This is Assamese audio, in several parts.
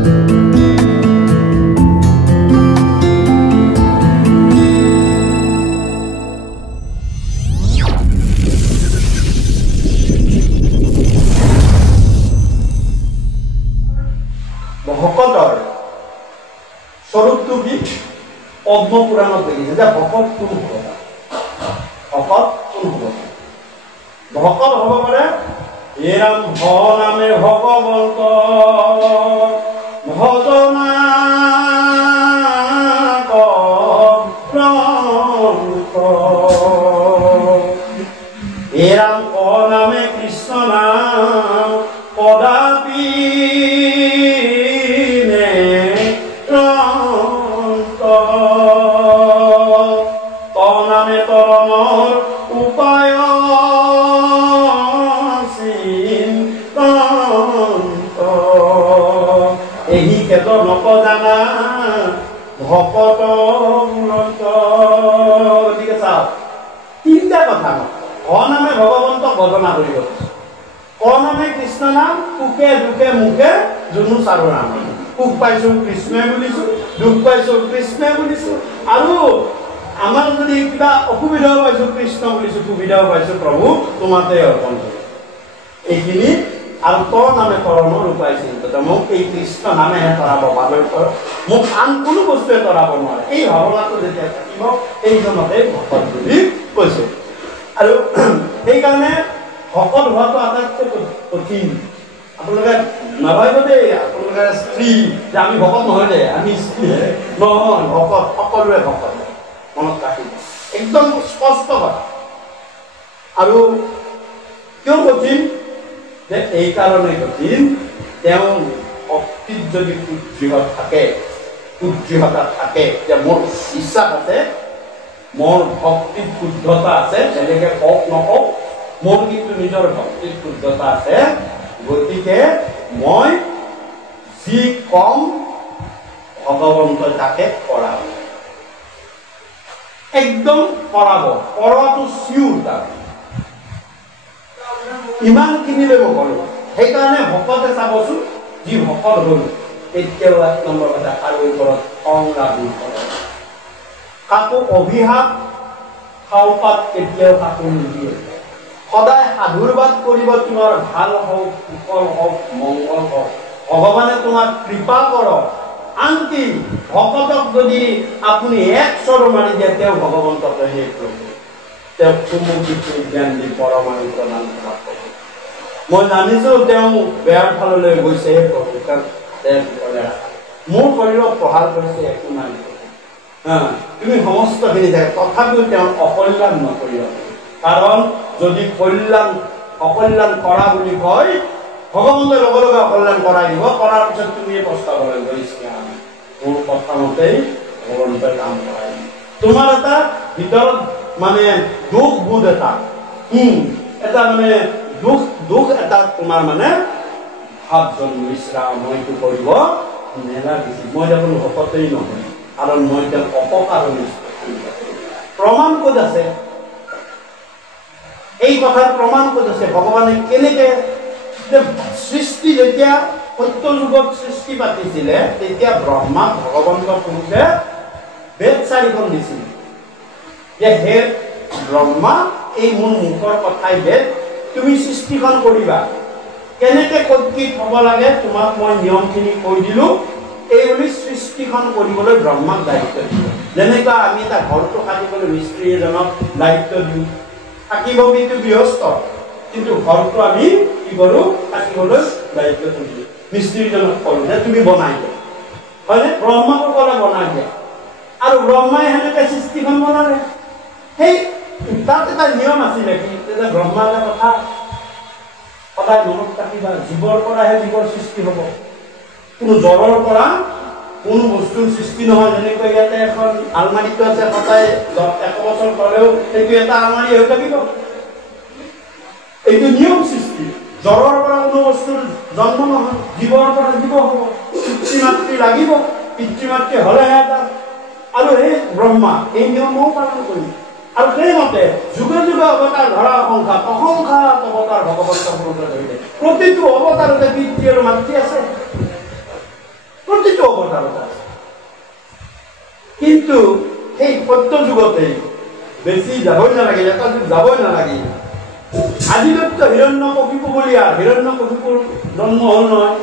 ভকতৰ স্বৰূপটো কি পদ্ম পুৰাণত দেখিছে যে ভকত কোন হ'ব ভকত কোন হ'ব ভকত হ'ব পাৰে হে ৰাম ভ নামে ভগৱন্ত ভজনা হে ৰাম ক নামে কৃষ্ণ নাম কদাপি নকজানা ভকত গতিকে চাওক তিনিটা কথা ক নামে ভগৱন্ত ভজনা কৰিব ক নামে কৃষ্ণ নাম সুখে দুখে মুখে যোনো চাৰো নাম সুখ পাইছো কৃষ্ণই বুলিছো দুখ পাইছো কৃষ্ণই বুলিছো আৰু আমাৰ যদি কিবা অসুবিধাও পাইছো কৃষ্ণ বুলিছো সুবিধাও পাইছো প্ৰভু তোমাতে অৰ্পণ কৰিছো এইখিনি আৰু ত নামে কৰণৰ উপায় চিন্তা মোক এই কৃষ্ণ নামেহে তৰাব বাদৰ মোক আন কোনো বস্তুৱে তৰাব নোৱাৰে এই ভাৱনাটো যেতিয়া থাকিব সেইজনতে ভকত বুলি কৈছে আৰু সেইকাৰণে ভকত হোৱাটো আটাইতকৈ কঠিন আপোনালোকে নাভাবিব দেই আপোনালোকে স্ত্ৰী যে আমি ভকত নহয় দে আমি স্ত্ৰী নহয় ভকত সকলোৱে ভকত মনত ৰাখিব একদম স্পষ্ট কথা আৰু কিয় কঠিন যে এই কাৰণে কঠিন তেওঁ শক্তিত যদি সুদৃঢ় থাকে সুদৃঢ়তা থাকে যে মোৰ বিশ্বাস আছে মোৰ ভক্তিত শুদ্ধতা আছে যেনেকে কওক নকওক মোৰ কিন্তু নিজৰ ভক্তিত শুদ্ধতা আছে গতিকে মই যি কম ভগৱন্ত তাকে কৰাব একদম কৰাব কৰাটো চিউৰ তাৰ ইমানখিনি লৈ কৰো সেইকাৰণে ভকতে চাবচোন যি ভকত হ'ল তেতিয়াও এক নম্বৰ কথা আৰু ওপৰত সংগ্ৰাম কৰে কাকো অভিশাপ খাওপাত কেতিয়াও কাকো নিদিয়ে সদায় সাধুৰবাদ কৰিব তোমাৰ ভাল হওক কুশল হওক মংগল হওক ভগৱানে তোমাক কৃপা কৰক আনকি ভকতক যদি আপুনি এক চৰ মাৰি দিয়ে তেওঁ ভগৱন্তকে সেই প্ৰভু তেওঁ চুমুকি জ্ঞান দি পৰমাণু প্ৰদান কৰা মই জানিছো তেওঁ বেয়াৰ ফাললৈ গৈছে প্ৰভু মোৰ শৰীৰক প্ৰহাৰ কৰিছে একো নাই তুমি সমস্তখিনি থাকে তথাপিও তেওঁ অকল্যাণ নকৰিব কাৰণ যদি অকল্যাণ কৰা বুলি কয় ভগৱন্তই লগে লগে অকল্যাণ কৰাই দিব কৰাৰ পিছত তুমি প্ৰস্তাৱলৈ গৈছে মোৰ প্ৰথমতেই ভগৱন্তই কাম কৰাই দিব তোমাৰ এটা ভিতৰত মানে দুখ বোধ এটা মানে দুখ এটা তোমাৰ মানে ভাৱ জন্মিছে মইতো কৰিব নেলাগিছিল মই দেখোন ভকতেই নহয় কাৰণ মই তেওঁক অপকাৰ প্ৰমাণ ক'ত আছে এই কথাৰ প্ৰমাণ ক'ত আছে ভগৱানে কেনেকে সৃষ্টি যেতিয়া সত্য যুগত সৃষ্টি পাতিছিলে তেতিয়া ব্ৰহ্মাক ভগৱন্ত পুৰুষে বেদ 4খন দিছিল যে হে ব্ৰহ্মা এই মোৰ মুখৰ কথাই বেদ তুমি সৃষ্টিখন কৰিবা কেনেকে কি হ'ব লাগে তোমাক মই নিয়মখিনি কৈ দিলো এই বুলি সৃষ্টিখন কৰিবলৈ ব্ৰহ্মাক দায়িত্ব দিলো যেনেকুৱা আমি এটা ঘৰটো সাজিবলৈ মিস্ত্ৰী এজনক দায়িত্ব দিওঁ থাকিব কিন্তু গৃহস্থ কিন্তু ঘৰটো আমি কি কৰোঁ থাকিবলৈ দায়িত্ব দিওঁ মিস্ত্ৰীজনক কলোঁ যে তুমি বনাই দিয়া হয়নে ব্ৰহ্মাকো ক'লে বনাই দিয়া আৰু ব্ৰহ্মাই সেনেকৈ সৃষ্টিখন বনালে সেই তাত এটা নিয়ম আছিলে কি যে ব্ৰহ্মাৰ কথা সদায় মনত ৰাখিবা জীৱৰ পৰাহে জীৱৰ সৃষ্টি হ'ব কোনো জড়ৰ পৰা কোনো বস্তুৰ সৃষ্টি নহয় যেনেকৈ ইয়াতে এখন আলমাৰিটো আছে সদায় 1 বছৰ হ'লেও সেইটো এটা আলমাৰি হৈ থাকিব এইটো নিয়ম সৃষ্টি জড়ৰ পৰা কোনো বস্তুৰ জন্ম নহয় জীৱৰ পৰা জীৱ হ'ব পিতৃ মাতৃ লাগিব পিতৃ মাতৃ হ'লেহে এটা আৰু এই ব্ৰহ্মা এই নিয়মও পালন কৰিম আৰু সেইমতে যুগে যুগে অৱতাৰ ধৰা অসংখ্যাত অৱতাৰ ভগৱন্ত পুৰুষে ধৰিলে প্ৰতিটো অৱতাৰতে পিতৃ আৰু মাতৃ আছে প্ৰতিটো অৱতাৰত আছে। কিন্তু সেই সত্য যুগতে বেছি যাবই নালাগে, এটা যুগ যাবই নালাগে। আজিলৈতো হিৰণ্যকশিপু বুলি হিৰণ্যকশিপুৰ জন্ম হ'ল নহয়,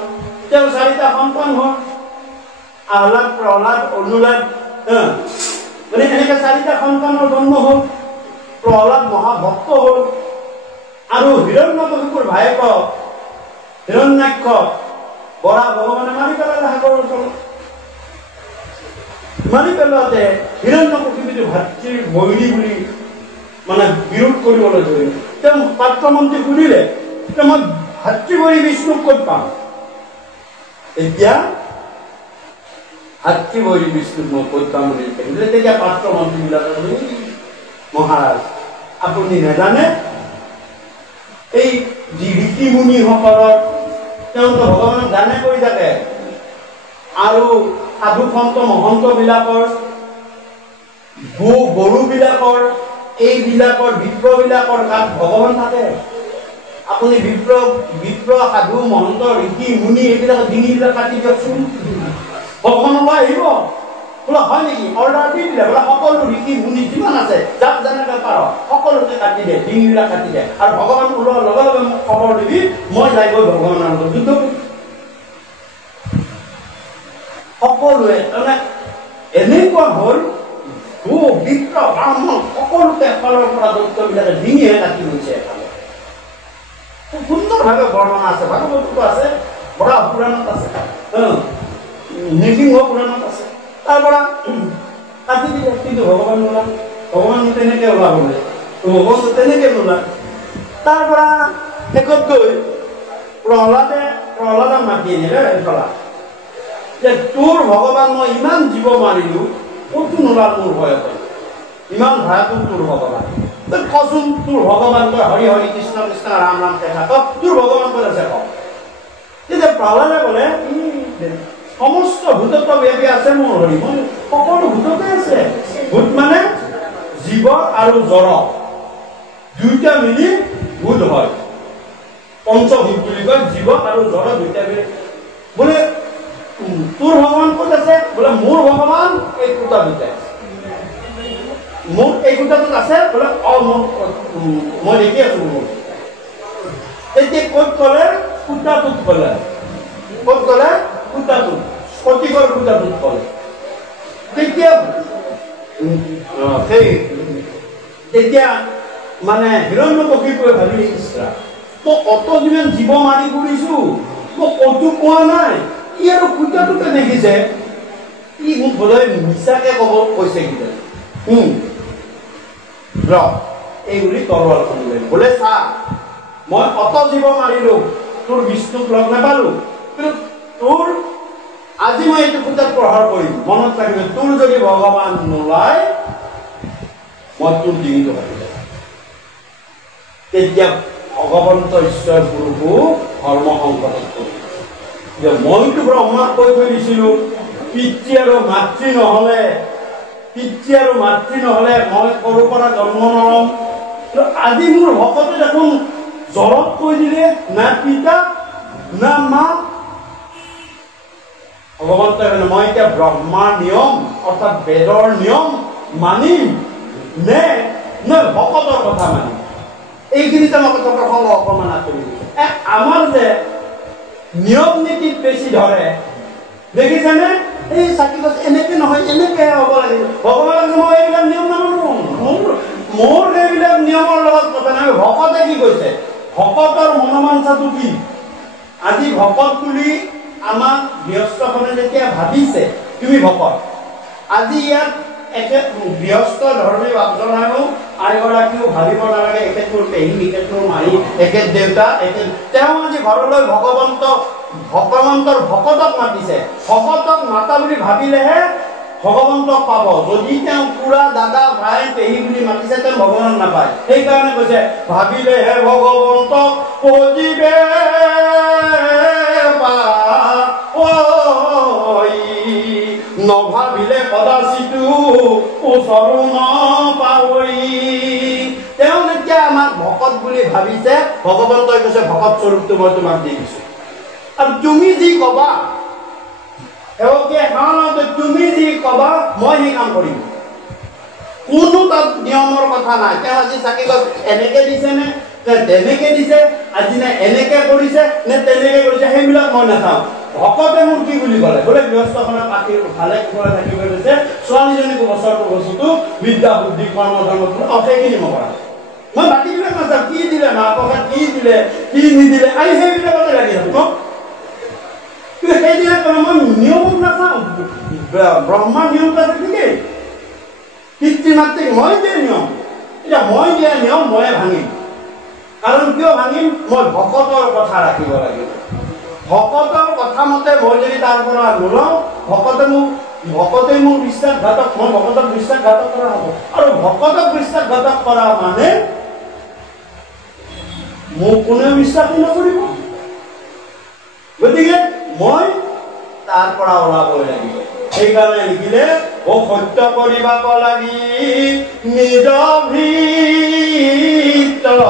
তেওঁ 4টা সন্তান হ'ল, আহ্লাদ, প্ৰহ্লাদ, অনুৰাগ, মানে এনেকে 4টা সন্তানৰ জন্ম হ'ল। প্ৰহ্লাদ মহাভক্ত হ'ল আৰু হিৰণ্যকশিপুৰ ভায়েক হিৰণ্যাক্ষ বৰা ভগৱানে মাৰি পেলালে সাগৰৰ তলত। মাৰি পেলোৱাতে হিৰণ্যকশিপুটো ভাতৃৰ বৈৰী বুলি মানে বিৰোধ কৰিবলৈ ধৰিলে। তেওঁ পাত্ৰমন্ত্ৰী সুধিলে যে মই ভাতৃবৈৰী বিষ্ণুক ক'ত পাম? এতিয়া ভাতৃবৈৰী বিষ্ণুক মই ক'ত পাম বুলি কৈছিলে। তেতিয়া পাত্ৰমন্ত্ৰীবিলাকে মহাৰাজ আপুনি নাজানে এই যি ঋষি মুনিসকলৰ তেওঁলোকে ভগৱানক জানে কৰি থাকে আৰু সাধু সন্ত মহন্ত বিলাকৰ গৰু বিলাকৰ এইবিলাকৰ বিপ্ৰবিলাকৰ গাত ভগৱান থাকে। আপুনি বিপ্ৰ সাধু মহন্ত ঋষি মুনি এইবিলাক ডিঙিবিলাক কাটি দিয়কচোন, ভগৱানলৈ আহিব। বোলে হয় নেকি? অৰ্ডাৰ দি দিলে বোলে সকলো ঋষি মুনি যিমান আছে যাক যেনেকে পাৰ সকলোকে কাটি দিয়ে, ডিঙিবিলাক কাটি দিয়ে, আৰু ভগৱান ওলোৱাৰ লগে লগে মোক খবৰ দিবি, মই যাই গৈ ভগৱানৰ লগত যুদ্ধ কৰিম। সকলোৱে তাৰমানে এনেকুৱা হ'ল বিপ্ৰ ব্ৰাহ্মণ সকলোকে ফালৰ পৰা দৈত্যবিলাকে ডিঙিহে কাটি লৈছে। এফালে খুব সুন্দৰভাৱে বৰ্ণনা আছে, ভাগৱততো আছে, বৰা পুৰাণত আছে, নৃসিংহ পুৰাণত আছে। তাৰ পৰা কাটি দিলে, কিন্তু ভগৱান নোলাল। ভগৱান তেনেকে ওলাব বোলে, ভগৱান তেনেকে নোলাল। তাৰ পৰা শেষত গৈ প্ৰহ্লাদে মাতি আনিলে যে তোৰ ভগৱান মই ইমান জীৱ মাৰিলো, ক'তো নোলাল মোৰ ভয়তে, ইমান ভয়াতুৰ তোৰ ভগৱান, তই কচোন তোৰ ভগৱান, তই হৰি হৰি কৃষ্ণ কৃষ্ণ ৰাম ৰাম দেখা ক, তোৰ ভগৱান ক'ত আছে ক। তেতিয়া প্ৰহ্লাদে ক'লে সমস্ত ভূতত্ব ব্যাপী আছে মোৰ হৰি, মই সকলো ভূততে আছে। ভূত মানে জীৱ আৰু জড় দুইটা মিলি ভূত হয়, পঞ্চভূত বুলি কয়, জীৱ আৰু জড় দুইটা মিলি। বোলে তোৰ ভগৱান ক'ত আছে? বোলে মোৰ ভগৱান এই কুটাটোতে আছে, মোৰ এই কুটাটোত আছে। বোলে মই দেখি আছো মোৰ। এতিয়া ক'ত ক'লে? কুটাটোত ক'লে। ক'ত ক'লে? কুটাটোত, স্ফটিকৰ কুটাটোত ক'লে। তেতিয়া মানে হিৰণ্যকশিপুৰে ভাবিলে, ইছৰা মই অত যিমান জীৱ মাৰি ফুৰিছো, মই ক'তো পোৱা নাই, ই আৰু কুটাটোতে দেখিছে, ই মোক বোধহয় মিছাকে ক'ব কৈছে কিজানি। এই বুলি তৰোৱালখন লৈ বোলে চা, মই অত জীৱ মাৰিলো, তোৰ বিষ্ণুক লগ নাপালো, কিন্তু তোৰ আজি মই এইটো কুটাত প্ৰহাৰ কৰিম, মনত ৰাখিবি, তোৰ যদি ভগৱান নোলায় মই তোৰ ডিঙিটো কাটি যাম। তেতিয়া ভগৱন্ত ঈশ্বৰ গুৰুকো ধৰ্ম সংকটত পৰিল যে মইতো ব্ৰহ্মাক কৈ থৈ দিছিলো, পিতৃ আৰু মাতৃ নহলে মই সৰুৰ পৰা জন্ম নলম, আজি মোৰ ভকতে দেখোন জ্বৰত কৈ দিলে, না পিতা না মা। ভগৱন্ত মই এতিয়া ব্ৰহ্মাৰ নিয়ম অৰ্থাৎ বেদৰ নিয়ম মানিম নে ভকতৰ কথা মানিম? এইখিনিতে মই কথা প্ৰসংগ অকমান আঁতৰি দিছো। আমাৰ যে নিয়ম নীতিত বেছি ধৰে, দেখিছেনে? এই চাকি গছ এনেকে নহয়, এনেকে হ'ব লাগিব। ভগৱানে মই এইবিলাক নিয়ম নামানো, মোৰ এইবিলাক নিয়মৰ লগত কথা নাই। ভকতে কি কৈছে? ভকতৰ মনোবাঞ্ছাটো কি? আজি ভকত বুলি আমাক গৃহস্থখনে যেতিয়া ভাবিছে তুমি ভকত, আজি ইয়াত একে গৃহস্থ ধৰ্মী বাপজনাৰো আইগৰাকীও ভাবিব নালাগে এখেত মোৰ পেহী, এখেত মোৰ মাহী, এখেত দেউতা, এখেত তেওঁ আজি ঘৰলৈ ভগৱন্তৰ ভকতক মাতিছে। ভকতক মাতা বুলি ভাবিলেহে ভগৱন্তক পাব। যদি তেওঁ খুৰা দাদা ভাই পেহী বুলি মাতিছে তেওঁ ভগৱানক নাপায়। সেইকাৰণে কৈছে ভাবিলেহে ভগৱন্তক খোজিবে নভাবিলে কদাচিতো ওচৰ নাপাৱই। তেওঁ যেতিয়া আমাক ভকত বুলি ভাবিছে, ভগৱন্তই কৈছে ভকত স্বৰূপটো মই তোমাক দি দিছো, আৰু তুমি যি কবা সেৱা তুমি যি কবা মই সেই কাম কৰিম কোনো তাত নিয়মৰ কথা নাই তেওঁ আজি চাকি গছ এনেকে দিছে নে তেনেকে দিছে আজি নে এনেকে কৰিছে নে তেনেকে কৰিছে সেইবিলাক মই নাচাওঁ ভকতে মোৰ কি বুলি ক'লে বোলে গৃহস্থখনে পাতি ভালে কুশলে থাকিব দিছে ছোৱালীজনীক বছৰটো বিদ্যা বুদ্ধি কৰ্ম ধৰ্ম সেইখিনি মই কৰা মই বাকীবিলাক নাচাওঁ কি দিলে মাহ প্ৰসাদ কি দিলে কি নিদিলে আজি সেইবিলাকতে লাগি থাকো কিন্তু সেইবিলাক মই নিয়মত নাচাওঁ ব্ৰহ্মা নিয়ম আছে ঠিকেই পিতৃ মাতৃক মই দিয়া নিয়ম এতিয়া মই দিয়া নিয়ম ময়ে ভাঙিম কাৰণ কিয় ভাঙিম মই ভকতৰ কথা ৰাখিব লাগিব ভকতৰ কথা মতে মই যদি তাৰ পৰা নোলাওঁ ভকতে মোৰ বিশ্বাসঘাতক মই ভকতক বিশ্বাসঘাতক কৰা হ'ব আৰু ভকতক বিশ্বাসঘাতক কৰা মানে মোক কোনেও বিশ্বাসী নকৰিব গতিকে মই তাৰ পৰা ওলাবই লাগিব সেইকাৰণে লিখিলে ও সত্য কৰিবাক লাগি নিজ ভিতৰ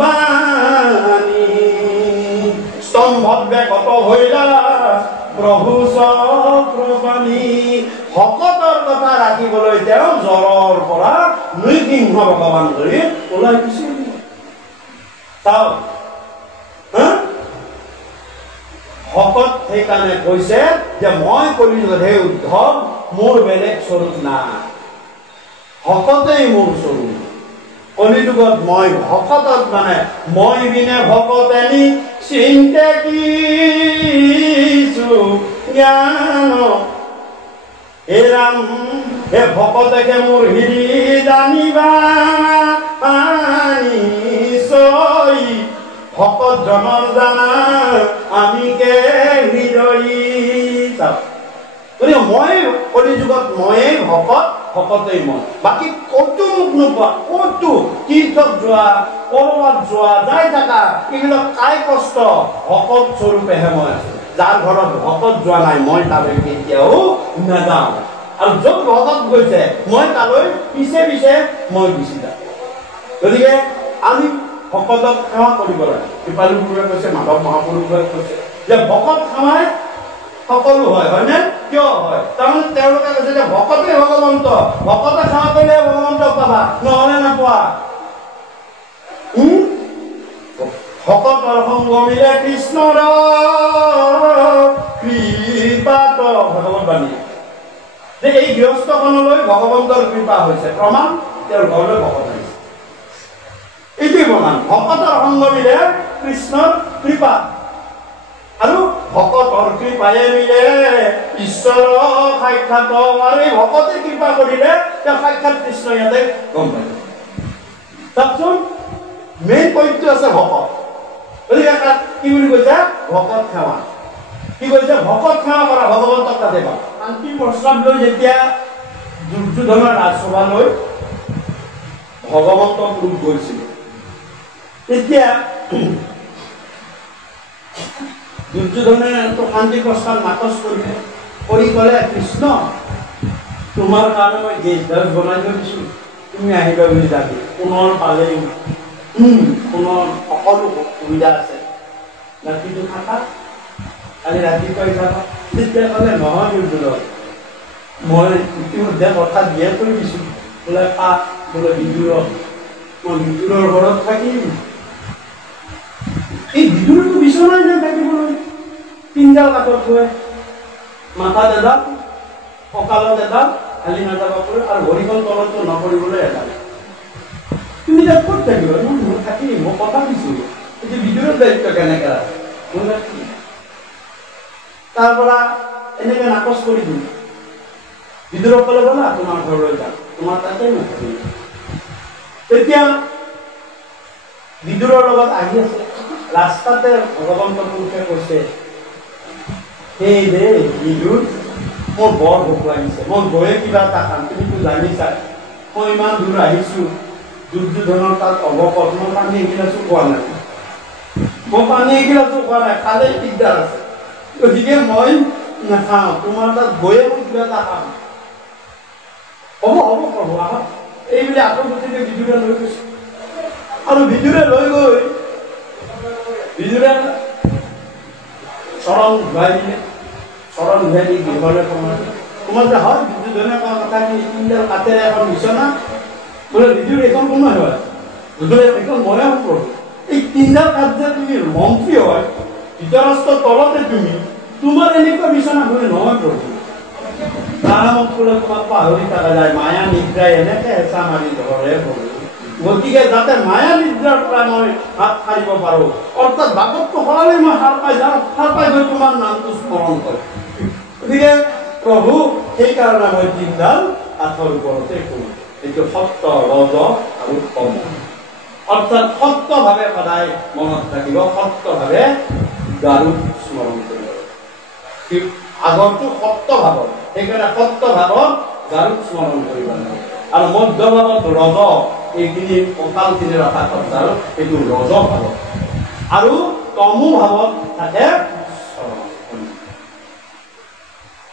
বাণী স্তম্ভত বেকত হৈলা প্ৰভু চক্ৰপাণী ভকতৰ কথা ৰাখিবলৈ তেওঁ জ্বৰৰ পৰা নৃসিংহ ভগৱান ধৰি ওলাই গুচি চাওক ভকত সেইকাৰণে কৈছে যে মই কলিযুগত হে উদ্ধৱ মোৰ বেলেগ স্বৰূপ নাই ভকতেই মোৰ স্বৰূপ কলিযুগত মই ভকতত মানে মই বিনে ভকতেনি চিন্তে কিছু জ্ঞান হে ৰাম হে ভকতেকে মোৰ হিৰি জানিবা নিশ্চয় ভকত জনম জানা আমিকে হৃদয়ী গতিকে মই কলিযুগত ময়ে ভকতেই মই বাকী ক'তো মোক নোপোৱা ক'তো তীৰ্থত যোৱা কৰবাত যোৱা যাই থাকা এইবিলাক কাই কষ্ট ভকত স্বৰূপেহে মই আছো যাৰ ঘৰত ভকত যোৱা নাই মই তালৈ কেতিয়াও নাযাওঁ আৰু য'ত ভকত গৈছে মই তালৈ পিছে পিছে মই গুচি যাওঁ গতিকে আমি ভকতক সেৱা কৰিব লাগে কৃপালু গুৰুৱে কৈছে মাধৱ মহাপুৰুষে কৈছে যে ভকত সেৱাই সকলো হয় হয়নে কিয় হয় তাৰমানে তেওঁলোকে কৈছে যে ভকতে ভগৱন্ত ভকতে সেৱা কৰিলে ভগৱন্তক পাবা নহ'লে নাপোৱা ভকতৰ সংগ মিলে কৃষ্ণৰ কৃপাত ভগৱত বাণী যে এই গৃহস্থখনলৈ ভগৱন্তৰ কৃপা হৈছে প্ৰমাণ তেওঁৰ ঘৰলৈ ভকত আহিছে এইটোৱে প্ৰমাণ ভকতৰ সংগ মিলে কৃষ্ণৰ কৃপা আৰু ভকতৰ কৃপায়ে মিলে ঈশ্বৰ সাক্ষাৎ আৰু এই ভকতে কৃপা কৰিলে তেওঁ সাক্ষাৎ কৃষ্ণ ইয়াতে গম পায় চাওকচোন মেইন পইণ্টটো আছে ভকত গতিকে তাত কি বুলি কৈছে ভকত সেৱা কি কৈছে ভকত সেৱা কৰা ভগৱন্তক তাতে পাবা শান্তি প্ৰস্তাৱ লৈ যেতিয়া দুৰ্যোধনৰ ৰাজসভালৈ ভগৱন্তক ৰূপ গৈছিল তেতিয়া দুৰ্যোধনে শান্তি প্ৰস্তাৱ নাকচ কৰিলে কৰি ক'লে কৃষ্ণ তোমাৰ কাৰণে মই গেছ বনাই থৈ দিছোঁ তুমি আহিবা বুলি জানি পুনৰ পালেই পুনৰ সকলো সুবিধা আছে ৰাতিটো থাকা কালি ৰাতিপুৱাই যাবা তেতিয়া ক'লে নহয় দুৰ্যোধন মই ইতিমধ্যে কথা দিয়ে থৈ দিছোঁ বোলে বোলে বিদুৰত মই বিদুৰৰ ঘৰত থাকিম এই বিদুৰটো বিচনাই নাই থাকিবলৈ তিনিডাল কাঠত থৈ মাথাত এডাল কঁকালত এডাল খালি নাযাবা কৰি আৰু ভৰিখন তলতটো নকৰিবলৈ এডাল তুমি তাত ক'ত থাকিবা মই থাকিম মই কথা দিছোঁ এতিয়া বিদুৰৰ দায়িত্ব কেনেকৈ আছে তাৰ পৰা এনেকে নাকচ কৰি দিম বিদুৰক ক'লে ব'লা তোমাৰ ঘৰলৈ যাম তোমাৰ তাতে নাথাকিম তেতিয়া বিদুৰৰ লগত আহি আছে ৰাস্তাতে ভগৱন্ত পুৰুষে কৈছে সেই দে বিদুৰ মোৰ বৰ ভোক লাগিছে মই গৈয়ে কিবা এটা খাম তুমিতো জানিছা মই ইমান দূৰ আহিছোঁ দুৰ্যোধনৰ তাত অৱসৰ মই পানী এগিলাচো খোৱা নাই খালে দিগদাৰ আছে গতিকে মই নাখাওঁ তোমাৰ তাত গৈয়ে মই কিবা এটা খাম হ'ব প্ৰভু আহক এইবুলি আকৌ গতিকে বিদুৰে লৈ গৈছে আৰু বিদুৰে লৈ গৈ বিদুৰে চৰণ ধুৱাই দিলে চৰণ ধুৱাই দি গৃহলৈ সোমালে তোমাৰ যে হয় দুজনে কোৱা কথা কি তিনিডাল কাঠেৰে এখন বিচনা বোলে বিজুৰ এখন কোন হয় বোলে এখন মনে প্ৰভু এই তিনিডাল কাঠ যে তুমি মন্ত্ৰী হয় ধৃতৰাষ্ট্ৰৰ তলতে তুমি তোমাৰ এনেকুৱা বিচনা হ'লে নহয় প্ৰভু আৰামত বোলে তোমাক পাহৰি থকা যায় মায়া নিদ্ৰাই এনেকে হেঁচা মাৰি ধৰে প্ৰভু গতিকে যাতে মায়া নিদ্ৰাৰ পৰা মই হাত সাৰিব পাৰোঁ অৰ্থাৎ বাটতটো সলালে মই সাৰ পাই যাওঁ সাৰ পাই গৈ তোমাৰ নামটো স্মৰণ কৰিম গতিকে প্ৰভু সেইকাৰণে মই তিনিডাল কাঠৰ ওপৰতে কৰোঁ এইটো সত্য ৰজ আৰু তম অৰ্থাৎ সত্যভাৱে সদায় মনত থাকিব সত্যভাৱে গাৰুক স্মৰণ কৰিব আগৰটো সত্যভাৱত সেইকাৰণে সত্যভাৱত গাৰুক স্মৰণ কৰিব লাগে আৰু মধ্যভাৱত ৰজ এইখিনি কঁকালখিনি ৰখা সত্যাৰ এইটো ৰজ ভাৱত আৰু তমু ভাৱত থাকে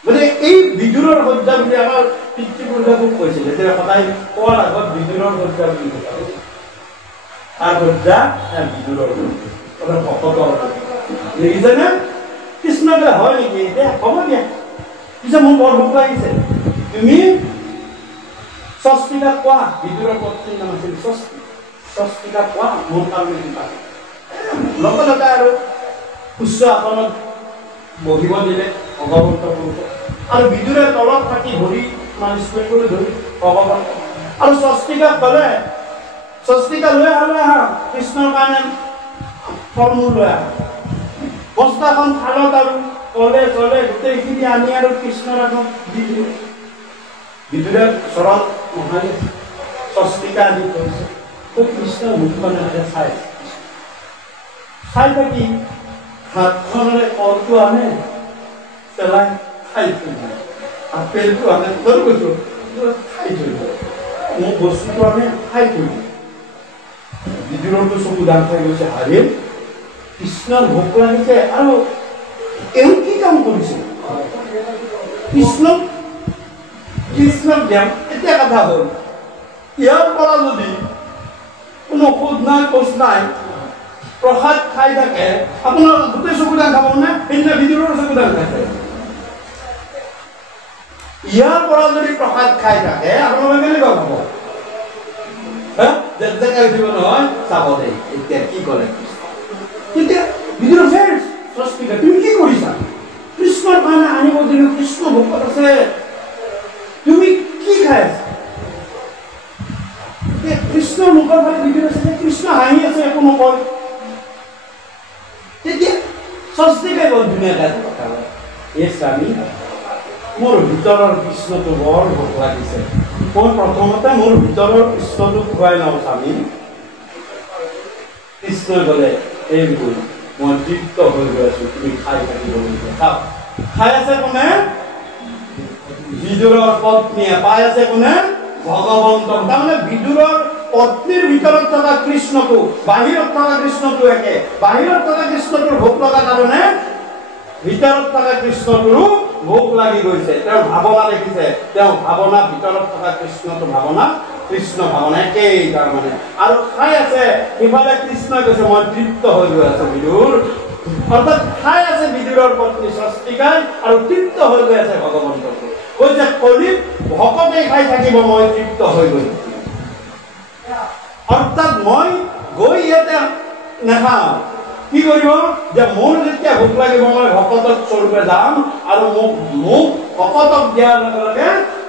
গতিকে এই বিদুৰৰ সজ্জা বুলি আমাৰ পিতৃপুৰুষে কৈছিলে যে সদায় কোৱাৰ আগত বিদুৰৰ সজ্জা বুলি কৈছিল তাৰ সজ্জা বিদুৰৰ সদায় ভকতৰ দেখিছেনে কৃষ্ণকে হয় নেকি এতিয়া হ'ব দিয়া পিছে মোৰ বৰ ভোক লাগিছে তুমি স্বস্তিকা কোৱা বিদুৰৰ পত্নীৰ নাম আছিল স্বস্তিকা কোৱা মোৰ কাৰণে কিবা লগে লগে আৰু উচ্চ আসনত বহিব দিলে ভগৱন্ত পুৰুষক আৰু বিদুৰে তলত থাকি ভৰি মালিচ কৰিবলৈ ধৰি ভগৱান আৰু স্বস্তিকাক ক'লে স্বস্তিকা লৈ আহা কৃষ্ণৰ কাৰণে ফল মূল লৈ আহা বস্তাখন থালত আৰু তলে তলে গোটেইখিনি আনি আৰু কৃষ্ণৰ আগত দি দিলে বিদুৰে চৰণ মহাৰি স্বস্তিকা আদি কৰিছে কৃষ্ণৰ মুখখন চাই থাকি হাতখনেৰে কলটো আনে পেলাই খাই থৈ যায় আপেলটো আনে ধৰি গৈছো খাই থৈ যায় মোক বস্তুটো আনে খাই থৈ যায় বিদুৰৰটো চকু ডাঙ খাই গৈছে হাৰে কৃষ্ণৰ ভোক লাগিছে আৰু এওঁ কি কাম কৰিছে কৃষ্ণক জ্ঞান এতিয়া কথা হ'ল ইয়াৰ পৰা যদি কোনো সোধ নাই কোচ নাই প্ৰসাদ খাই থাকে আপোনাৰ গোটেই চকু ডাঙ খাব নে সেইদিনা বিদুৰৰ চকু ডাঙ খাইছে ইয়াৰ পৰা যদি প্ৰসাদ খাই থাকে আপোনালোকে কেনেকুৱা হ'ব উঠিব নহয় চাব দে এতিয়া কি কৰে তেতিয়া বিদুৰ স্বস্তিকা তুমি কি কৰিছা কৃষ্ণৰ কাৰণে আনিব দিলো কৃষ্ণ ভোকত আছে তুমি কি খাই আছা কৃষ্ণৰ মুখৰ ফালে বিদুৰ আছে কৃষ্ণ হাঁহি আছে একো নকয় তেতিয়া স্বস্তিকাই বৰ ধুনীয়াকৈ কথা কয় এই স্বামী মোৰ ভিতৰৰ কৃষ্ণটো বৰ ভোক লাগিছে মই প্ৰথমতে মোৰ ভিতৰৰ কৃষ্ণটো খুৱাই লওঁ স্বামী কৃষ্ণই ক'লে এই গৈ মই তৃপ্ত হৈ গৈ আছো তুমি খাই থাকিব খাওঁ খাই আছে কোনে বিদুৰৰ পত্নীয়ে পাই আছে কোনে ভগৱন্তক তাৰমানে বিদুৰৰ পত্নীৰ ভিতৰত থকা কৃষ্ণটো বাহিৰত থকা কৃষ্ণটো একে বাহিৰত থকা কৃষ্ণটোৰ ভোক লগা কাৰণে ভিতৰত থকা কৃষ্ণটোৰো ভোক লাগি গৈছে তেওঁ ভাৱনা দেখিছে তেওঁ ভাৱনা ভিতৰত থকা কৃষ্ণটো ভাৱনা কৃষ্ণ ভাৱনা একেই তাৰমানে আৰু খাই আছে ইফালে কৃষ্ণই কৈছে মই তৃপ্ত হৈ গৈ আছো বিদুৰ অৰ্থাৎ খাই আছে বিদুৰৰ পত্নী স্বস্তিকাই আৰু তৃপ্ত হৈ গৈ আছে ভগৱন্তটো কৈছে কলিত ভকতে খাই থাকিব মই তৃপ্ত হৈ গৈ অৰ্থাৎ মই গৈ ইয়াতে নাখাওঁ কি কৰিব যে মোৰ যেতিয়া ভোক লাগিব মই ভকতক স্বৰূপে যাম আৰু মোক ভকতক দিয়াৰ লগে লগে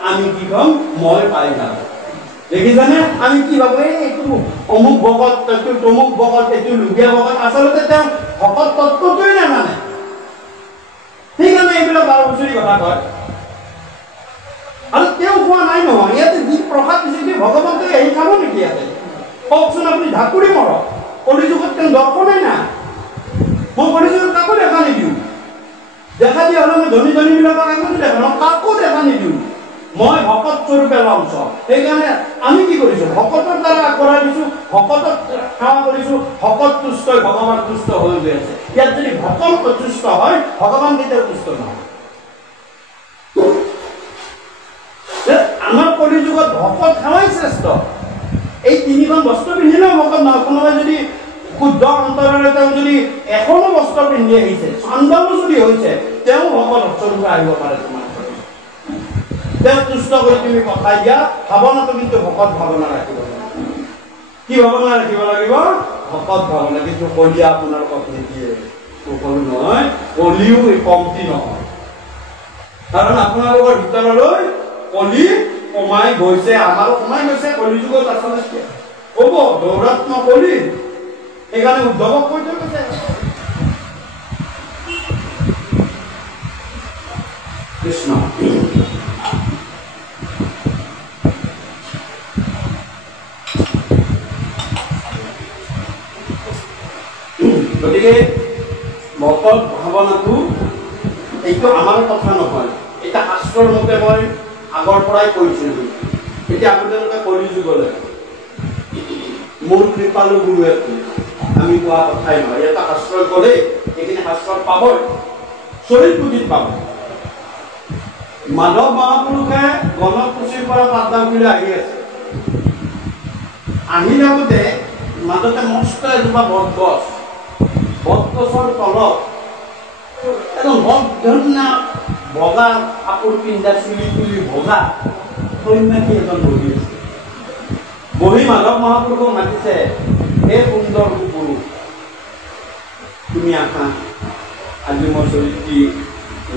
আমি কি কম মই পাই যাম দেখিছানে আমি কি ভাবো এইটো অমুক ভকত এইটো তমুক ভকত এইটো লুগীয়া ভকত আচলতে তেওঁ ভকত তত্ত্বটোৱে নামানে সেইকাৰণে এইবিলাক 12 বছৰী কথা কয় আৰু তেওঁ কোৱা নাই নহয় ইয়াতে যি প্ৰসাদ দিছে ভগৱন্তই আহি খাব নেকি ইয়াতে কওকচোন আপুনি ঢাকুৰি মৰক কলিযুগত তেওঁ দৰ্শনেই নাই মই কলিযুগত কাকো দেখা নিদিওঁ দেখা দিয়া হ'লে মই ধনী ধনীবিলাকক একো দেখা ন কাকো দেখা নিদিওঁ মই ভকত স্বৰূপে লওঁ চব সেইকাৰণে আমি কি কৰিছোঁ ভকতৰ দ্বাৰা আগবঢ়াই দিছোঁ ভকতক সেৱা কৰিছোঁ ভকত তুষ্ট ভগৱান তুষ্ট হৈ গৈ আছে ইয়াত যদি ভকত অতুষ্ট হয় ভগৱান কেতিয়াও তুষ্ট নহয় আমাৰ কলিযুগত ভকত সেৱাই শ্ৰেষ্ঠ এই 3খন বস্ত্ৰ পিন্ধিলেও ভকত নহয় কোনোবাই যদি শুদ্ধ অন্তৰেৰে তেওঁ যদি এখনো বস্ত্ৰ পিন্ধি আহিছে চন্দনো যদি হৈছে তেওঁ ভকত স্বৰূপে আহিব পাৰে তোমাৰ তেওঁক তুষ্ট কৰি তুমি পঠাই দিয়া ভাৱনাটো কিন্তু ভকত ভাৱনা ৰাখিব লাগিব কি ভাৱনা ৰাখিব লাগিব ভকত ভাৱনা কিন্তু কলিয়া আপোনালোকক নিদিয়ে সকলো নহয় কলিও কমতি নহয় কাৰণ আপোনালোকৰ ভিতৰলৈ কলি সোমাই গৈছে আমাৰো সোমাই গৈছে কলি যুগত আচলতে হ'ব দৌৰাত্ম কলি সেইকাৰণে উদ্ধৱক কৈ থৈ গৈছে কৃষ্ণ গতিকে ভকত ভাৱনাটো এইটো আমাৰ কথা নহয় এটা শাস্ত্ৰৰ মতে মই আগৰ পৰাই কৈছিলো এতিয়া আপোনালোকে কলি যুগলৈ মোৰ কৃপালু গুৰুৱে আমি কোৱা কথাই নহয় এটা শাস্ত্ৰই ক'লে এইখিনি শাস্ত্ৰত পাবই চৰিত পুথিত পাব মাধৱ মহাপুৰুষে গণপুচিৰ পৰা পাটদামলৈ আহি আছে আহি থাকোঁতে মাজতে মস্ত এজোপা বটগছ বটগছৰ তলত এজন বৰ ধুনীয়া বগা কাপোৰ পিন্ধা চুলি তুলি বগা সন্যাসী এজন বহি আছে বহি মাধৱ মহাপুৰুষক মাতিছে হে সুন্দৰ পুৰুষ তুমি আহা আজি মই চৰিত্ৰী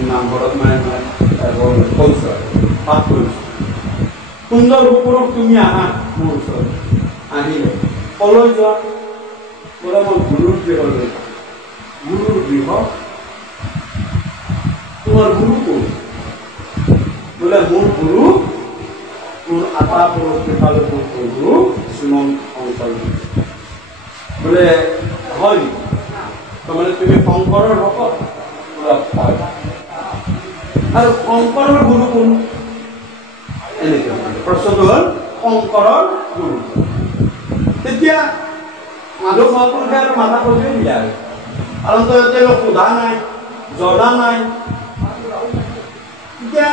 নামঘৰত মানে কৈছো পাঠ কৰিছো সুন্দৰ পুৰুষ তুমি আহা মোৰ ওচৰত আহিলে কলৈ যোৱা বোলে মই গুৰুৰ গৃহলৈ গুৰুৰ গৃহ তোমাৰ গুৰু কোন বোলে মোৰ গুৰু মোৰ আটা পুৰুষ কৃপালু গুৰু শ্ৰীমন্ত শংকৰ বোলে হয় তাৰমানে তুমি শংকৰৰ ভকত হয় আৰু শংকৰৰ গুৰু কোন এনেকৈ প্ৰশ্নটো হ'ল শংকৰৰ গুৰু তেতিয়া মাধৱ মহাপুৰুষে আৰু মাথা কৰিয়ে দিলে আৰু তেওঁলোক সোধা নাই জনা নাই এতিয়া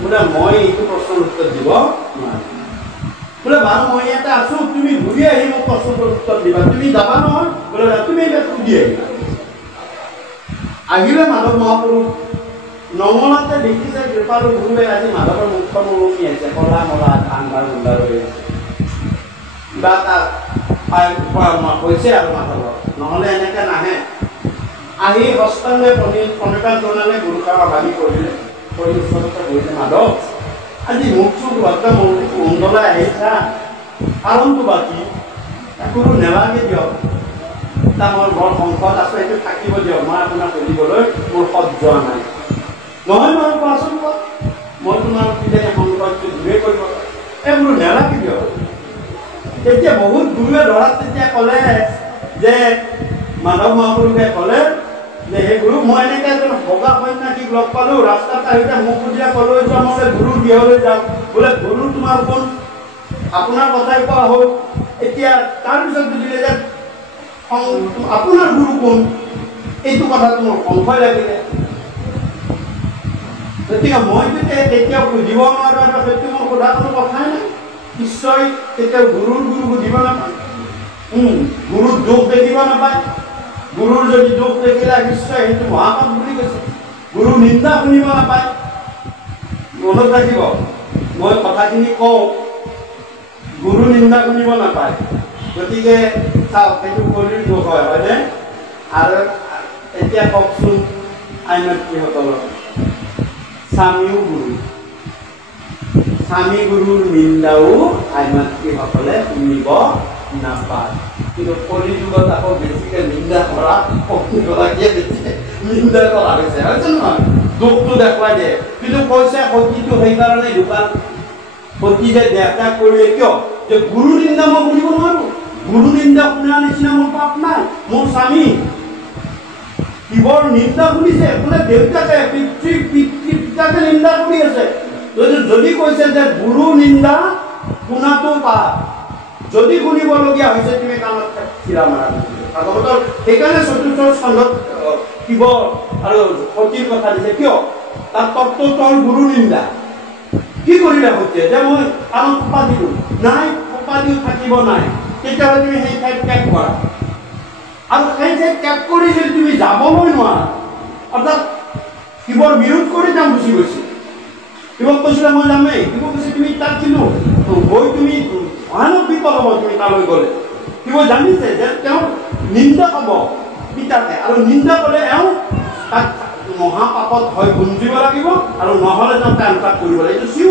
বোলে মই এইটো প্ৰশ্নৰ উত্তৰ দিব নোৱাৰিম বোলে বাৰু মই ইয়াতে আছো তুমি ঘূৰি আহি মোক প্ৰশ্নটোৰ উত্তৰ দিবা তুমি যাবা নহয় বোলে তুমি এতিয়া সুধি আহিবা আহিলে মাধৱ মহাপুৰুষ নঙলাতে দেখিছে কৃপালু গুৰুৱে আজি মাধৱৰ মুখখন ওলমি আছে কলা মলা আন্ধাৰ মুন্ধাৰ হৈ আছে কিবা এটা হৈছে আৰু মাধৱৰ নহ'লে এনেকৈ নাহে আহি হস্তাংগে প্ৰণিপাত জনালে গুৰু সেৱা ভাগি কৰিলে কৰি ওচৰতে বহিলে মাধৱ আজি মুখ চুখ ভদ্ৰ মণ্ডলাই আহিছা কাৰণটো বা কি কোনো নেলাগে দিয়ক এটা মোৰ বৰ সংকট আছে সেইটো থাকিব দিয়ক মই আপোনাক সুধিবলৈ মোৰ সৎ যোৱা নাই নহয় নহয় কোৱাচোন কোৱা মই তোমাৰ কিজানি সংকটটো দূৰে কৰিব এই বোলো নেলাগে দিয়ক তেতিয়া বহুত গুৰুৱে ধৰাত তেতিয়া ক'লে যে মাধৱ মহাপুৰুষে ক'লে যে সেই গুৰু মই এনেকৈ এজন বগা সন্যাসীক লগ পালোঁ ৰাস্তাত আহিলে মোক সুধিলে ক'লৈ যোৱা মই গুৰুৰ গৃহলৈ যাওঁ বোলে গুৰু তোমাৰ কোন আপোনাৰ কথাই কোৱা হ'ল এতিয়া তাৰপিছত সুধিলে যে আপোনাৰ গুৰু কোন এইটো কথাটো মোৰ সংশয় লাগিলে গতিকে মই যেতিয়া কেতিয়াও সুধিব নোৱাৰোঁ আৰু সেইটো মই সোধা কোনো কথাই নাই নিশ্চয় কেতিয়াও গুৰুৰ গুৰু সুধিব নাপায় গুৰুৰ দুখ দেখিব নাপায় গুৰুৰ যদি দুখ দেখিলে নিশ্চয় সেইটো মহাপাপ বুলি কৈছে গুৰু নিন্দা শুনিব নাপায় মনত ৰাখিব মই কথাখিনি কওঁ গুৰু নিন্দা শুনিব নাপায় গতিকে চাওক সেইটো কলিৰ দুখ হয় হয়নে আৰু এতিয়া কওকচোন আইনতীসকলৰ স্বামীও গুৰু স্বামী গুৰুৰ নিন্দাও আইনতীসকলে শুনিব নাপায় কিন্তু কলি যুগত আকৌ বেছিকৈ নিন্দা কৰা পত্নীগৰাকীয়ে বেছিকৈ নিন্দা কৰা হৈছে হয়তো নহয় দুখটো দেখুৱাই দিয়ে কিন্তু কৈছে সতীটো সেইকাৰণে দোকান সতী যে দেহত্যাগ কৰিলে কিয় যে গুৰু নিন্দা মই শুনিব নোৱাৰোঁ গুৰু নিন্দা শুনাৰ নিচিনা মোৰ পাপ নাই মোৰ স্বামী শিৱৰ নিন্দা শুনিছে বোলে দেউতাকে পিতৃ-পিতাকে নিন্দা কৰি আছে যদি কৈছে যে গুৰু নিন্দা শুনাটো পাপ যদি শুনিবলগীয়া হৈছে তুমি কাণত চিৰা মাৰা ভাগৱতৰ সেইকাৰণে চতুৰ্থ স্কন্ধত শিৱ আৰু সতীৰ কথা দিছে কিয় তাত তত্ত্বটো হ'ল গুৰু নিন্দা কি কৰিলে সতীয়ে যে মই কাণত সোপা দিলোঁ নাই সোপা দিও থাকিব নাই তেতিয়াহ'লে তুমি সেই ঠাইত ত্যাগ কৰা আৰু সেই ঠাইত ত্যাগ কৰি যদি তুমি যাবলৈ নোৱাৰা অৰ্থাৎ শিৱৰ বিৰোধ কৰি তেওঁ গুচি গৈছিল শিৱক কৈছিলে মই যামেই, শিৱ কৈছে তুমি তাত ছিলো গৈ তুমি ভয়ানক বিপদ হ'ব তুমি তালৈ গ'লে। শিৱ জানিছে যে তেওঁ নিন্দা হ'ব পিতাকে, আৰু নিন্দা কৰিলে এওঁ তাক মহাপাপত হয় গুঞ্জিব লাগিব, আৰু নহ'লে তেওঁ কাম কৰিব লাগিব। এইটো চিউ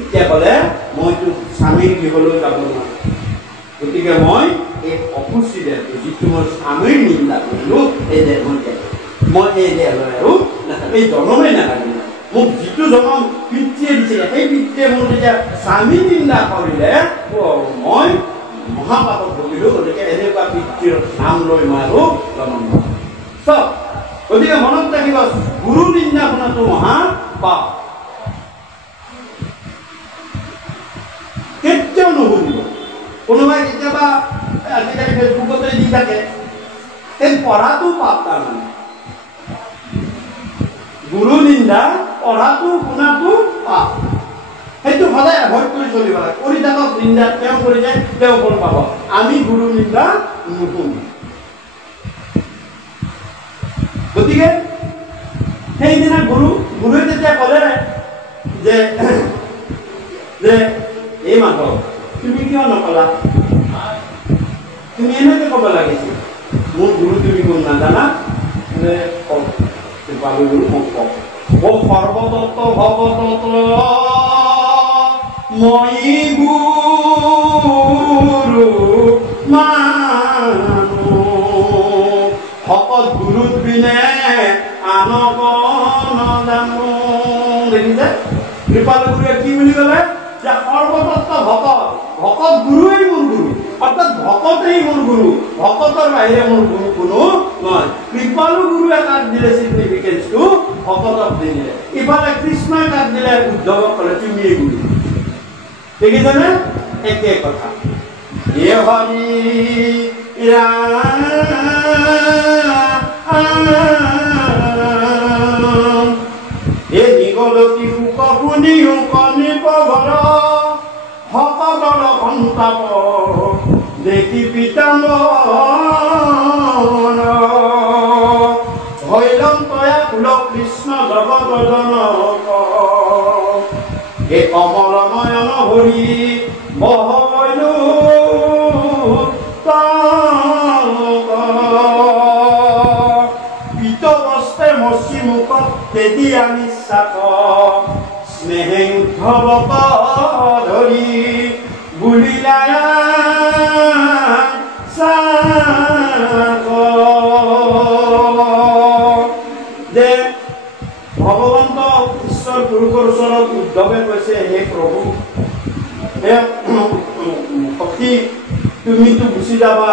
এতিয়া ক'লে মইতো স্বামীৰ গৃহলৈ যাব নোৱাৰো, গতিকে মই এই অপুষ্টি দেহটো যিটো মই স্বামীৰ নিন্দা কৰিলোঁ এই দেহ মই এই দেহলৈ আৰু এই জনমেই নালাগিল। মোক যিটো জনম পিতৃয়ে দিছিলে সেই পিতৃয়ে মোৰ যেতিয়া স্বামী নিন্দা কৰিলে মই মহাপাপত ভুগিলোঁ, গতিকে এনেকুৱা পিতৃৰ নাম লৈ মই আৰু জনম লওঁ। গতিকে মনত ৰাখিব গুৰু নিন্দা শুনাটো মহাপাপ, কেতিয়াও নুশুনিব। কোনোবাই কেতিয়াবা আজিকালি ফেচবুকতে দি থাকে সেই পঢ়াটো পাপ, তাৰমানে গুৰু নিন্দা পঢ়াটো শুনাটো পাপ, সেইটো সদায় এভইড কৰি চলিব লাগে। কৰি থাকক নিন্দা, তেওঁ কৰিলে তেওঁ ফল পাব, আমি গুৰু নিন্দা নুশুনো। গতিকে সেইদিনা গুৰুৱে তেতিয়া ক'লে যে এই মাধৱ তুমি কিয় নকলা, তুমি এনেকে ক'ব লাগিছিল, মোৰ গুৰু তুমি কোন নাজানা, পালো গুৰু মোক কওক। ও সৰ্বতত্ব ভৱতত্ব মই গুৰু মানো, ভকত গুৰুত বিনে আনক নাজানো। দেখিছে কৃপাল গুৰুৱে কি বুলি ক'লে যে সৰ্বতত্ব ভকত গুৰুৱেই মোৰ গুৰু, অৰ্থাৎ ভকতেই মোৰ গুৰু, ভকতৰ বাহিৰে মোৰ গুৰু কোনো নহয়। কৃপালু গুৰুৱে কাক দিলে চিগনিফিকেন্সটো, ভকতক দিলে। ইফালে কৃষ্ণই কাক দিলে, উদ্ধৱক ক'লে তুমিয়েই গুৰু। দেখিছেনে একে কথা। হে হৰি এ নিগলতি সুখ শুনি কণিপ ঘৰ ভকতৰ সন্তাপ দেখি পিতাম হৈলম তয়া কুল কৃষ্ণ জগত জনক এ কমল নয়ন হৰি বহলো পিতবস্তে মচি মুখ তেদি আমি চাক স্নেহে উদ্ধৱক ধৰি বুলিলা যে ভগৱন্ত ঈশ্বৰ পুৰুষৰ ওচৰত উদ্ধৱে কৈছে হে প্ৰভু, হে সখী তুমিতো গুচি যাবা,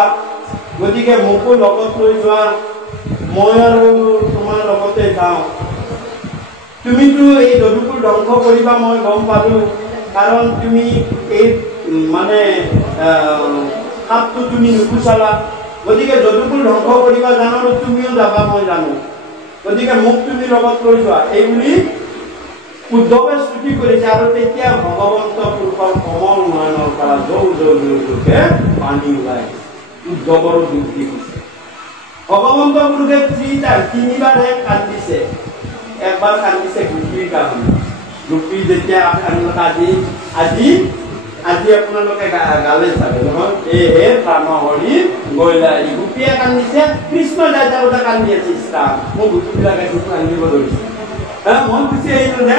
গতিকে মোকো লগত লৈ যোৱা, মই আৰু তোমাৰ লগতে যাওঁ। তুমিতো এই যদুকুল ধ্বংস কৰিবা মই গম পালোঁ, কাৰণ তুমি এই মানে সাপটো তুমি নুগুচালা, গতিকে যদুকুল ধ্বংস কৰিবা জানো, তুমিও যাবা মই জানো, গতিকে মোক তুমি লগত লৈ যোৱা। এই বুলি উদ্ধৱে স্তুতি কৰিছে, আৰু তেতিয়া ভগৱন্ত পুৰুষৰ কমল নয়নৰ পৰা জৌকে পানী ওলাই উদ্ধৱৰো দুখ দি গৈছে। ভগৱন্ত পুৰুষে তিনিবাৰহে কান্দিছে। একবাৰ কান্দিছে গোপীৰ কাৰণে, গোপী যেতিয়া আজি আপোনালোকে গালে চাগে নহয়, এহে প্ৰাণ হৰি গইলা, গোপীয়ে কান্দিছে, কৃষ্ণ যাই যাওঁতে কান্দি আছে, ইছৰাম মোৰ গোপীবিলাকে কান্দিব ধৰিছে। মই গুচি আহিলো যে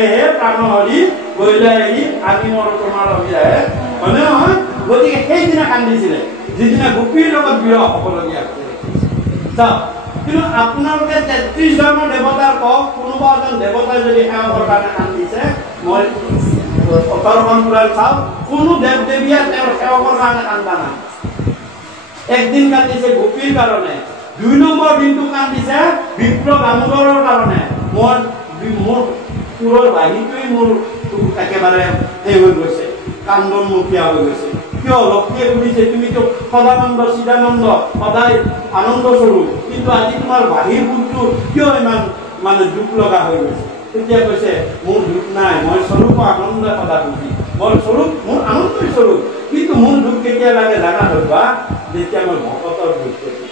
এহে প্ৰাণ হৰি গইলা এৰি আমি মোৰ তোমাৰ অভিযাহে হয়নে নহয়। গতিকে সেইদিনা কান্দিছিলে যিদিনা গোপীৰ লগত বিৰহ হ'বলগীয়া হৈছিলে। চাওক, কিন্তু আপোনালোকে 33 জনৰ দেৱতাৰ কওক, কোনোবা এজন দেৱতাই যদি সেৱকৰ কাৰণে কান্দিছে, মই 18খন পুৰাণ চাওক, কোনো দেৱ দেৱীয়ে তেওঁৰ সেৱকৰ কাৰণে কান্দা নাই। একদিন কান্দিছে গোপীৰ কাৰণে, 2 নম্বৰ দিনটো কান্দিছে বিপ্ৰ দামোদৰৰ কাৰণে। মোৰ পুৰৰ বাহিৰটোৱেই মোৰ একেবাৰে সেই হৈ গৈছে, কান্দনমুখীয়া হৈ গৈছে। কিয়? লক্ষ্মীয়ে সুধিছে তুমিতো সদানন্দ চিদানন্দ সদায় আনন্দ স্বৰূপ, কিন্তু আজি তোমাৰ বাহিৰ গুণটো কিয় ইমান মানে দুখ লগা হৈ গৈছে? তেতিয়া কৈছে মোৰ দুখ নাই, মই স্বৰূপ আনন্দ সদা সুখী, মোৰ স্বৰূপ মোৰ আনন্দৰ স্বৰূপ, কিন্তু মোৰ দুখ কেতিয়া লাগে জানা ধৰবা, যেতিয়া মই ভকতৰ দুখ কৰোঁ।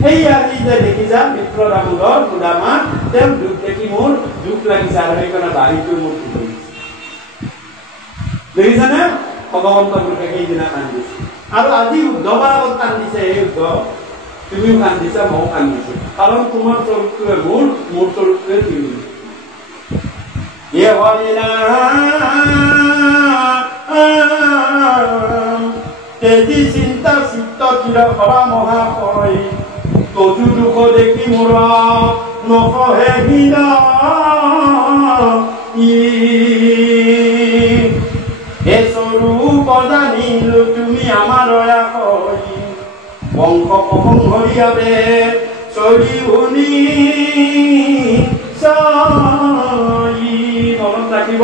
সেই আজি যে দেখিছা মিত্ৰ দামোদৰ গুদামা তেওঁ দুখ দেখি মোৰ দুখ লাগিছে আৰু সেইকাৰণে বাৰীটো মোৰ দেখিছানে ভগৱন্ত গুৰুকে সেইদিনা কান্দিছে আৰু আজি উদ্ধৱৰ আগত কান্দিছে এই উদ্ধৱ তুমিও কান্দিছা মইও কান্দিছো কাৰণ তোমাৰ স্বৰূপটোৱে মোৰ স্বৰূপটোৱে তুমি তেজি চিন্তা চিত্ত চিৰ কৰা মহাশয় তজু দুখ দেখি মোৰ নকহে হে স্বৰূপ জানিলো তুমি আমাৰ দয়া কৰি বংশ প্ৰসংহৰিয়াবে চৰি শুনি মনত ৰাখিব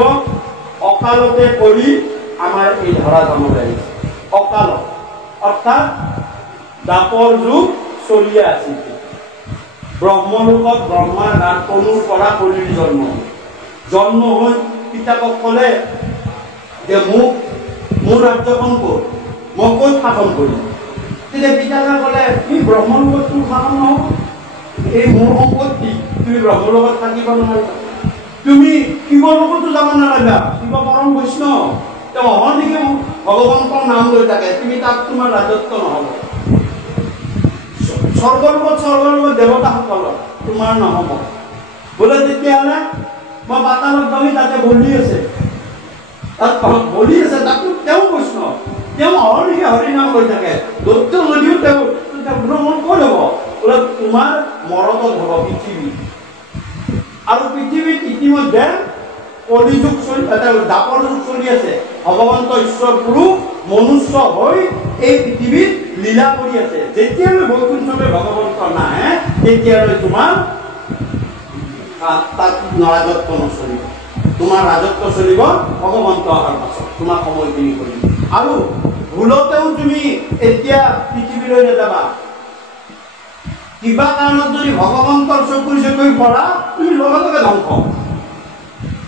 অকালতে কৰি আমাৰ এই ধৰা জন্মলৈ আহিছে অকালত অৰ্থাৎ দাপৰ যুগ চলি আছিল ব্ৰহ্মলোকত ব্ৰহ্মাৰ গাত তনুৰ পৰা কলিৰ জন্ম হৈ পিতাকক ক'লে যে মোৰ ৰাজ্যখন ক'ত মই ক'ত শাসন কৰিম তেতিয়া পিতাকে ক'লে তুমি ব্ৰহ্মলোকত তোৰ শাসন নহ'ব এই মোৰ সম্পত্তি তুমি ব্ৰহ্মলোকত থাকিব নোৱাৰিবা তুমি শিৱলোকতো যাব নালাগা শিৱ পৰম বৈষ্ণৱ তেওঁ অহৰ্নিশে ভগৱন্তৰ নাম লৈ থাকে তুমি তাত তোমাৰ ৰাজত্ব নহ'ব স্বৰ্গলোকত দেৱতাসকলৰ তোমাৰ নহ'ব বোলে তেতিয়াহ'লে মই পাতালত গৈ তাতে বলি আছে তাত বলি আছে তাতো তেওঁ বৈষ্ণৱ তেওঁ অহৰ্নিশে হৰিনাম লৈ থাকে দত্ত যদিও তেওঁ ভ্ৰমণ ক'ত হ'ব বোলে তোমাৰ মৰতত হ'ব পৃথিৱী আৰু পৃথিৱীত ইতিমধ্যে কলিযুগ দাপৰ যুগ চলি আছে ভগৱন্ত ঈশ্বৰ পুৰুষ মনুষ্য হৈ এই পৃথিৱীত লীলা কৰি আছে যেতিয়ালৈ বৈকুণ্ঠলৈ ভগৱন্ত নাহে তেতিয়ালৈ তোমাৰ তাত ৰাজত্ব নচলিব তোমাৰ ৰাজত্ব চলিব ভগৱন্ত অহাৰ পাছত তোমাৰ সময়খিনি কৰিম আৰু ভুলতেও তুমি এতিয়া পৃথিৱীলৈ নাযাবা কিবা কাৰণত যদি ভগৱন্তৰ চকুৰি পৰা তুমি লগে লগে ধ্বংস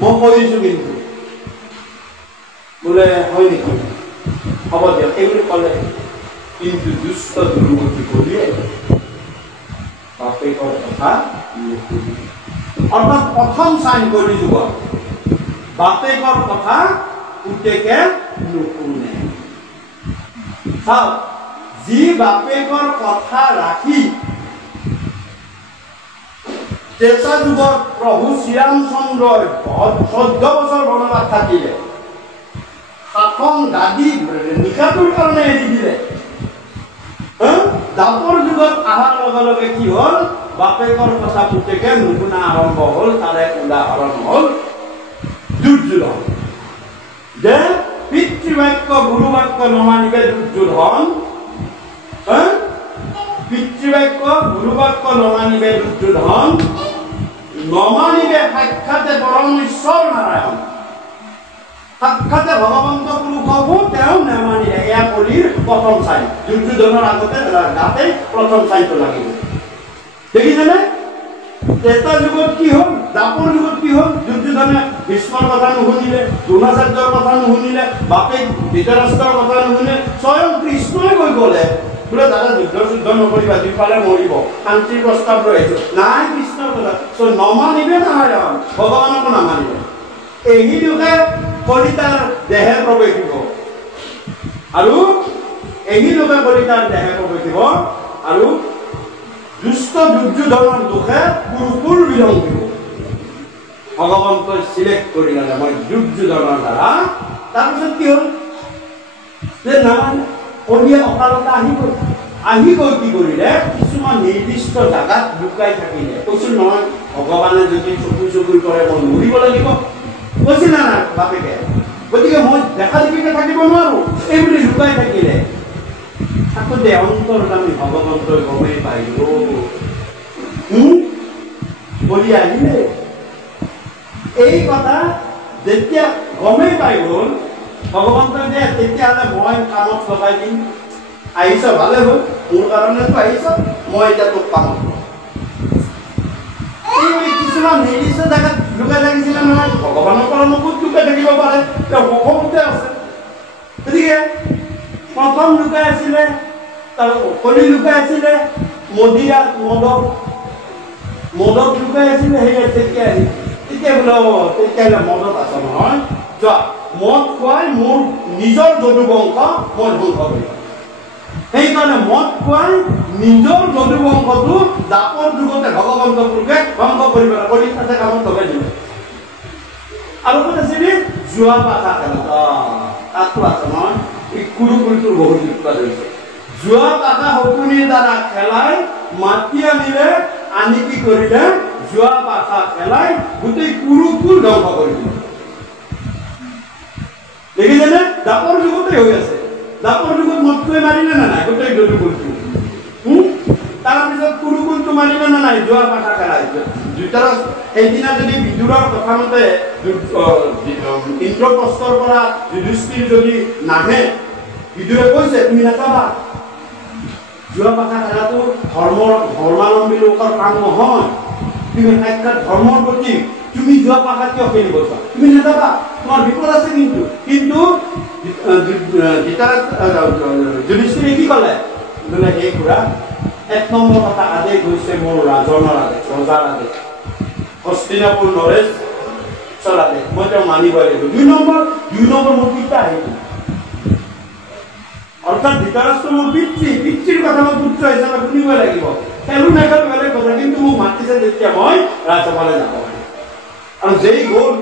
মই কৈছো কিন্তু বোলে হয় নেকি হ'ব দিয়ক এইবুলি ক'লে কিন্তু দুষ্ট দুৰ্গতি কৰিয়ে বাপেকৰ কথা অৰ্থাৎ প্ৰথম চাইন কৰি যুগত বাপেকৰ কথা পুতেকে নুশুনে চাওক যি বাপেকৰ কথা ৰাখি তেছা যুগত প্ৰভু শ্ৰীৰামচন্দ্ৰই 14 বছৰ বনবাস থাকিলে শাসন গাদী নিশাটোৰ কাৰণে এৰি দিলে দাপৰ যুগত অহাৰ লগে লগে কি হ'ল বাপেকৰ কথা পুতেকে নুশুনা আৰম্ভ হ'ল তাৰে উদাহৰণ হ'ল দুৰ্যোধন যে পিতৃবাক্য গুৰুবাক্য নমানিবে দুৰ্যোধন পিতৃবাক্য গুৰুবাক্য নমানিবে দুৰ্যোধন নমানিবে সাক্ষাতে পৰম ঈশ্বৰ নাৰায়ণ সাক্ষাতে ভগৱন্ত পুৰুষকো তেওঁ নেমানিলে এয়া কলিৰ প্ৰথম চাইন দুৰ্যোধনৰ আগতে গাতে প্ৰথম চাইনটো লাগিব দেখিছেনে ত্ৰেতা যুগত কি হ'ল দাপৰ যুগত কি হ'ল দুৰ্যোধনে ভীষ্মৰ কথা নুশুনিলে দ্ৰোণাচাৰ্যৰ কথা নুশুনিলে বাপেক ধৃতৰাষ্ট্ৰৰ কথা নুশুনিলে স্বয়ং কৃষ্ণই গৈ ক'লে বোলে দাদা যুদ্ধ নকৰিবা দুইফালে মৰিব শান্তিৰ প্ৰস্তাৱ লৈ আহিছো নাই কৃষ্ণৰ কথা নমানিবে নাৰায়ণ ভগৱানকো নামানিবে এই লোকে কলিতাৰ দেহে প্ৰৱেশ দিব আৰু এই লোকে কলিতাৰ দেহে প্ৰৱেশ দিব আৰু দুষ্ট দুৰ্যোধনৰ দুখে কুৰুকুৰ বিলম্বিব ভগৱন্তই চিলেক্ট কৰি ল'লে মই দুৰ্যোধনৰ দ্বাৰা তাৰপিছত কি হ'ল যে নামানে কলিয়ে অকালতে আহি গৈ কি কৰিলে কিছুমান নিৰ্দিষ্ট জাগাত লুকাই থাকিলে কৈছিল নহয় ভগৱানে যদি চকুৰি কৰে মই মৰিব লাগিব কৈছিল না নাই বাপেকে গতিকে মই দেখা দেখিকে থাকিব নোৱাৰো এইবুলি লুকাই থাকিলে থাকোঁতে অন্তৰত আমি ভগৱন্তই গমেই পাইলো বলি আহিলে এই কথা যেতিয়া গমেই পাই গ'ল ভগৱন্তই যে তেতিয়াহ'লে মই কামত লগাই দিম আহিছ ভালে হ'ল মোৰ কাৰণেতো আহিছ মই এতিয়া তোক কামত এইবুলি কিছুমান নিৰ্দিষ্ট জেগাত লুকাই থাকিছিলে নহয় ভগৱানৰ পৰা ক'ত লুকাই থাকিব পাৰে তেওঁ সকলোতে আছে গতিকে প্ৰথম লুকাই আছিলে তাৰ কলি লুকাই আছিলে মদিৰাত মদক লুকাই আছিলে সেই তেতিয়া বোলে তেতিয়াহ'লে মদত আছে নহয় যোৱা মদ খুৱাই মোৰ নিজৰ যদুবংশ মই ধ্বংস কৰিম সেইকাৰণে মদ খুৱাই নিজৰ যদুবংশটো দাপৰ যুগতে ভগৱন্ত পুৰুষে ধ্বংস কৰিব কৰি তাতে কামত লগাই দিলে আৰু ক'ত আছিলে জুৱা পাশা খেলা তাতো আছে নহয় এই কুৰুকুৰিটোৰ বহুত উৎপাদ হৈছে জুৱা পাশা শকুনিৰ দ্বাৰা খেলাই মাতি আনিলে আনি কি কৰিলে জুৱা পাশা খেলাই গোটেই কুৰুকুৰ ধ্বংস কৰি দিলে দেখিছেনে দাপৰ যুগতে হৈ আছে দাপৰ যুগত মদটোৱে মাৰিলে না নাই গোটেই যদুকুলটো তাৰপিছত কুৰুকুলটো মাৰিলে না নাই জুৱা পাশা খেলাই ধৃতৰাষ্ট্ৰ সেইদিনা যদি বিদুৰৰ কথা মতে ইন্দ্ৰপ্ৰস্থৰ পৰা যুধিষ্ঠিৰ যদি নাহে বিদুৰে কৈছে তুমি নাযাবা জুৱা পাশা খেলাটো ধৰ্মাৱলম্বী লোকৰ কাম নহয় তুমি সাক্ষাৎ ধৰ্মৰ প্ৰতি তুমি জুৱা পাশা কিয় খেলিব চোৱা তুমি নাযাবা তোমাৰ বিপদ আছে কিন্তু যুধিষ্ঠিৰে কি ক'লে বোলে এই খুৰা এক নম্বৰ কথা আদেশ হৈছে মোৰ ৰাজনৰ আদেশ ৰজাৰ আদেশ হস্তিনাপুৰ নৰেশ চলাতে মই তেওঁ মানিব লাগিব দুই নম্বৰ মোৰ পিতা আহিব অৰ্থাৎ ধৃতৰাষ্ট্ৰ মোৰ পিতৃৰ কথা মই পুত্ৰ হিচাপে শুনিব লাগিব খেলো নেখেলো বেলেগ কথা কিন্তু মোক মাতিছে যেতিয়া মই ৰাজসভালৈ যাব আৰু যেই গ'ল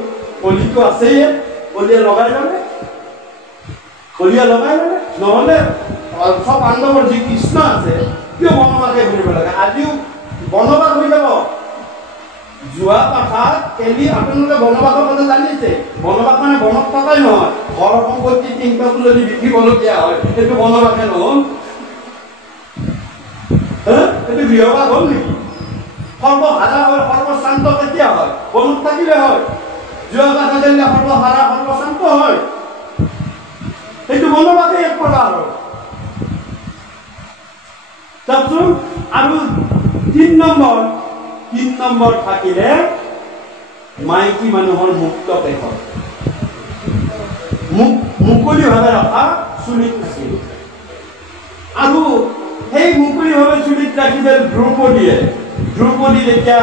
কলিটো আছেই কলিয়া লগাই ল'লে নহ'লে চব পাণ্ডৱৰ যি কৃষ্ণ আছে কিয় বনবাসে ঘূৰিব লাগে আজিও বনবাস হৈ যাব জুৱা পাশাত খেলি আপোনালোকে বনবাসৰ কথা জানিছে বনবাস মানে বনত থকাই নহয় ঘৰ সম্পত্তি তিনিটাটো যদি বিকিবলগীয়া হয় সেইটো বনবাসে নহ'ল সেইটো গৃহবাস হ'ল নেকি সৰ্বহাৰা হয় সৰ্বশান্ত কেতিয়া হয় বনত থাকিলে হয় জুৱা পাশা খেলিলে সৰ্বহাৰা সৰ্বশান্ত হয় সেইটো বনবাসে এক প্ৰকাৰ হয় তাৰপিছত আৰু 3 নম্বৰ থাকিলে মাইকী মানুহৰ মুক্ত পেশত মুকলিভাৱে ৰখা চুলিত আছিল আৰু সেই মুকলিভাৱে চুলিত ৰাখিছিল দ্ৰৌপদী যেতিয়া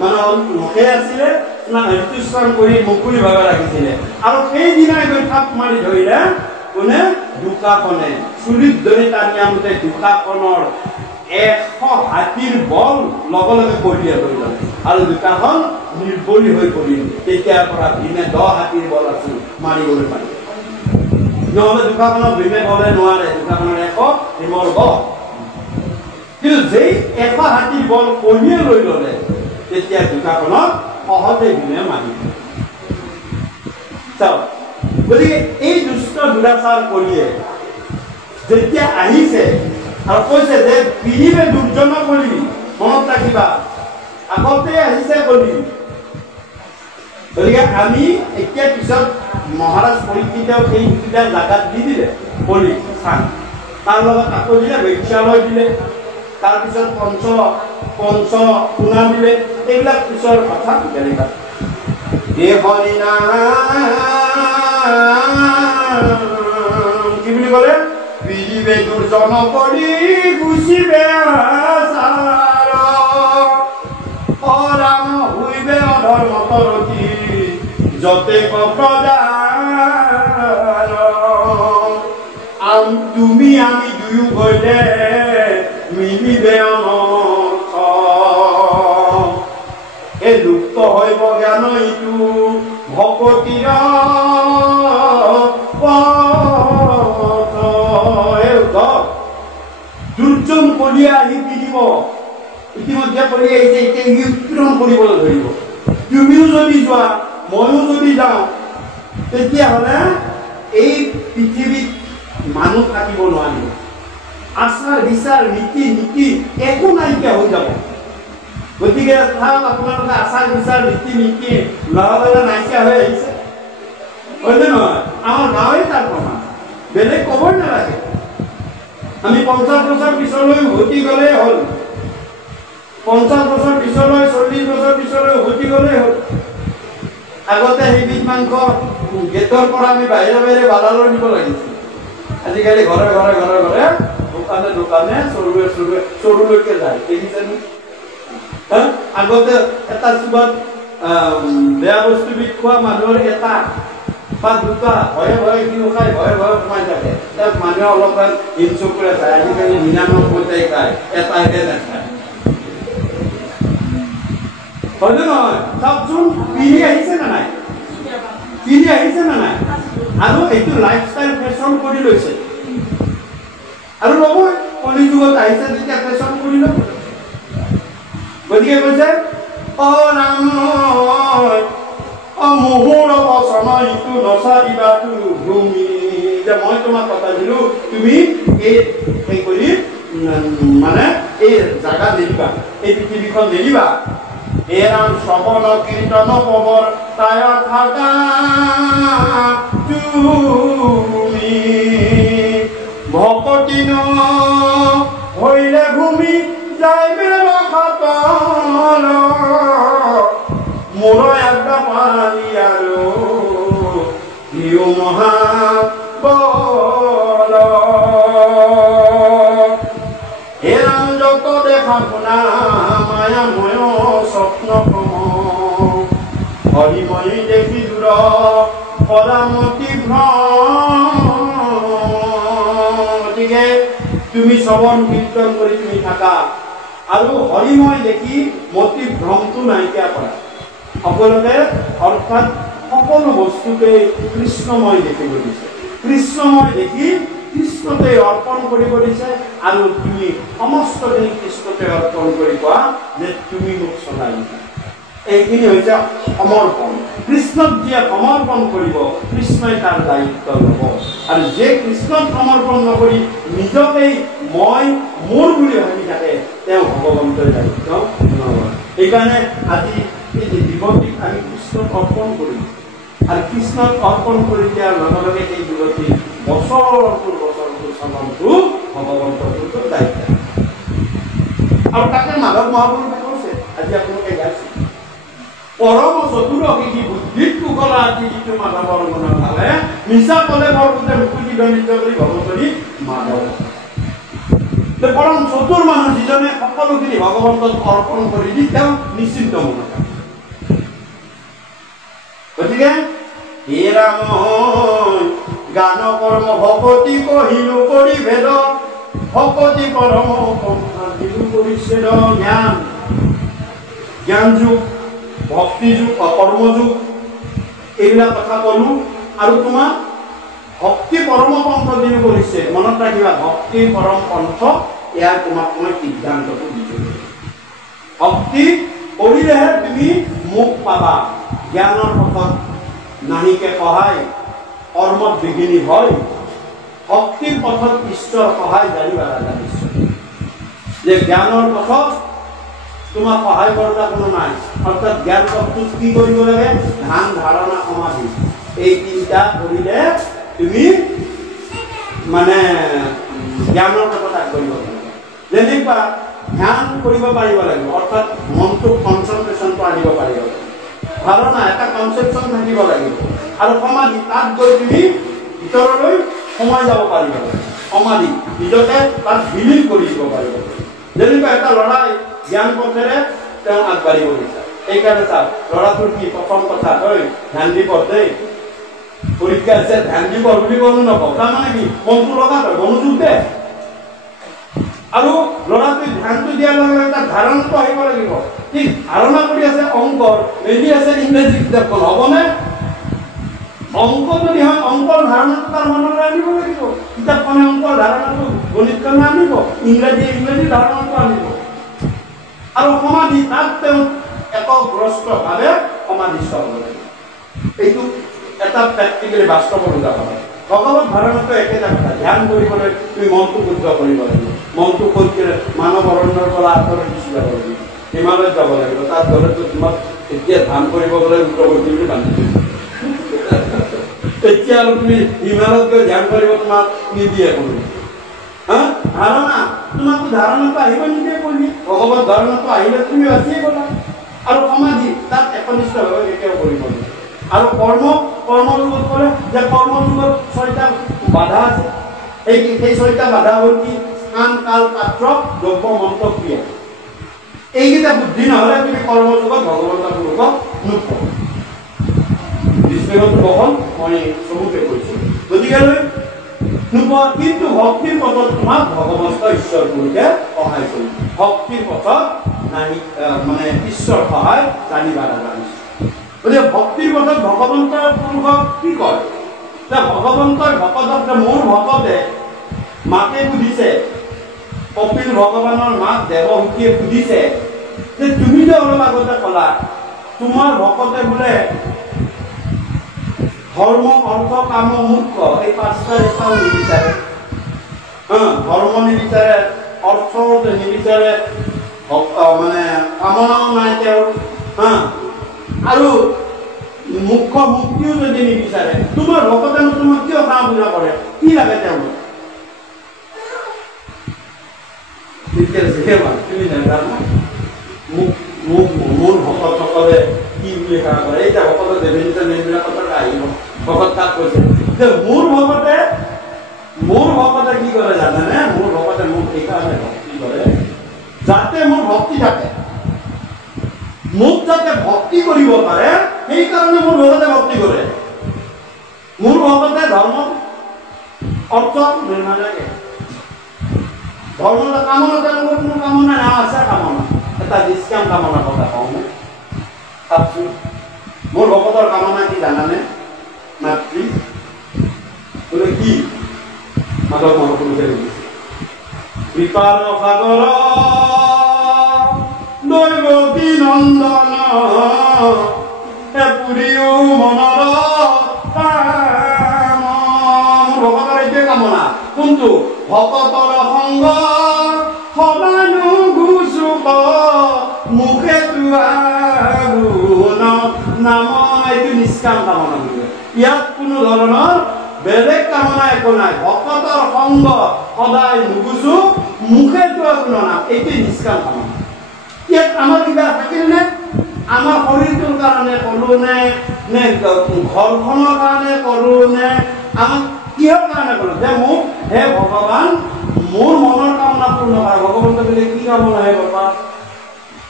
মানে মুখে আছিলে ঋতুস্নান কৰি মুকলিভাৱে ৰাখিছিলে আৰু সেইদিনাই গৈ থাপ মাৰি ধৰিলে কোনে দুকাখনে চুলিত ধৰি টানি আনোতে দুকাখনৰ 100 হাতীৰ বল লগে লগে কঢ়িয়াই লৈ ল'লে আৰু দুকাখন নিৰ্বলী হৈ পৰিল তেতিয়াৰ পৰা ভীমে 10 হাতীৰ বল আছিল মাৰিবলৈ পাৰি নহ'লে দুকাখনক ভীমে বলে নোৱাৰে দুকাখনৰ 100 ভীমৰ বল কিন্তু যেই 100 হাতীৰ বল কঢ়িয়াই লৈ ল'লে তেতিয়া দুকাখনক সহজে ভীমে মাৰিলে চাওক গতিকে এই দুষ্ট দুৰাচাৰ কৰিয়ে যেতিয়া আহিছে আৰু কৈছে যে পিৰিবে দুৰ্জন কৰিবি মনত ৰাখিবা আগতে আহিছে কৰিবি গতিকে আমি এতিয়া পিছত মহাৰাজ পৰীক্ষিতেও সেই দুটা জাগাত দি দিলে কৰি স্থান তাৰ লগত আকৌ দিলে বৈশ্যালয় দিলে তাৰপিছত পঞ্চ পুনা দিলে এইবিলাক পিছৰ কথা বেলেগ কি বুলি ক'লে পিৰিবে দুৰ্জন কৰি গুচিবে অৰাম হুইবে অধৰ্মত ৰতি যতে প্ৰজাৰ তুমি আমি দুয়ো গ'লে মিলিবে অনৰ্থ এই লুপ্ত হৈব জ্ঞান ইটো ভকতিৰ দুৰ্জন কলিয়া আহি পিৰিব ইতিমধ্যে কৰি আহিছে এতিয়া সি উৎপীড়ন কৰিবলৈ ধৰিব তুমিও যদি যোৱা ময়ো যদি যাওঁ তেতিয়াহ'লে এই পৃথিৱীত মানুহ থাকিব নোৱাৰিব আচাৰ বিচাৰ নীতি একো নাইকিয়া হৈ যাব গতিকে আপোনালোকে আচাৰ বিচাৰ নীতি লাহে নাইকিয়া হৈ আহিছে হয়নে নহয় আমাৰ গাঁৱে তাৰ প্ৰমাণ বেলেগ ক'বই নালাগে আমি 50 বছৰ পিছলৈ উভতি গ'লেই হ'ল 50 বছৰ পিছলৈ 40 বছৰ পিছলৈ উভতি গ'লেই হ'ল আগতে সেইবিধ মাংস গেটৰ পৰা আমি বাহিৰে বাহিৰে বালালৈ নিব লাগিছিল আজিকালি ঘৰে ঘৰে দোকানে দোকানে চৰুলৈকে যায় দেখিছেনে আগতে এটা চুবাত বেয়া বস্তুবিধ খোৱা মানুহৰ এটা বা দুটা ভয়ে ভয়ে কিনো খায় ভয়ে ভয়ে সোমাই থাকে মানুহে অলপমান হিংসুক কৰি খায় আজিকালি 99টাই খায় এটাহে নাখায় হয়নে নহয় চাওকচোন পিঢ়ি আহিছে নে নাই পিঢ়ি আহিছে নে নাই আৰু এইটো লাইফষ্টাইল ফেশ্বন কৰি লৈছে আৰু ল'বই কলিযুগত আহিছে যেতিয়া ফেশ্বন কৰি ল'ব গতিকে কৈছে অ ৰাম মুহুৰ বচন ইটো নচাৰিবা ভূমি যে মই তোমাক কথা দিলো তুমি এই কৰি মানে এই জাগা নেৰিবা এই পৃথিৱীখন নেৰিবা এৰাম শ্ৰৱণ কীৰ্তন পৱৰ তাই থাকা তুমি ভকতি ন হইলে ভূমি যাইবে ৰখাতল মোৰ একটা পানী আৰু হিউ মহাবল এৰাম যত দেখা শুনা মায়াময় স্বপ্ন হৰিময় দেখি দূৰ পৰামতি গতিকে তুমি শ্ৰৱণ কীৰ্তন কৰি তুমি থাকা আৰু হৰিময় দেখি মতি ভ্ৰমটো নাইকিয়া কৰা সকলোতে অৰ্থাৎ সকলো বস্তুকে কৃষ্ণময় দেখিব দিছে কৃষ্ণময় দেখি কৃষ্ণতে অৰ্পণ কৰিব দিছে আৰু তুমি সমস্তখিনি কৃষ্ণতে অৰ্পণ কৰি কোৱা যে তুমি মোক চলাই দিবা এইখিনি হৈছে সমৰ্পণ কৃষ্ণক যিয়ে সমৰ্পণ কৰিব কৃষ্ণই তাৰ দায়িত্ব ল'ব আৰু যে কৃষ্ণক সমৰ্পণ নকৰি নিজকেই মই মোৰ বুলি ভাবি থাকে তেওঁ ভগৱন্তৰ দায়িত্ব নলয় সেইকাৰণে আজি এই জীৱতীক আমি কৃষ্ণক অৰ্পণ কৰিম আৰু কৃষ্ণক অৰ্পণ কৰি দিয়াৰ লগে লগে এই যুৱতী বছৰটোৰ চলনটো ভগৱন্তৰ দায়িত্ব আৰু তাকে মাধৱ মহাপুৰুষে কৈছে আজি আপোনালোকে গাইছে পৰম চতুৰ কি বুদ্ধিত কুকলা আজি যিটো মাধৱৰ গুণ ভালে মিছা কলে বৰপুতে মুকুতি গণিত বুলি ভগৱতী মাধৱ পৰম চতুৰ মানুহ যিজনে সকলোখিনি ভগৱন্তক অৰ্পণ কৰি দি তেওঁ নিশ্চিন্ত মনে থাকে গতিকে হে ৰাম গান কৰ্ম ভকতি কহিলো কৰি ভেদ ভকতি পৰম দিলো কৰিছে জ্ঞান জ্ঞান যুগ ভক্তি যুগ কৰ্মযুগ এইবিলাক কথা কলো আৰু তোমাৰ ভক্তি পৰম পন্থ দিলো কৰিছে মনত ৰাখিবা ভক্তি পৰম পন্থ ইয়াৰ তোমাক মই সিদ্ধান্তটো দিছো ভক্তি কৰিলেহে তুমি মোক পাবা জ্ঞানৰ পথত নাহিকে সহায় কৰ্মত বিঘিনি হয় ভক্তিৰ পথত ঈশ্বৰ সহায় জানিবা নিশ্চয় যে জ্ঞানৰ পথত তোমাক সহায় কৰা কোনো নাই অৰ্থাৎ জ্ঞান পথটোত কি কৰিব লাগে ধ্যান ধাৰণা সমাধি এই তিনিটা কৰিলে তুমি মানে জ্ঞানৰ পথত আগবাঢ়িব লাগিব যেনেকুৱা ধ্যান কৰিব পাৰিব লাগিব অৰ্থাৎ মনটো কনচেন্ট্ৰেশ্যনটো আনিব পাৰিব লাগিব ধাৰণা এটা কনচেপশ্যন থাকিব লাগিব আৰু সমাধি তাত গৈ তুমি ভিতৰলৈ সোমাই যাব পাৰিব সমাধি নিজকে তাত বিলীন কৰি দিব পাৰিব যেনেকুৱা এটা ল'ৰাই জ্ঞান পথেৰে তেওঁ আগবাঢ়িব বিচাৰে সেইকাৰণে চাওক ল'ৰাটোৰ কি প্ৰথম কথা হয় ধ্যান দিব দেই পৰীক্ষা আছে ধ্যান দিব বুলি ক'লো নকওঁ তাৰমানে কি মনটো লগা তই মনোযোগ দে আৰু ল'ৰাটোৱে ধ্যানটো দিয়াৰ লগে লগে তাৰ ধাৰণাটো আহিব লাগিব ঠিক ধাৰণা কৰি আছে অংকৰ মেলি আছে ইংৰাজী কিতাপখন হ'বনে অংক যদি হয় অংকৰ ধাৰণাটো তাৰ মনলৈ আনিব লাগিব কিতাপখনে অংকৰ ধাৰণাটো গণিতখনে আনিব ইংৰাজী ধাৰণাটো আনিব আৰু সমাধি তাত তেওঁ একগ্ৰস্তভাৱে সমাধিস্থ হ'ব লাগিব এইটো এটা প্ৰেক্টিকেলি বাস্তৱত উদাহৰণ ভগৱত ধাৰণাটো একেটা কথা ধ্যান কৰিবলৈ তুমি মনটো শুদ্ধ কৰিব লাগিব মনটো কৰিলে মানৱ অৰণ্যৰ পৰা আঁতৰি গুচি যাব লাগিব হিমালয়ত যাব লাগিব তাত গ'লেতো তোমাক এতিয়া ধ্যান কৰিব গ'লে উগ্ৰৱৰ্তী বুলি বান্ধি দিব এতিয়া আৰু তুমি হিমালয়ত গৈ ধ্যান কৰিব তোমাক নিদিয়ে কোনো ধাৰণা তোমাকতো ধাৰণাটো আহিব নিদিয়ে কৰিবি ভগৱত ধাৰণাটো আহিলে তুমি বাচিয়ে গ'লা আৰু সমাধি তাত একনিষ্ঠভাৱে কেতিয়াও কৰিব নোৱাৰে আৰু কৰ্মযুগত ক'লে যে কৰ্মযুগত 6টা বাধা আছে সেই 6টা বাধা হ'ল কি স্থান কাল পাত্ৰ দ্ৰব্য মন্ত্ৰ ক্ৰিয়া এইকেইটা বুদ্ধি নহ'লে তুমি কৰ্মযোগত ভগৱন্তৰ ৰূপক নোপোৱা দৃষ্টিগত বহল মই চমুকে কৈছোঁ গতিকেলৈ নোপোৱা কিন্তু ভক্তিৰ পথত তোমাক ভগৱন্ত ঈশ্বৰ গুৰুকে সহায় কৰিব ভক্তিৰ পথত মানে ঈশ্বৰ সহায় জানিবা জানিছোঁ গতিকে ভক্তিৰ পথত ভগৱন্তৰ পুৰুষক কি কয় যে ভগৱন্তৰ ভকতক যে মোৰ ভকতে মাকে সুধিছে কপিল ভগৱানৰ মাক দেৱহূতিয়ে সুধিছে যে তুমি যে অলপ আগতে ক'লা তোমাৰ ভকতে বোলে ধৰ্ম অৰ্থ কাম মোক্ষ এই পাঁচটা এটাও নিবিচাৰে ধৰ্ম নিবিচাৰে অৰ্থ নিবিচাৰে মানে কামনাও নাই তেওঁৰ আৰু মুখ্য মুক্তিও যদি নিবিচাৰে তোমাৰ ভকতেনো তোমাক কিয় কাম পূজা কৰে কি লাগে তেওঁলোক মোৰ ভকতসকলে কি বুলি সেৱা কৰে এতিয়া ভকতৰ ডেফিনিশ্যন এইবিলাকৰ আহিব ভকত কাক কৈছে যে মোৰ ভকতে কি কৰে জানেনে মোৰ ভকতে মোক সেইকাৰণে ভক্তি কৰে যাতে মোৰ ভক্তি থাকে মোক যাতে ভক্তি কৰিব পাৰে সেইকাৰণে মোৰ ভকতে ভক্তি কৰে মোৰ ভকতে ধৰ্ম অৰ্থ নালাগে ধৰ্ম কামনা তেওঁলোকৰ কোনো কামনা আছে কামনা এটা নিষ্কাম কামনা কথা কওঁ ভাবচোন মোৰ ভকতৰ কামনা কি জানানে মাতৃ বোলে কি মাধৱ মহাপুৰুষে লিখিছে কৃপাৰ সাগৰ দৈৱকী নন্দন পুৰীও মনৰ মোৰ ভকতৰ এইটোৱে কামনা কোনটো ভকতৰ সংগ সদায় নুগুচুক মুখে নাম এইটো নিষ্কাম কামনা ইয়াত কোনো ধৰণৰ বেলেগ কামনা একো নাই ভকতৰ সংগ সদায় নুগুচু মুখে কোনো নাম এইটো নিষ্কাম কামনা ইয়াত আমাৰ কিবা থাকিল নে আমাৰ শৰীৰটোৰ কাৰণে কৰো নে ঘৰখনৰ কাৰণে কৰো নে আমাক কিহৰ কাৰণে কৰো যে মোক হে ভগৱান মোৰ মনৰ কামনা পূৰ্ণ কৰা ভগৱন্ত বোলে কি কামনা হে ভগৱান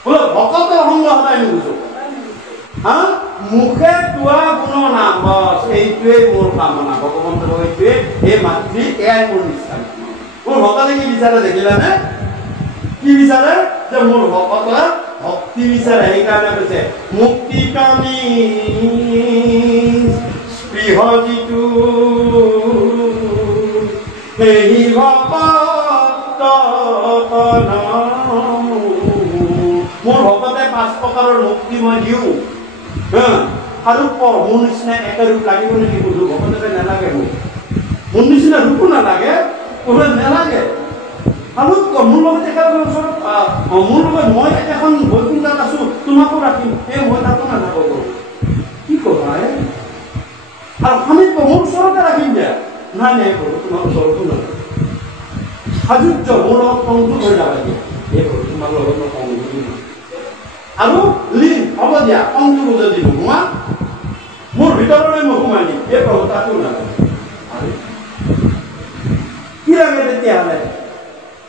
বোলে ভকতৰ সংগ সদায় নুগুচু মুখে তোৱা গুণ নাম বস এইটোৱে মোৰ কামনা ভগৱন্ত এইটোৱে হে মাতৃ এয়াই মোৰ নিষ্ঠা মোৰ ভকতে কি বিচাৰে দেখিলানে কি বিচাৰে যে মোৰ ভকতে ভক্তি বিচাৰে সেইকাৰণে কৈছে মুক্তি কামী স্পৃহ যিটো সেই ভকত মোৰ ভকতে 5 প্ৰকাৰৰ মুক্তি মই দিওঁ আৰু মোৰ নিচিনা একে ৰূপ লাগিব নেকি বুধু ভকতে নালাগে মোৰ নিচিনা ৰূপো নালাগে নালাগে আৰু মোৰ লগত একেবাৰে ওচৰত মোৰ লগত মই এখন বৈকুণ্ঠত আছো তোমাকো ৰাখিম এই মই তাতো নাথাকো কি ক'বা আৰু আমি মোৰ ওচৰতে ৰাখিম দিয়া নাই নাই তোমাৰ ওচৰতো নাথাকো সাজুৰ্য মোৰ লগত সংযোগ হৈ নালাগে এই তোমাৰ লগত সংযোগ আৰু লিং হ'ব দিয়া সংযোগ যদি নোহোৱা মোৰ ভিতৰলৈ মই সোমাই দিম এই প্ৰভু তাতো নালাগে কি লাগে তেতিয়াহ'লে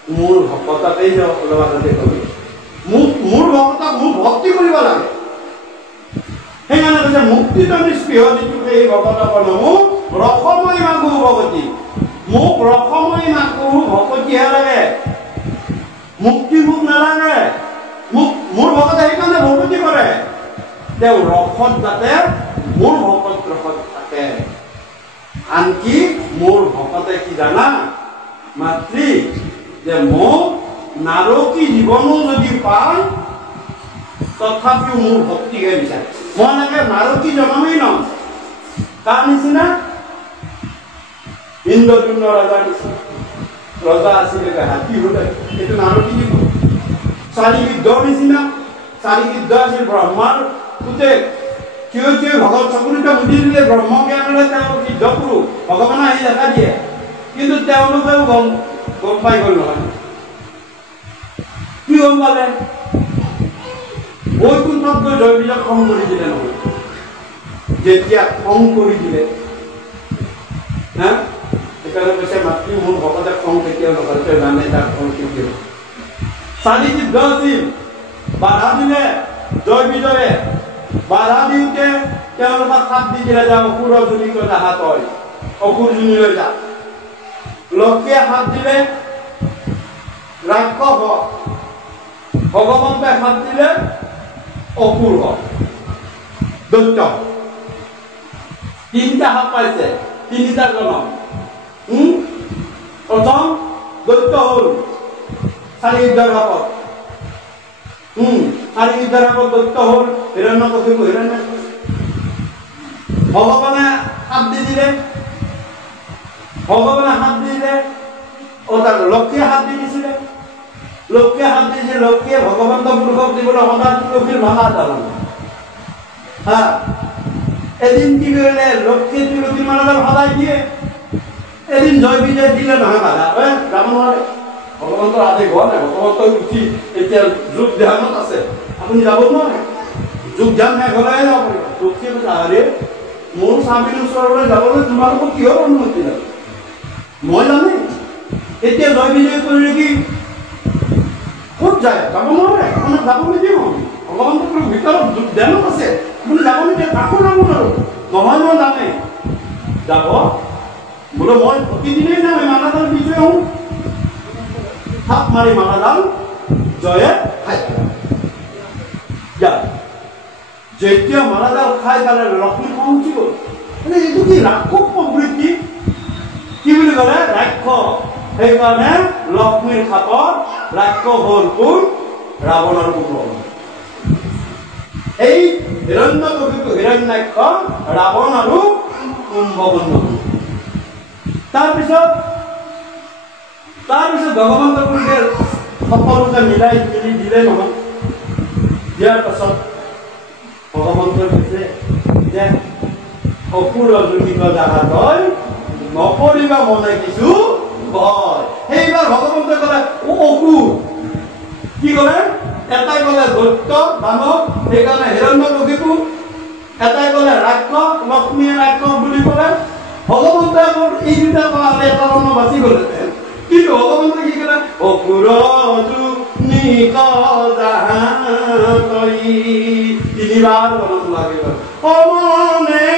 মোৰ ভকতকেই অলপ আগতে কবি মোৰ ভকতক মোক ভক্তি কৰিব লাগে সেইকাৰণে কৈছে মুক্তিত নিষ্পৃহ যিটো সেই ভকতক মোক ৰসময় মাগো ভকতি মোক ৰসময় মাগো ভকতিহে লাগে মুক্তি মোক নালাগে মোৰ ভকতে সেইকাৰণে ভকতি কৰে তেওঁ ৰসত যাতে মোৰ ভকত ৰসত থাকে আনকি মোৰ ভকতে কি জানা মাতৃ যে মোক নাৰকী জীৱনো যদি পায় তথাপিও মোৰ ভক্তিকে বিচাৰে মই এনেকে নাৰকী জনমেই নম কাৰ নিচিনা ইন্দ্ৰদ্যুম্ন ৰজাৰ নিচিনা ৰজা আছিলে হাতী হলে এইটো নাৰকী জীৱন চাৰি বিদ্ধৰ নিচিনা চাৰি বিদ্ধ আছিল ব্ৰহ্মাৰ পুতেক কিয় কিয় ভগৱত চকুৰিত মুদি দিলে ব্ৰহ্ম জ্ঞানেৰে তেওঁ সিদ্ধ পুৰুষ ভগৱানে আহি দেখা দিয়ে কিন্তু তেওঁলোকেও গম পাই গ'ল নহয় কি গম পালে বৈকুণ্ঠত গৈ জয়বিজয় খং কৰি দিলে নহয় যেতিয়া খং কৰি দিলে সেইকাৰণে কৈছে মাতৃ মোৰ ভকতে খং কেতিয়াও নকৰে, তই জানে তাৰ খং কেতিয়াও। চাৰি যুদ্ধ আছিল, বাধা দিলে জয় বিজয়ে, বাধা দিওঁতে তেওঁলোকক হাত দি দিলে যে অসুৰৰ জুনিকৈ হাত হয়, অসুৰ জুনিলৈ যা। লক্ষীয়ে হাত দিলে ৰাক্ষস হওক, ভগৱন্তই হাত দিলে অসুৰ হওক, দৈত্য। তিনিটা হাত পাইছে, তিনিটা জনম। প্ৰথম দৈত্য হ'ল চাৰি যুদ্ধৰ ভাগত, চাৰি যুদ্ধৰ ভাগত দৈত্য হ'ল হিৰণ্যকশিপু, হিৰণ্যকশিপু। ভগৱানে হাত দি দিলে, ভগৱানে হাত দি দিলে, লক্ষীয়ে হাত দি দিছিলে, লক্ষীয়ে হাত দিছে, লক্ষীয়ে ভগৱন্ত পুৰুষক দিবলৈ সদায় তুলসীৰ মালা জ্বলালে। এদিন কি কৰিলে, লক্ষীয়ে তুলসীৰ মালাডাল সদায় দিয়ে, এদিন জয় বিজয় দিলে নহয় বাধা, যাব নোৱাৰে। ভগৱন্তৰ আদেশ হোৱা নাই, ভগৱন্তই উঠি এতিয়া যোগ ধ্যানত আছে, আপুনি যাব নোৱাৰে। যোগ ধ্যান শেষ হ'লেহে যাব পাৰিব। লক্ষীয়ে কৈছে আৰে মোৰ স্বামীৰ ওচৰলৈ যাবলৈ তোমালোকক কিহৰ অনুমতি লাগে, মই জানো। এতিয়া জয় বিজয় কৰিলে কি ক'ত যায়, যাব নোৱাৰে, আপোনাক যাব নিদিওঁ। ভগৱন্তৰ ভিতৰত যোগ ধ্যানত আছে, আপুনি যাব নিদিয়ে, কাকো যাব নোৱাৰো। নহয় মই জানে যাব, বোলো মই প্ৰতিদিনেই যাম, মালাডাল বিজয় হওঁ, থাপ মাৰি মালাডাল জয়ে খাই পেলালে। যেতিয়া মালাডাল খাই পেলালে লক্ষ্মী খং উঠি গ'ল। এইটো কি ৰাক্ষস প্ৰবৃত্তি, কি বুলি ক'লে ৰাক্ষস। সেইকাৰণে লক্ষ্মীৰ খাপত ৰাক্ষস হ'ল কোন, ৰাৱণৰ পুত্ৰ। এই হিৰণ্যকশিপু হিৰণ্যাক্ষ ৰাৱণ আৰু কুম্ভকৰ্ণ। তাৰপিছত ভগৱন্ত পুৰুষে সকলোকে মিলাই মিলি দিলে নহয়। দিয়াৰ পাছত ভগৱন্তই কৈছে যে অসুৰ জুনিক জাগা তই নকৰিবা মনে কিছু ভয়। সেইবাৰ ভগৱন্তই ক'লে ও অসুৰ, কি ক'লে, এটাই ক'লে দৈত্য দানৱ, সেইকাৰণে হিৰণ্যকশিপু, এটাই ক'লে ৰাক্ষস, লক্ষ্মীয়ে ৰাক্ষস বুলি ক'লে। ভগৱন্তই এই দুটা ক'লে এটা মানুহ বাচি গ'লে, কিন্তু ভগৱন্তই কি ক'লে, অসুৰ জুনিক জাগা তই, তিনিবাৰ গণন লাগিব, অমনে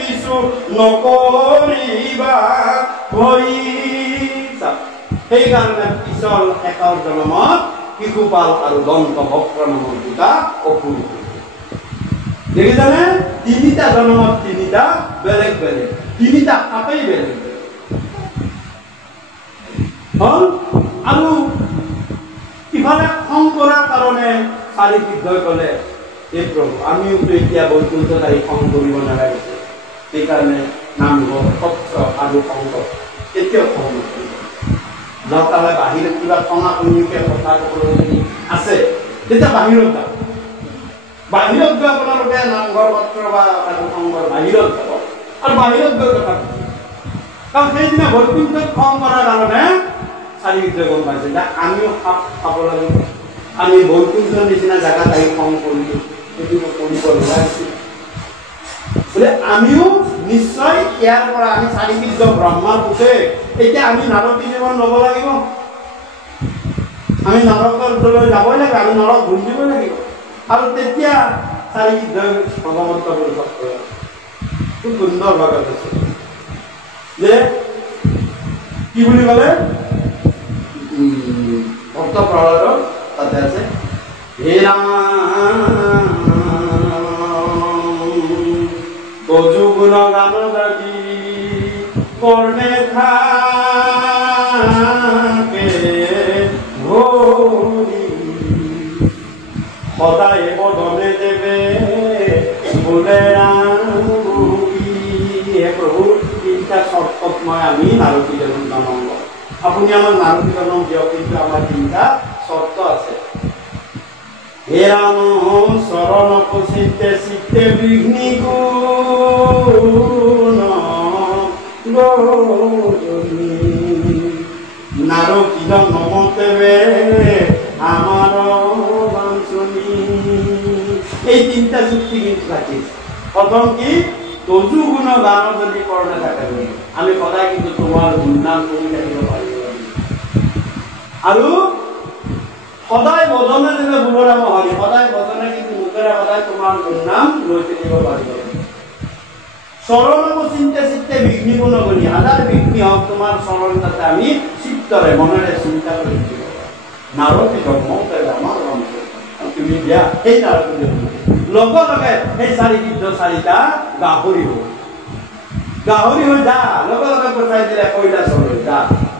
কিছু নকৰিবা ভয়। সেইকাৰণে পিছৰ একৰ জন্মত শিশুপাল আৰু দন্ত ভক্ত নামৰ দুটা অসুৰ। দেখিছানে, তিনিটা জন্মত তিনিটা বেলেগ বেলেগ, তিনিটা সাপেই বেলেগ বেলেগ হ'ল। আৰু ইফালে খং কৰাৰ কাৰণে চাৰি সিদ্ধই ক'লে, এই প্ৰভু আমিওতো এতিয়া বৈকুণ্ঠত আহি খং কৰিব নালাগিছে, সেইকাৰণে নামঘৰ সত্ৰ আৰু সংঘ কেতিয়াও খং নকৰিব। যাওঁতালে বাহিৰত কিবা খঙা খঙিকে কথা ক'বলৈ আছে তেতিয়া বাহিৰত যাওক, বাহিৰত গৈ আপোনালোকে নামঘৰ সত্ৰ বা সাধু সংঘৰ বাহিৰত যাব আৰু বাহিৰত গৈ কথা ক'ব। কাৰণ সেইদিনা বৈকুণ্ঠত খং কৰাৰ কাৰণে চাৰি সিদ্ধই গম পাইছে যে আমিও সাপ খাব লাগিব, আমি বৈকুণ্ঠৰ নিচিনা জেগাত আহি খং কৰিলোঁ, সেইটো কৰিব নোৱাৰিছিল বোলে। আমিও নিশ্চয় ইয়াৰ পৰা আমি চাৰি সিদ্ধ ব্ৰহ্মাৰ পুতে এতিয়া আমি নাৰদী জীৱন ল'ব লাগিব, আমি নৰকৰ ওচৰলৈ যাবই লাগিব, আমি নৰক ভুঞ্জিবই লাগিব। আৰু তেতিয়া চাৰি সিদ্ধ ভগৱন্ত পুৰুষক খুব সুন্দৰ ভাৱে কৈছে যে কি বুলি ক'লে, ভক্ত প্ৰহ্লাদৰ তাতে আছে, হে ৰাম বজু গুণ গান গাদি কৰ্ণে থাকে ভৰি, সদায় বদনে দেৱে বোলে ৰাম। হে প্ৰভু, তিনিটা চৰ্তত মই আমি নাৰদী জনম লওঁ, আপুনি আমাক নাৰদী জনম দিয়ক, কিন্তু আমাৰ তিনিটা চৰ্ত আছে। হে ৰাম চৰণ চিত্তে চিত্তে বিঘ্নি গুণ নাৰদী নমতেবে আমাৰ বাঞ্ছনি। এই তিনিটা চুক্তি কিন্তু থাকিছে। প্ৰথম কি, তজু গুণ গান যদি কৰণে থাকে আমি সদায় কিন্তু তোমাৰ গুণনাম কৰি থাকিব পাৰিব আৰু সদায় বদনে যেনে বুবৰা মহালি সদায় বদনে কিন্তু মুখেৰে সদায় তোমাৰ গুণনাম লৈ থাকিব পাৰিব চৰণক চিন্তে চিত্তে বিঘ্নিব নগনি হাজাৰ বিঘ্নি হওক তোমাৰ চৰণ তাতে আমি চিত্তৰে মনেৰে চিন্তা কৰি থাকিব নাৰদী ধৰ্মতে আমাৰ তুমি দিয়া সেই নাৰদী লগে লগে সেই চাৰিটা গাহৰি হৈ যা লগে লগে পঠাই দিলে কৈলাশলৈ যা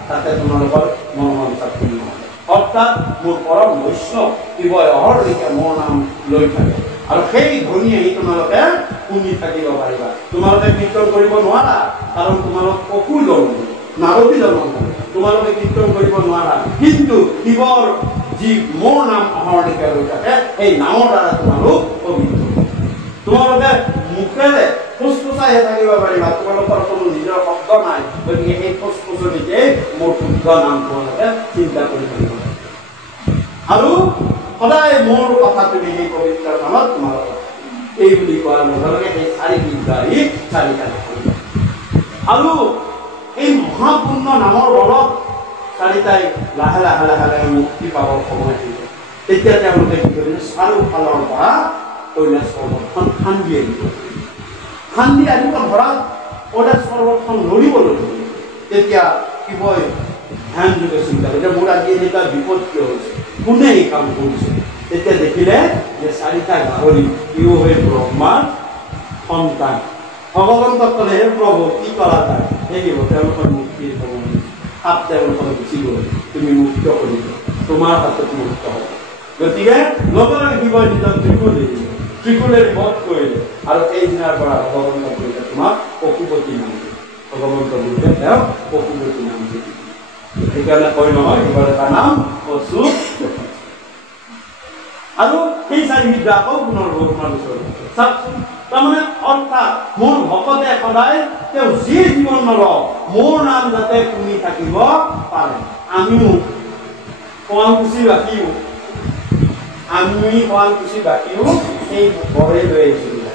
তাতে তোমালোকৰ মনোমাংসা পূৰ্ণ হয় অৰ্থাৎ মোৰ পৰম বৈষ্ণৱ শিৱই অহৰ্নিশে মোৰ নাম লৈ থাকে আৰু সেই ধ্বনি আহি তোমালোকে শুনি থাকিব পাৰিবা তোমালোকে কীৰ্তন কৰিব নোৱাৰা কাৰণ তোমালোক পশু জন্ম নাৰদী জন্ম তোমালোকে কীৰ্তন কৰিব নোৱাৰা কিন্তু শিৱৰ যি মোৰ নাম অহৰ্নিশে লৈ থাকে সেই নামৰ দ্বাৰা তোমালোক পবিত্ৰ তোমালোকে মুখেৰে ফুসফুসাই থাকিব পাৰিবা তোমালোকৰ কোনো নিজৰ শব্দ নাই গতিকে সেই ফুসফুসনিতে মোৰ শুদ্ধ নাম তোমালোকে চিন্তা কৰি থাকিব আৰু সদায় মোৰ কথা তুমি সেই পবিত্ৰ নামত তোমালোকে এই বুলি কোৱাৰ লগে লগে সেই চাৰিটা আৰু এই মহাপূৰ্ণ নামৰ বলত চাৰিটাই লাহে লাহে লাহে লাহে মুক্তি পাবৰ সময় আহিব তেতিয়া তেওঁলোকে কি কৰিলে চাৰিওফালৰ পৰা কৈলাশ পৰ্বতখন খান্দি আনিব ধৰাত কৈলাশ পৰ্বতখন লৰিবলৈ ধৰিলে তেতিয়া শিৱই ধ্যান যোগে চিন্তা কৰিলে মোৰ আজি এনেকুৱা বিপদ কিয় হৈছে কোনে এই কাম কৰিছে তেতিয়া দেখিলে যে চাৰিটা গাহৰি ইও হৈ ব্ৰহ্মাৰ সন্তান ভগৱন্তক ক'লে হে প্ৰভু কি কৰা যায় দেখিব তেওঁলোকৰ মুক্তিৰ সময় সাপ তেওঁলোকৰ গুচি গ'ল তুমি মুক্ত কৰিব তোমাৰ হাতত মুক্ত হ'ব গতিকে লগে লগে শিৱই নিজৰ ত্ৰিশূল দিলে ত্ৰিশূলেৰে বধ কৰিলে আৰু এই দিনাৰ পৰা ভগৱন্ত কৰিলে তোমাক পশুপতি নাম দিয়ে ভগৱন্ত বুদ্ধে তেওঁক পশুপতি নাম দিয়ে সেইকাৰণে কয় নহয় শিৱৰ এটা নাম পশুপতি আৰু সেই চাৰিবিধ আকৌ পুনৰ ভগৱানৰ ওচৰত চাওকচোন তাৰমানে অৰ্থাৎ মোৰ ভকতে সদায় তেওঁ যি জীৱন নলওক মোৰ নাম যাতে শুনি থাকিব পাৰে আমিও শুৱালকুছি বাকীও সেই ঘৰে লৈ আহিছিলোঁ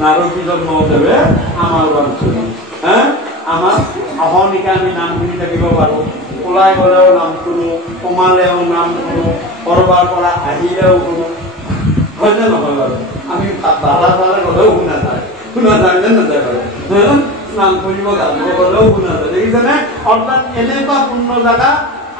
নাৰদী জন্মদেৱে আমাৰ বাঞ্চনী আমাৰ অহৰ্নিশে আমি নাম শুনি থাকিব পাৰোঁ ওলাই গ'লেও নাম শুনো সোমালেও নাম শুনো কৰবাৰ পৰা আহিলেও শুনো হয়নে নহয় বাৰু আমি বাধা গ'লেও শুনা যায় নে নাযায় বাৰু নাম কৰিব গাব গ'লেও শুনা যায় দেখিছেনে অৰ্থাৎ এনেকুৱা পূৰ্ণ জেগা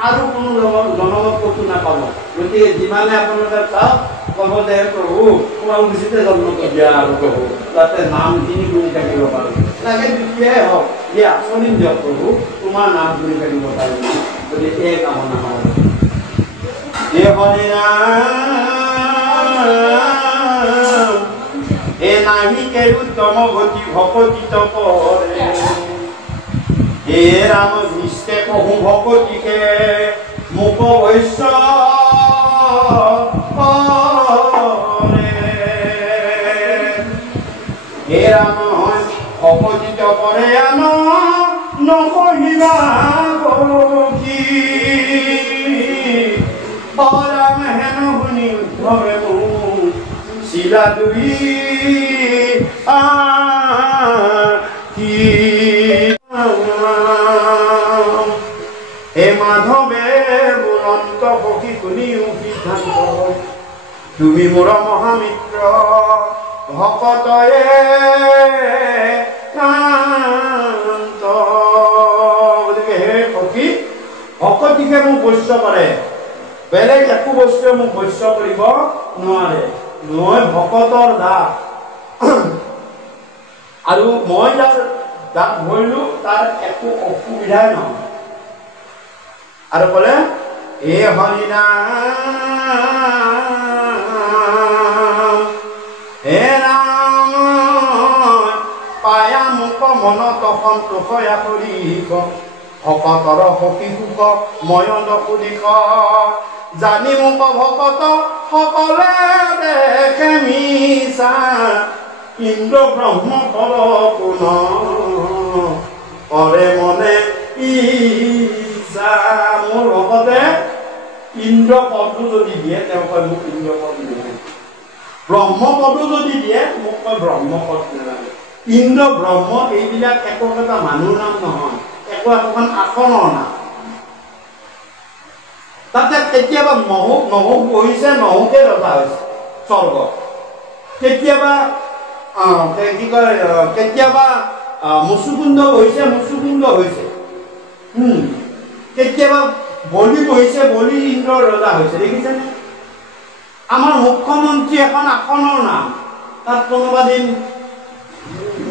আৰু কোনো জনমত ক'তো নাপাব গতিকে যিমানে আপোনালোকে চাওক ক'ব যে প্ৰভু শুৱালকুছিতে জন্ম দিয়া আৰু প্ৰভু যাতে নামখিনি শুনি থাকিব পাৰোঁ লাগে তেতিয়াই হওক যে আঁচনি দিয়ক প্ৰভু তোমাৰ নাম শুনি থাকিব পাৰিম গতিকে এই কামনা হয় এ নাহি কেৰু তম গতি ভকতিত কৰে হে ৰাম নিষ্ঠে কহু ভকতিকে মুক বৈশ্য হে ৰাম ভকতিত কৰে আন নকহিবা কি ৰাম হেন শুনি উদ্ধৱে মোক শিলা দুই হে মাধৱে বুলন্ত সখী শুনিও সিদ্ধান্ত তুমি মোৰ মহামিত্ৰ ভকতয়ে গতিকে হে সখী ভকতিকে মোক বৈশ্য কৰে বেলেগ একো বস্তুৱে মোক বৈশ্য কৰিব নোৱাৰে মই ভকতৰ দাস আৰু মই যাৰ দাস ধৰিলো তাৰ একো অসুবিধাই নহয় আৰু ক'লে এ হৰিনাম হে ৰাম পায়া মোক মনত সন্তোষয়া কৰি ভকতৰ সখী সুখ ময়ন সুদিশ জানি মোক ভকত সকলে দেখে মিছা ইন্দ্ৰ ব্ৰহ্ম কৰ কোন কৰে মনে মোৰ ভকতে ইন্দ্ৰ পদটো যদি দিয়ে তেওঁ কয় মোক ইন্দ্ৰ পদ নালাগে ব্ৰহ্ম পদটো যদি দিয়ে মোক কয় ব্ৰহ্ম পদ নালাগে ইন্দ্ৰ ব্ৰহ্ম এইবিলাক একোটা মানুহৰ নাম নহয়, একোখন আসনৰ নাম। তাতে কেতিয়াবা নহওক বহিছে, নহকে ৰজা হৈছে স্বৰ্গ, কেতিয়াবা কি কয়, কেতিয়াবা মুচুকুন্দ বহিছে, মুচুকুন্দ হৈছে, কেতিয়াবা বলি বহিছে, বলি ইন্দ্ৰৰ ৰজা হৈছে। দেখিছেনে? আমাৰ মুখ্যমন্ত্ৰী এখন আসনৰ নাম, তাত কোনোবা দিন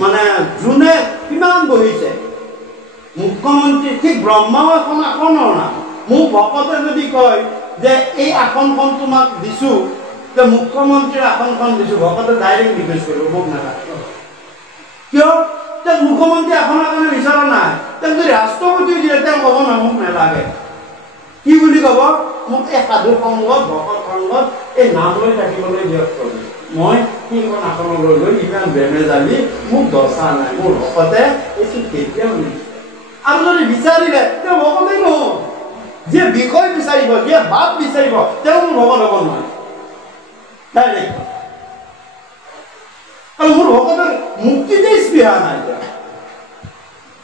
মানে যোনে কিমান বহিছে মুখ্যমন্ত্ৰী, ঠিক ব্ৰহ্মাও এখন আসনৰ নাম। মোক ভকতে যদি কয় যে এই আসনখন তোমাক দিছো, যে মুখ্যমন্ত্ৰীৰ আসনখন দিছো, ভকতে ডাইৰেক্ট ৰিকুৱেষ্ট কৰিব, মোক নালাগে। কিয়? যে মুখ্যমন্ত্ৰী আসনৰ কাৰণে বিচৰা নাই, তেওঁ যদি ৰাষ্ট্ৰপতি দিয়ে তেওঁ ক'ব না মোক নালাগে। কি বুলি ক'ব? মোক এই সাধু সংগত, ভকত সংগত এই নাম লৈ থাকিবলৈ দিয়ক কৰি, মই সেইখন আসনলৈ লৈ ইমান বেমেজালি, মোক দৰকাৰ নাই, মোৰ ভকতে এইটো কেতিয়াও নিদিয়ে। আৰু যদি বিচাৰিলে তেওঁ ভকতেই নহয়, যে বিষয় বিচাৰিব, যে বাপ বিচাৰিব, তেওঁ মোৰ ভকত হ'ব নোৱাৰে ডাইৰেক্ট। আৰু মোৰ ভকতৰ মুক্তিতে স্পৃহা নাই।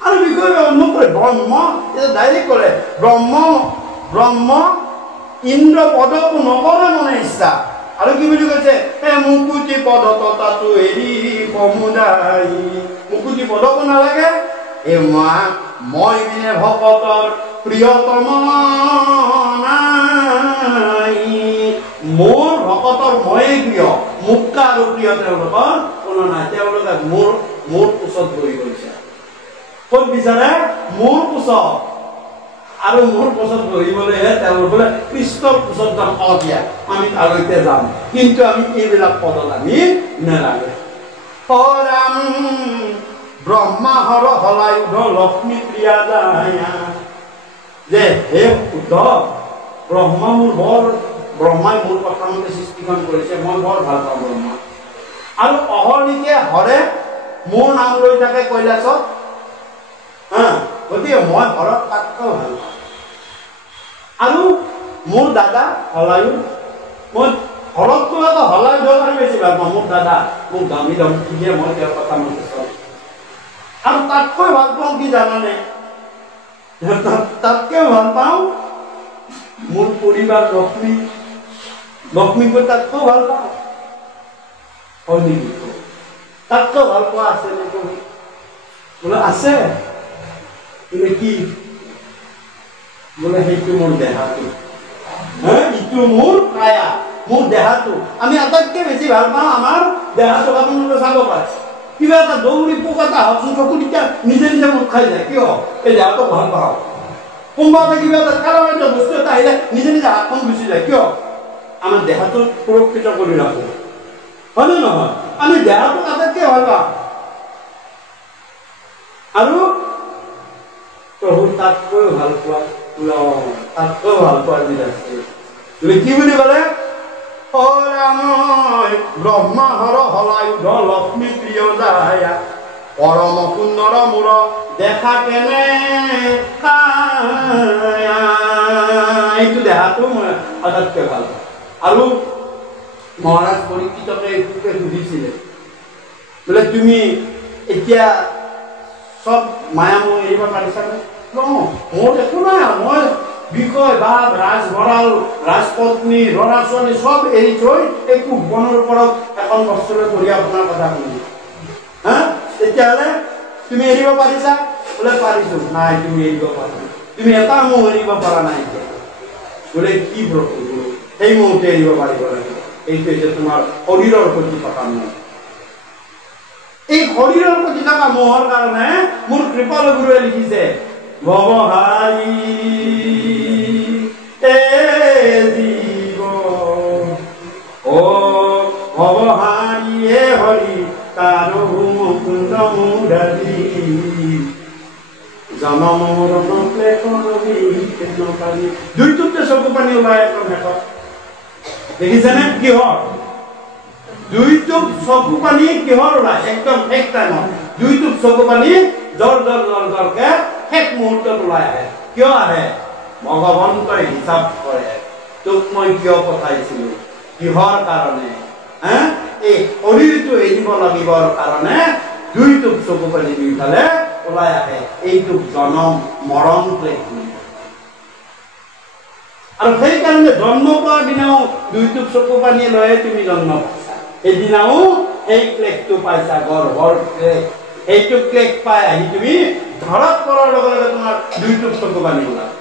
আৰু বিষয় নকৰে, ব্ৰহ্ম এতিয়া ডাইৰেক্ট কৰে, ব্ৰহ্ম ইন্দ্ৰ পদকো নকৰে মনে ইচ্ছা। আৰু কি বুলি কৈছে? মুকুতি পদ ততাটো এৰি সমুদায়, মুকুতি পদকো নালাগে। মই বিনে ভকতৰ প্ৰিয়তম নাই, মোৰ ভকতৰ ময়েই প্ৰিয়, মোতকৈ আৰু প্ৰিয় তেওঁলোকৰ কোনো নাই। তেওঁলোকে মোৰ কোচত বহি গৈছে। ক'ত বিচাৰে? মোৰ কোচত। আৰু মোৰ কোচত বহিবলৈহে তেওঁলোক বোলে কৃষ্ণৰ কোচত যাম, দিয়া আমি তালৈকে যাম, কিন্তু আমি এইবিলাক পদত আমি নেলাগে। ৰাম ব্ৰহ্মা হৰ হলায়ুধ লক্ষ্মী প্ৰিয়া যায়, যে হে উদ্ধৱ, ব্ৰহ্মাই মোৰ কথামতে সৃষ্টিখন কৰিছে, মই বৰ ভাল পাওঁ ব্ৰহ্মা। আৰু অহৰ্নিশে হৰে মোৰ নাম লৈ থাকে কৈলাশত, গতিকে মই হৰক তাতকৈ ভাল পাওঁ। আৰু মোৰ দাদা হলায়ু, মই হৰতটো আকৌ হলায়ুধক আৰু বেছি ভাল পাওঁ। মোৰ দাদা মোক দামী ধমকি দিয়ে, মই তেওঁৰ কথা মতে চলোঁ। আৰু তাতকৈ ভাল পাওঁ কি জানানে? তাতকৈ ভাল পাওঁ মোৰ পৰিবাৰ লক্ষ্মীকৈ তাতকৈ ভাল পাওঁ। হয় নেকি? তাতকৈ ভাল পোৱা আছে নেকি? বোলে আছে। বোলে কি? বোলে সেইটো মোৰ দেহাটো, ইটো মোৰ কায়া, মোৰ দেহাটো। আমি আটাইতকৈ বেছি ভাল পাওঁ আমাৰ দেহাটোক। আপোনালোকে চাব পাৰে, কিবা এটা দৌৰি পোক এটা হওকচোন, চকু তেতিয়া নিজে নিজে মুখ খাই যায়। কিয়? এই দেহাটোক ভাল পাওঁ। কোনোবা এটা কিবা এটা কাৰাবাদ্য বস্তু এটা আহিলে নিজে নিজে হাতখন গুচি যায়। কিয়? আমাৰ দেহাটো সুৰক্ষিত কৰি ৰাখো, হয় নে নহয়? আমি দেহাটোক আটাইতকৈ ভাল পাওঁ। আৰু প্ৰভু তাতকৈ ভাল পোৱা, তাতকৈ ভাল পোৱা দিন আছে। তুমি কি বুলি ক'লে? ব্ৰহ্মা হৰ হলায়ুধ লক্ষ্মী প্ৰিয় যায়, পৰম সুন্দৰ মূৰ দেখা কেনে এইটো দেহাটো মই আটাইতকৈ ভাল পাওঁ। আৰু মহাৰাজ পৰীক্ষিতকে এইটোকে সুধিছিলে, বোলে তুমি এতিয়া চব মায়া মোহ এৰিব পাৰিছানে? মোৰ একো নাই, মই বিষয় বাপ, ৰাজভঁৰাল, ৰাজপত্নী, ল'ৰা ছোৱালী চব এৰি থৈ এই কুবনৰ ওপৰত এখন বস্তুলৈ কৰি আপোনাৰ কথা শুনি, তেতিয়াহ'লে তুমি এৰিব পাৰিছা? বোলে পাৰিছো। নাই, তুমি এৰিব পাৰা নাই, তুমি এটা মোহ এৰিব পৰা নাই। বোলে কি প্ৰভু? সেই মোহতে এৰিব পাৰিব লাগিব। এইটো হৈছে তোমাৰ শৰীৰৰ প্ৰতি থকা মোহ। এই শৰীৰৰ প্ৰতি থকা মোহৰ কাৰণে মোৰ কৃপালু গুৰুৱে লিখিছে, ভৱহাৰী জীৱ ও ভৱহাৰীয়ে হৰি তাৰো মুকুন্দ মুৰাৰী, জনম মৰণ ক্লেশী। দুইটোতে চকু পানী ওলাই এখন শেষত। দেখিছেনে? কিহৰ? দুইটোক চকু পানী কিহৰ ওলাই? একদম শেষ টাইমত দুইটোক চকু পানী জৰকে শেষ মুহূৰ্তত ওলাই আহে। কিয় আহে? ভগৱন্তই হিচাপ কৰে, তোক মই কিয় পঠাইছিলো, কিহৰ কাৰণে? এই শৰীৰটো এৰিব লাগিবৰ কাৰণে দুইটোক চকু পানী দুইফালে ওলাই আহে এইটোক জনম মৰণ ক্লেশ বুলি আৰু সেইকাৰণে জন্ম পোৱাৰ দিনাও দুইটোক চকু পানী লৈ তুমি জন্ম পাইছা সেইদিনাও এই ক্লেশটো পাইছা গৰ্ভৰ ক্লেশ এইটো ক্লেশ পাই আহি তুমি ধৰক পৰাৰ লগে লগে তোমাৰ দুইটোক চকু পানী ওলায়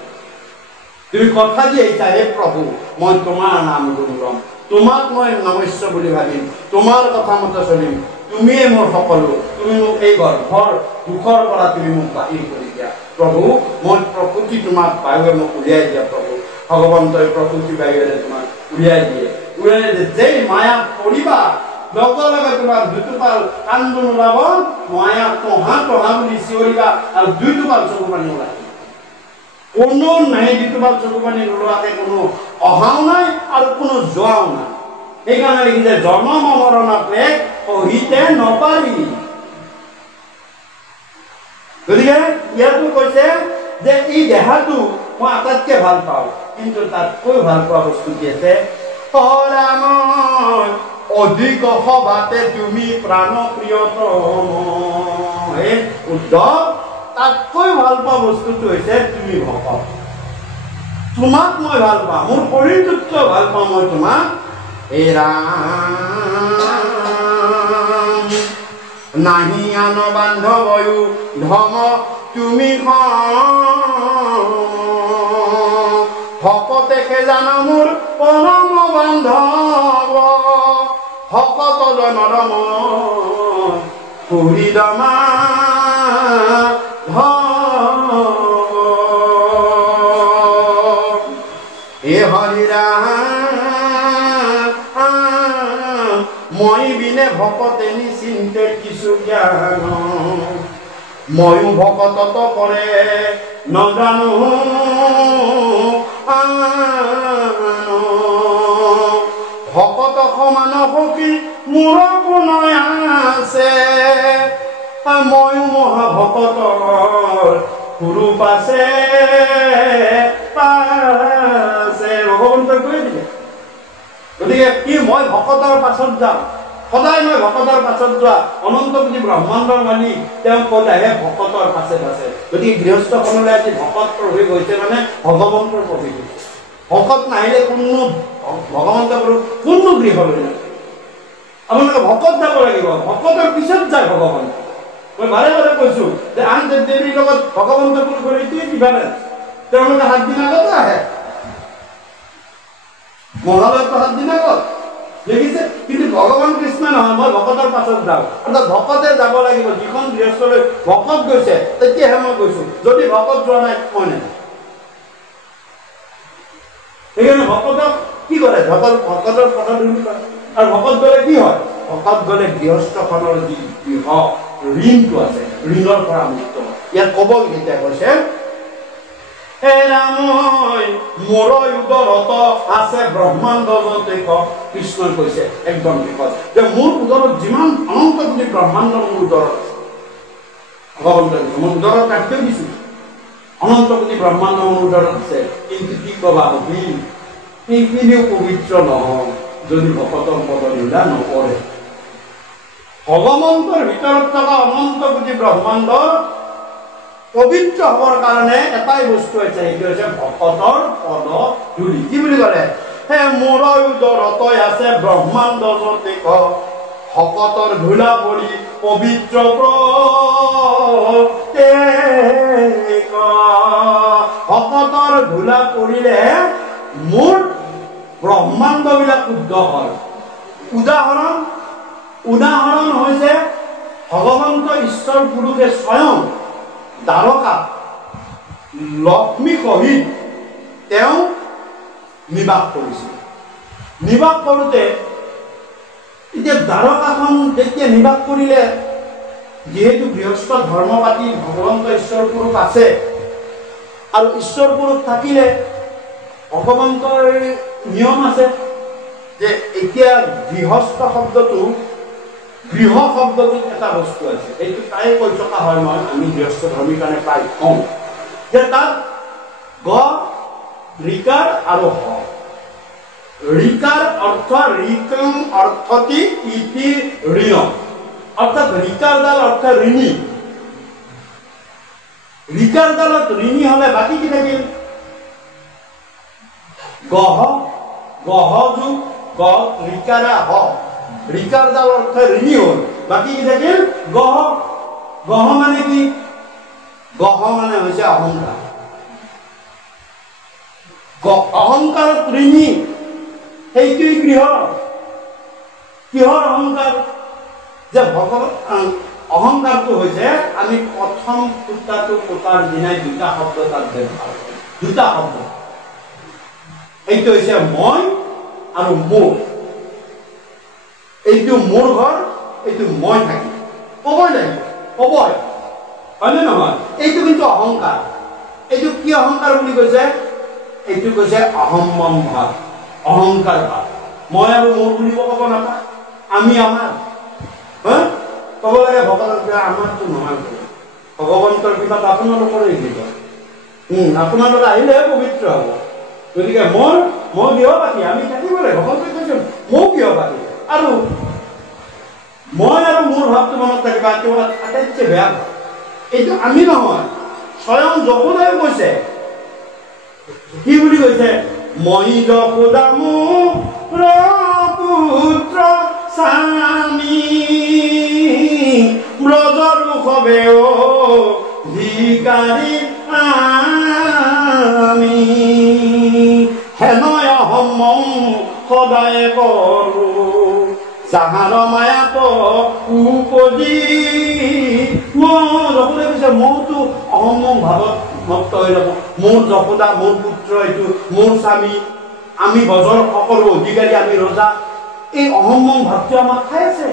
তুমি কথা দি আহিছা হে প্ৰভু মই তোমাৰ নাম গুণগাম তোমাক মই নমস্য বুলি ভাবিম তোমাৰ কথা মতে চলিম তুমিয়ে মোৰ সকলো তুমি মোক এই গৰ্ভৰ দুখৰ পৰা তুমি মোক বাহিৰ কৰি দিয়া প্ৰভু মই প্ৰকৃতি তোমাক বায়ুৱে মোক উলিয়াই দিয়া প্ৰভু ভগৱন্তই প্ৰকৃতি বায়ুৱে তোমাক উলিয়াই দিয়ে যেই মায়া পৰিবা লগে লগে তোমাৰ দুটোপাল কান্দোন ওলাব মায়া টহা টহা বুলি চিঞৰিবা আৰু দুটোপাল চকু পানী ওলাই কোনো নাই দুটোপাল চকু পানী নোলোৱাকে কোনো অহাও নাই আৰু কোনো যোৱাও নাই সেইকাৰণে লিখিছে জন্ম মৰণ ক্লেশ সহিতে নপাৰি গতিকে ইয়াতো কৈছে যে এই দেহাটো মই আটাইতকৈ ভাল পাওঁ কিন্তু তাতকৈ ভাল পোৱা বস্তু কি আছে অধিক সভাতে তুমি প্ৰাণ প্ৰিয়তম উদ্ধৱ তাতকৈ ভাল পোৱা বস্তুটো হৈছে তুমি ভকত তোমাক মই ভাল পাওঁ মোৰ শৰীৰটোতকৈ ভাল পাওঁ মই তোমাক হে ৰাম নাহি আন বান্ধৱয়ো ধম তুমি ভকতেহে জান মোৰ পৰম বান্ধৱ ভকত জনৰম হৰিদমা হে হৰিৰা মই বিনে ভকতে নিচিন্তে কিছু জ্ঞান ময়ো ভকতত পৰে নজানো ভকত সমান সখী মোৰ কোনয় আছে ময়ো মহাভকতৰ গুৰু পাছে পাছে ভগৱন্তই কৈ দিলে গতিকে কি মই ভকতৰ পাছত যাম সদায় মই ভকতৰ পাছত যোৱা অনন্ত কোটি ব্ৰহ্মাণ্ডৰ মালিক তেওঁ কলেহে ভকতৰ পাছে পাছে গতিকে গৃহস্থখনলৈ আজি ভকত প্ৰৱেশ হৈছে মানে ভগৱন্তৰ প্ৰৱেশ হৈছে ভকত নাহিলে কোনো ভগৱন্ত কোনো গৃহলৈ নাহে আপোনালোকে ভকত যাব লাগিব ভকতৰ পিছত যায় ভগৱন্ত মই বাৰে বাৰে কৈছো যে আন দেৱীৰ লগত ভগৱন্ত পুৰুষৰ এইটোৱে ডিফাৰেঞ্চ তেওঁলোকে 7 দিন আগতে আহে মহালয়ত 7 দিন আগত দেখিছে কিন্তু ভগৱান কৃষ্ণ নহয় মই ভকতৰ পাছত যাওঁ অৰ্থাৎ ভকতে যাব লাগিব যিখন গৃহস্থলৈ ভকত গৈছে তেতিয়াহে মই গৈছো যদি ভকত যোৱা নাই মই নাই সেইকাৰণে ভকতক কি কৰে ভকতৰ পথত আৰু ভকত গ'লে কি হয় ভকত গ'লে গৃহস্থখনৰ যি গৃহ ঋণটো আছে ঋণৰ পৰা মুক্ত হয় ইয়াত ক'ব কেতিয়া কৈছে হে ৰামৈ মোৰ উদৰত আছে ব্ৰহ্মাণ্ড জ্যোতিষ কৃষ্ণই কৈছে একদম বিপদ যে মোৰ উদৰত যিমান অনন্ত কোটি ব্ৰহ্মাণ্ড মোৰ উদৰত আছে ভগৱন্তই কৈছে মোৰ উদৰত কাটিও দিছো অনন্ত কোটি ব্ৰহ্মাণ্ড মোৰ উদৰত আছে কিন্তু কি কবা হবি সেইখিনিও পবিত্ৰ নহয় যদি ভকতৰ পদলীলা নকৰে ভগৱন্তৰ ভিতৰত থকা অনন্ত কোটি ব্ৰহ্মাণ্ডৰ পবিত্ৰ হবৰ কাৰণে এটাই বস্তু আছে সেইটো হৈছে ভকতৰ পদ ধূলি কি বুলি ক'লে হে মোৰ উদৰত আছে ব্ৰহ্মাণ্ড জ্যোতিষ ভকতৰ ধূলা পৰি পবিত্ৰ ভকতৰ ধূলা পৰিলে মোৰ ব্ৰহ্মাণ্ডবিলাক শুদ্ধ হয় উদাহৰণ হৈছে ভগৱন্ত ঈশ্বৰ পুৰুষে স্বয়ং দ্বাৰকা লক্ষ্মী সহিত তেওঁ নিবাস কৰিছিল নিবাস কৰোঁতে এতিয়া দ্বাৰকাখন যেতিয়া নিবাস কৰিলে যিহেতু গৃহস্থ ধৰ্ম পাতি ভগৱন্ত ঈশ্বৰ পুৰুষ আছে আৰু ঈশ্বৰ পুৰুষ থাকিলে ভগৱন্তৰ নিয়ম আছে যে এতিয়া গৃহস্থ শব্দটো গৃহ শব্দটোত এটা বস্তু আছে এইটো প্ৰায় কৈ থকা হয় মই আমি গৃহস্থ ধৰ্মীৰ কাৰণে প্ৰায় কওঁ যে তাত গ ঋকাৰ আৰু হ ঋকাৰ অৰ্থ ঋকং অৰ্থতি ইতি ঋণ অর্থাৎ রিকার দাল অর্থাৎ ঋণী। রিকার দালত ঋণী হলে বাকি কি থাকিল? গহ, গহ যুগ গ রিকারা হ, রিকার দাল অর্থাৎ ঋণী হল, বাকি কি থাকিল? গহ। গহ মানে কি? গহ মানে হৈছে অহংকার। অহংকারত ঋণী, সেইটোই গৃহ। কিহৰ অহংকাৰ? যে ভগৱান অহংকাৰটো হৈছে আমি প্ৰথম সূত্ৰটো পোতাৰ দিনাই দুটা শব্দ তাৰ ব্যবহাৰ কৰি, দুটা শব্দ। এইটো হৈছে মই আৰু মোৰ। এইটো মোৰ ঘর, এইটো মই থাকি কবই লাগিব, কবই হয়নে নহয়? এইটো কিন্তু অহংকার। এইটো কি অহংকার বুলি কৈছে? এইটো কৈছে অহম্মম ভাব, অহংকার ভাব। মই আৰু মোৰ বুলিব কব নাপায়, আমি আমাৰ। হ্যাঁ, কব লাগে ভগৱান আমাৰতো নহয়, ভগৱন্তৰ কিবা আপোনালোকৰে দিব। আপোনালোক আহিলেহে পবিত্ৰ হ'ব। গতিকে মোৰ গৃহবাসী আমি থাকিব লাগিব। ভগৱানে কৈছে মোৰ গৃহবাসী। আৰু মই আৰু মোৰ ভাৱটো মনত থাকিবা, আটাইতকৈ বেয়া ভাৱ এইটো আমি নহয়, স্বয়ং যশোদাই কৈছে। কি বুলি কৈছে? মই যশোদা মোৰ পুত্ৰ স্বামী, ব্ৰজৰ সবে ভিকাৰী আমি, হেনয় অহম্মম সদায় কৰো, যাহাৰ মায়াত উপজি। যশোদাই কৈছে মইতো অহম্মম ভাৱত মুক্ত হৈ যাব। মোৰ যশোদা, মোৰ পুত্ৰ, এইটো মোৰ স্বামী, আমি ব্ৰজৰ সকলো অধিকাৰী, আমি ৰজা। এই অহম্মম ভাৱটো আমাক খাই আছে।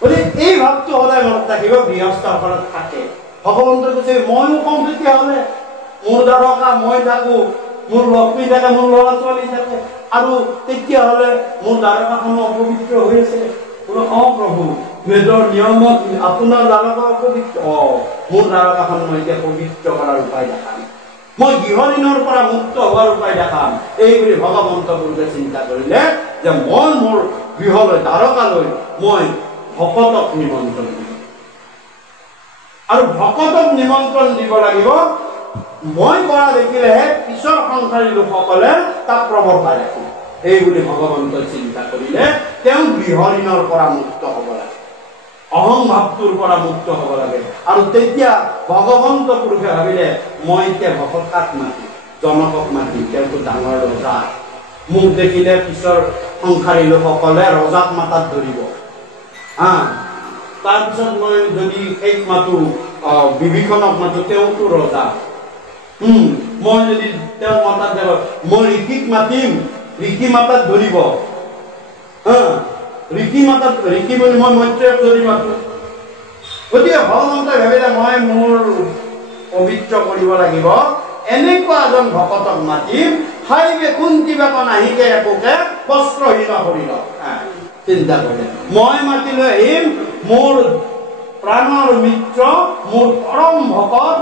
গতিকে এই ভাৱটো সদায় মনত ৰাখিব, গৃহস্থসকলত থাকে। ভগৱন্তই কৈছে ময়ো কওঁ তেতিয়াহ'লে মোৰ দ্বাৰকা মই থাকো, মোৰ লক্ষ্মী থাকে, মোৰ ল'ৰা ছোৱালী থাকে, আৰু তেতিয়াহ'লে মোৰ দ্বাৰকাখন অপবিত্ৰ হৈ আছে। প্ৰভু বেদৰ নিয়মত আপোনাৰ দ্বাৰকা অপবিত্ৰ, মোৰ দ্বাৰকাখন মই এতিয়া পবিত্ৰ কৰাৰ উপায় দেখাম, মই গৃহঋণৰ পৰা মুক্ত হোৱাৰ উপায় দেখাম। এই বুলি ভগৱন্ত পুৰুষে চিন্তা কৰিলে যে মই মোৰ গৃহলৈ, দ্বাৰকালৈ মই ভকতক নিমন্ত্ৰণ দিম। আৰু ভকতক নিমন্ত্ৰণ দিব লাগিব। মই কৰা দেখিলেহে পিছৰ সংসাৰী লোকসকলে তাক প্ৰৱৰ্তাই ৰাখিব। এই বুলি ভগৱন্তই চিন্তা কৰিলে তেওঁ গৃহঋণৰ পৰা মুক্ত হ'ব লাগে, অহং ভাৱটোৰ পৰা মুক্ত হ'ব লাগে। আৰু তেতিয়া ভগৱন্ত পুৰুষে ভাবিলে মই এতিয়া ভকত কাক মাতিম? জনকক মাতিম, তেওঁতো ডাঙৰ ৰজা। মোক দেখিলে পিছৰ সংসাৰী লোকসকলে ৰজাক মাতাত ধৰিব। তাৰপিছত মই যদি সেইক মাতো, বিভীষণক মাতো, তেওঁতো ৰজা। মই যদি তেওঁ মাতাত যাব, মই ঋষিক মাতিম, ঋষি মাতাত ধৰিব। ঋষি মাতাত, ঋষি বুলি মই মৈত্ৰেয়ক যদি মাতো। গতিকে ভগৱন্তই ভাবিলে মই মোৰ পবিত্ৰ কৰিব লাগিব, এনেকুৱা এজন ভকতক মাতিম, খাইবে কুন্তিবাক নাহিকে একোকে বস্ত্ৰহীন শৰীৰ। চিন্তা কৰিলে মই মাতি লৈ আহিম মোৰ প্ৰাণৰ মিত্ৰ, মোৰ পৰম ভকত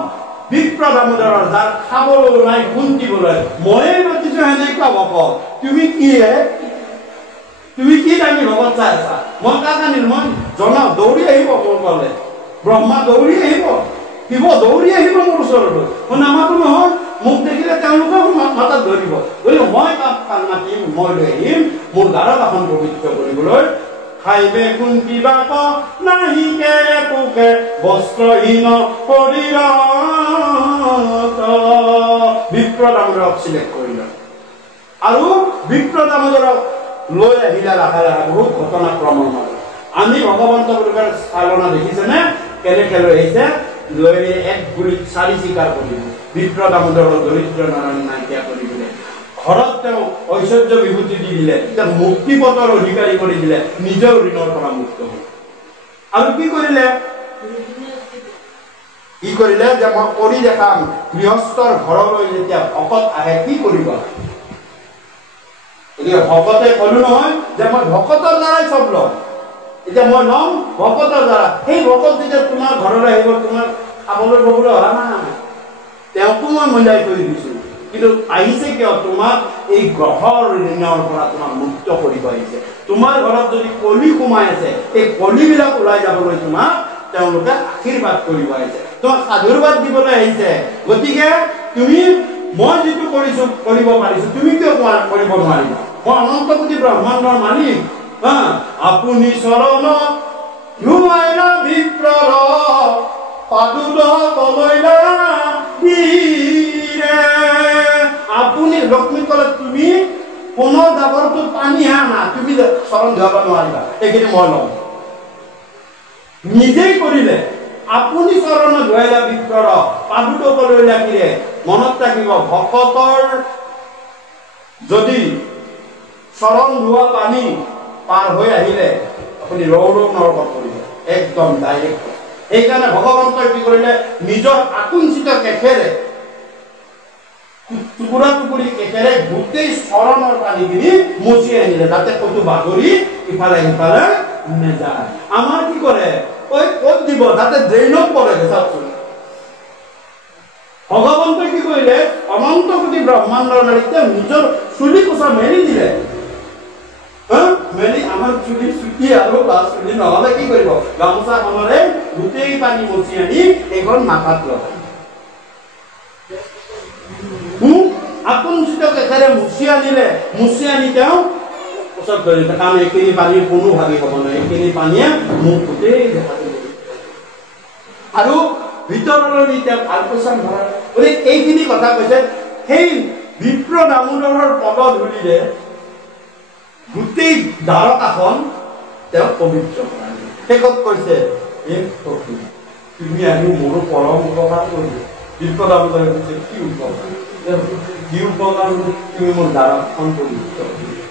বিপ্ৰ দামোদৰৰ, যাৰ খাবলৈ নাই কুন্তিবলৈ। ময়ে মাতিছো সেনেকুৱা ভকত। তুমি কি হে? তুমি কি দামী ভকত চাই আছা? মই কাক আনিম? মই জনাও, দৌৰি আহিব মোৰ ক'লে। ব্ৰহ্মা দৌৰি আহিব, শিৱ দৌৰি আহিব মোৰ ওচৰলৈ। মই নামাতো নহয়, মোক দেখিলে তেওঁলোকে মাতাত ধৰিব। গতিকে মই কাক মাতিম? মই লৈ আহিম মোৰ দ্বাৰকাখন পবিত্ৰ কৰিবলৈ। খাইবে কুন্তিবাক নাহিকে একোকে বস্ত্ৰহীন শৰীৰ। বিপ্ৰ দামোদৰক চিলেক্ট কৰিলে আৰু বিপ্ৰ দামোদৰক লৈ আহিলে লাহে লাহে। বহুত ঘটনাক্ৰমৰ মাজত আমি ভগৱন্ত পুৰুষৰ চালনা দেখিছেনে? কেনেকে লৈ আহিছে? লৈ এক গুলিত 4 চিকাৰ কৰিব, বিপ্ৰ দামোদৰৰ দৰিদ্ৰ নাৰায়ণ নাইকিয়া কৰিবলৈ। ঘৰত তেওঁ ঐশ্বৰ্য বিভূতি দি দিলে, তেওঁ মুক্তিপথৰ অধিকাৰী কৰি দিলে, নিজৰ ঋণৰ পৰা মুক্ত হ'ল। আৰু কি কৰিলে? যে মই কৰি দেখাম। গৃহস্থৰ ঘৰলৈ যেতিয়া ভকত আহে কি কৰিব? এতিয়া ভকতে কলো নহয় যে মই ভকতৰ দ্বাৰাই চব ল'ম। এতিয়া মই ল'ম ভকতৰ দ্বাৰা। সেই ভকত যেতিয়া তোমাৰ ঘৰলৈ আহিব, তোমাৰ খাবলৈ ববলৈ অহা নাই, তেওঁকো মই মজাই কৰি দিছো। কিন্তু আহিছে কিয় তোমাক এই গ্ৰহৰ ঋণৰ পৰা তোমাক মুক্ত কৰিব আহিছে তোমাৰ ঘৰত যদি কলি সোমাই আছে এই কলিবিলাক ওলাই যাবলৈ তোমাক তেওঁলোকে আশীৰ্বাদ কৰিব আহিছে তোমাক আশীৰ্বাদ দিবলৈ আহিছে গতিকে তুমি মই যেটো কৰিছো কৰিব পাৰিছো তুমি কিয় কৰিব নোৱাৰিবা মই অনন্ত কোটি ব্ৰহ্মাণ্ডৰ মালিক আপুনি চৰণ ধুৱাইলা বিপ্ৰৰ পাদুদ কলৈলা ধীৰে আপুনি লক্ষ্মী কলে তুমি কোন জাবৰটো পানী আনা তুমি চৰণ ধুৱাব নোৱাৰিবা এইখিনি মই লম নিজেই কৰিলে আপুনি চৰণ ধুৱাইলা বিপ্ৰৰ পাদুদ কলৈলা ধীৰে মনত ৰাখিব ভকতৰ যদি চৰণ ধোৱা পানী পাৰ হৈ আহিলে আপুনি ৰৌ নৰকত পৰিব একদম ডাইৰেক্ট সেইকাৰণে ভগৱন্তই কি কৰিলে নিজৰ আকুঞ্চিত কেশেৰে টুকুৰা টুকুৰি কেশেৰে গোটেই চৰণৰ পানীখিনি মচি আনিলে যাতে ক'তো বাগৰি ইফালে সিফালে নেযায় আমাৰ কি কৰে ঐ ক'ত দিব যাতে ড্ৰেইনত পৰে চাওকচোন ভগৱন্তই কি কৰিলে অনন্ত কোটি ব্ৰহ্মাণ্ডৰ মালিকে নিজৰ চুলি কোচা মেলি দিলে মেলি আমাৰ চুলি চুটি আৰু চুলি নহলে কি কৰিব গামোচাখনৰে গোটেই পানী মচি আনি এইখন মাথাত লগায় আকুঞ্চিত কেশেৰে মুচি আনিলে মুচি আনি তেওঁ ওচৰত ধৰিলে কাৰণ এইখিনি পানীৰ কোনো ভাগি হ'ব নোৱাৰে এইখিনি পানীয়ে মোক গোটেই দেখা দিব আৰু ভিতৰলৈ তেওঁ আলপৈচান ধৰা গতিকে এইখিনি কথা কৈছে সেই বিপ্ৰ দামোদৰৰ পদ ধৰিলে গোটেই দ্বাৰকাখন তেওঁ পবিত্ৰ কৰালে শেষত কৈছে তুমি আহি মোৰ পৰম উপকাৰ কৰিলে বিপ্ৰ দামোদৰে কৈছে কি উপকাৰ তুমি মোৰ দ্বাৰকাখন পবিত্ৰ কৰিলে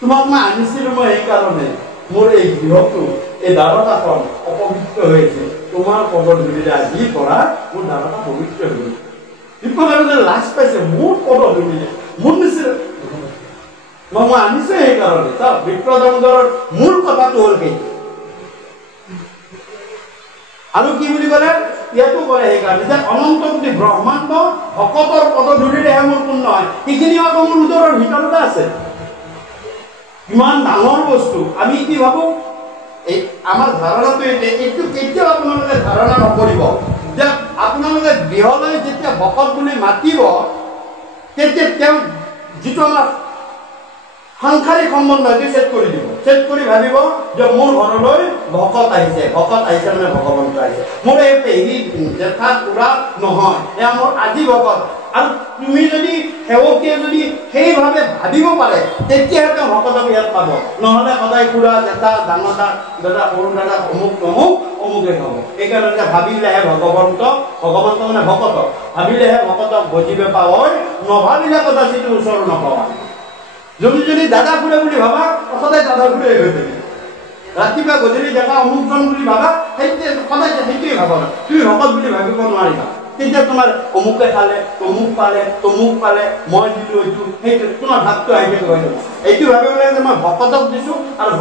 তোমাক মই আনিছিলো মই সেইকাৰণে মোৰ এই গৃহটো এই দ্বাৰকাখন অপবিত্ৰ হৈছে তোমাৰ পদ ধৰিলে আজিৰ পৰা মোৰ দ্বাৰকা পবিত্ৰ হৈ গ'ল বিপ্ৰ দামোদৰে লাজ পাইছে মোৰ পদ ধৰিলে মোৰ নিচিনা মই আনিছো সেইকাৰণে চাওক বিপ্ৰ দামোদৰৰ মূল কথাটো হ'ল সেইটো আৰু কি বুলি ক'লে ইয়াতো কৰে সেইকাৰণে যে অনন্ত কোটি ব্ৰহ্মাণ্ড ভকতৰ পদ ধৰিলেহে মোৰ পূৰ্ণ হয় সেইখিনি আকৌ মোৰ উদৰৰ ভিতৰতে আছে ইমান ডাঙৰ বস্তু আমি কি ভাবো এই আমাৰ ধাৰণাটো এইটো কেতিয়াও আপোনালোকে ধাৰণা নকৰিব যে আপোনালোকে গৃহলৈ যেতিয়া ভকত বুলি মাতিব তেতিয়া তেওঁ যিটো আমাৰ সাংসাৰিক সম্বন্ধ এইটো চেট কৰি দিব চেট কৰি ভাবিব যে মোৰ ঘৰলৈ ভকত আহিছে মানে ভগৱন্ত আহিছে মোৰ এই পেহী জেঠা খুৰা নহয় এয়া মোৰ আজি ভকত আৰু তুমি যদি সেৱকীয়ে যদি সেইভাৱে ভাবিব পাৰে তেতিয়াহে তেওঁ ভকতক ইয়াত পাব নহ'লে সদায় খুৰা জেঠা ডাঙৰ দাদা সৰু দাদা অমুকে হ'ব সেইকাৰণে ভাবিলেহে ভগৱন্ত মানে ভকত ভাবিলেহে ভকতক বুজিব পায় নভাবিলে কদাচিত ওচৰ নপাবা যদি দাদা খুড়ে বুলি ভাবা সদায় দাদা খুড়ে হৈ থাকে ৰাতিপুৱা গধূলি দেখা অমুকজন বুলি ভাবা সদায় সেইটোৱে ভাবা তুমি ভকত বুলি ভাবিব নোৱাৰিবা তেতিয়া তোমাৰ অমুকে খালে তমুক পালে মই দিলো এইটো সেইটো তোমাৰ ভাৱটো আহি থাকিব এইটো ভাবিব লাগে যে মই ভকতক দিছো আৰু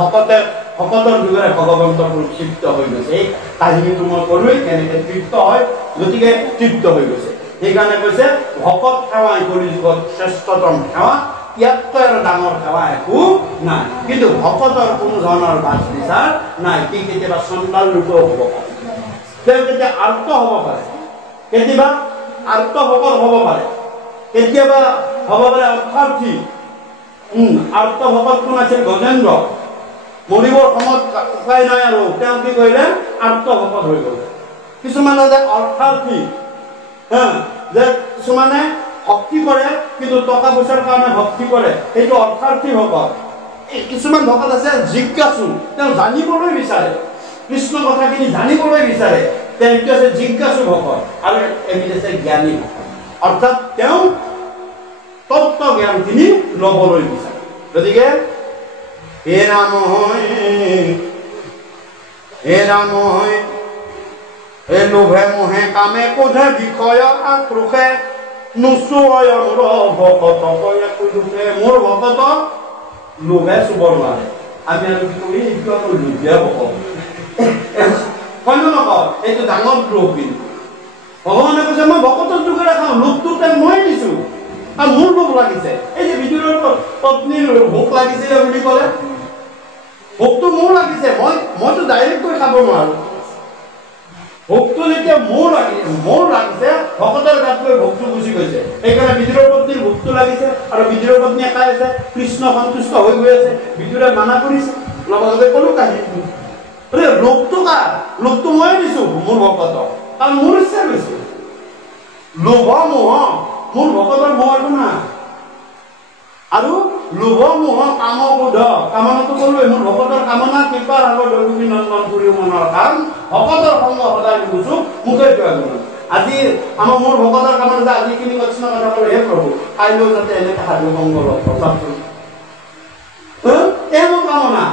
ভকতৰ যোগেৰে ভগৱন্ত তৃপ্ত হৈ গৈছে এই কাহিনীটো মই ক'লোৱেই কেনেকৈ তৃপ্ত হয় গতিকে তৃপ্ত হৈ গৈছে সেইকাৰণে কৈছে ভকত সেৱা কলিযুগত শ্ৰেষ্ঠতম সেৱা ইয়াতকৈ আৰু ডাঙৰ সেৱা একো নাই কিন্তু ভকতৰ কোনো ধৰণৰ বাছ বিচাৰ নাই কি কেতিয়াবা চণ্ডাল ৰূপেও হ'ব পাৰে তেওঁ কেতিয়া আৰ্ত হ'ব পাৰে কেতিয়াবা আৰ্ত ভকত হ'ব পাৰে কেতিয়াবা হ'ব পাৰে অৰ্থাৰ্থী আৰ্ত ভকত কোন আছিল গজেন্দ্ৰ মৰিবৰ সময়ত উপায় নাই আৰু তেওঁ কি কৰিলে আৰ্ত ভকত হৈ গ'ল কিছুমানে যে অৰ্থাৰ্থী যে কিছুমানে ভক্তি কৰে কিন্তু টকা পইচাৰ কাৰণে ভক্তি কৰে সেইটো অৰ্থাৰ্থী ভকত কিছুমান ভকত আছে জিজ্ঞাসু তেওঁ জানিবলৈ বিচাৰে কৃষ্ণ কথাখিনি জানিবলৈ বিচাৰে তেওঁ আছে জিজ্ঞাসু ভকত আৰু এবিধ আছে জ্ঞানী ভকত অৰ্থাৎ তেওঁ তত্ত্ব জ্ঞানখিনি ল'বলৈ বিচাৰে গতিকে হে ৰাম হে লোভে মোহে কামে কোধে বিষয় আক্ৰোশে নুচুয় মোৰ ভকত মোৰ ভকত লোভে চুব নোৱাৰে আমি আৰু কি কৰি এইটো আকৌ লোভীয়া ভকত কয় নকওঁ এইটো ডাঙৰ লোভ কিন্তু ভগৱানে কৈছে মই ভকতৰ যোগেৰে খাওঁ লোভটো মই দিছো আৰু মোৰ ভোক লাগিছে এই যে বিদুৰৰ পত্নীৰ ভোক লাগিছিলে বুলি ক'লে ভোকটো মোৰ লাগিছে মইতো ডাইৰেক্ট কৈ খাব নোৱাৰো ভোকটো যেতিয়া মোৰ লাগিছে ভকতৰ গাত গৈ ভোকটো গুচি গৈছে সেইকাৰণে বিদুৰৰ পত্নীৰ ভোকটো লাগিছে আৰু বিদুৰৰ পত্নীয়ে খাই আছে কৃষ্ণ সন্তুষ্ট হৈ গৈ আছে বিদুৰে মানা কৰিছে লগতে ক'লো কাহিনীটো লোভটো মই দিছো মোৰ ভকতক কাৰণ মোৰ ইচ্ছা গৈছে লোভ মোহ মোৰ ভকতৰ মোহটো না আৰু লোভ মোহ কাম বোধ কামনাটো ক'লোৱে মোৰ ভকতৰ কামনা কৃপাৰ আগৰ দৈৱকী নন্দন পুৰী মনৰ কাম ভকতৰ সংগ সদায় বুজো মুখে আজি আমাৰ মোৰ ভকতৰ কামনা যে আজিখিনি কৃষ্ণ কথা ক'লে হে প্ৰভু কাইলৈও যাতে এনেকে সাধু সংগ লগ চাওকচোন এই মোৰ কামনা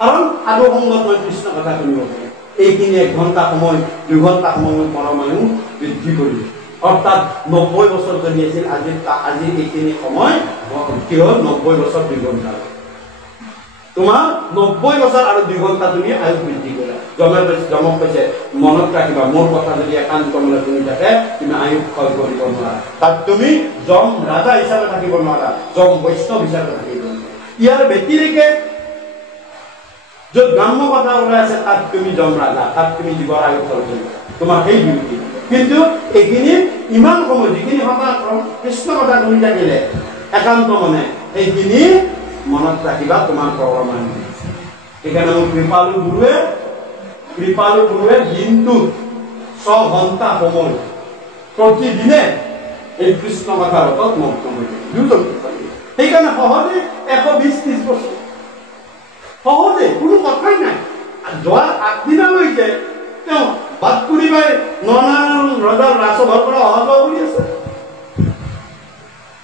কাৰণ সাধু সংগত মই কৃষ্ণ কথা শুনিব পাৰোঁ এইখিনি 1 ঘণ্টা সময় 2 ঘণ্টা সময় মই পৰমায়ু বৃদ্ধি কৰিলোঁ অৰ্থাৎ 90 বছৰ যদি আছিল আজি এইখিনি সময় কি হ'ল 90 বছৰ 2 ঘণ্টা তোমাৰ 90 বছৰ আৰু 2 ঘণ্টা তুমি আয়ু বৃদ্ধি কৰা জমক কৈছে মনত ৰাখিবা মোৰ কথা যদি একান্ত মনে শুনি থাকে তুমি আয়ু ক্ষয় কৰিব নোৱাৰা তাত তুমি জম ৰাজা হিচাপে থাকিব নোৱাৰা জম বৈষ্ণৱ হিচাপে থাকিব ইয়াৰ ব্যতিৰিকে য'ত ব্ৰহ্ম কথা ওলাই আছে তাত তুমি জম ৰাজা তাত তুমি জীৱৰ আয়ু ক্ষয় কৰিবা তোমাৰ সেই ডিউটি কিন্তু এইখিনি ইমান সময় যিখিনি কথা কৃষ্ণ কথা শুনি থাকিলে একান্ত মনে এইখিনি মনত ৰাখিবা তোমাৰ পৰমায়ু সেইকাৰণে মোৰ কৃপালু গুৰুৱে দিনটোত 6 ঘণ্টা সময় প্ৰতিদিনে এই কৃষ্ণ কথাৰ ওপৰত মগ্ন হৈ থাকে সেইকাৰণে সহজে 120-30 বছৰ সহজে কোনো কথাই নাই যোৱা আগদিনালৈকে তেওঁ বাট কৰিবাই নৰনাৰায়ণ ৰজাৰ ৰাজসভাৰ পৰা অহা যোৱা কৰি আছে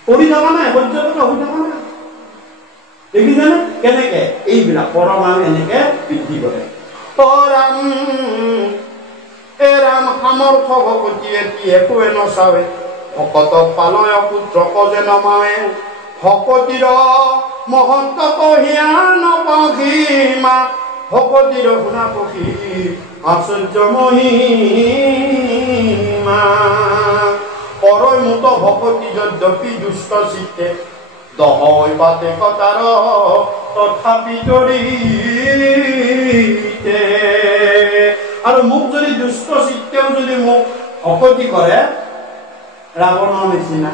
কৰি থকা নাই পৰ্যটক হৈ থকা নাই দেখিছেনে কেনেকে এইবিলাক পৰমায়ু এনেকে বৃদ্ধি কৰে ৰাম সামৰ্থ ভকতিয়ে একোৱে নচাৱে ভকতক পালয় পুত্ৰক যে নমাৱে ভকতিৰ মহত্ব কহিয়া নপাওঁ সীমা ভকতিৰ শুনা পখী আশ্চৰ্য মহিমা পৰৈ মুত ভকতি যদ্যপি দুষ্ট চিত্তে দহয় পাতে কটাৰ তথাপি তৰিতে আৰু মোক যদি দুষ্ট চিত্তেও যদি মোক ভকতি কৰে ৰাৱণৰ নিচিনা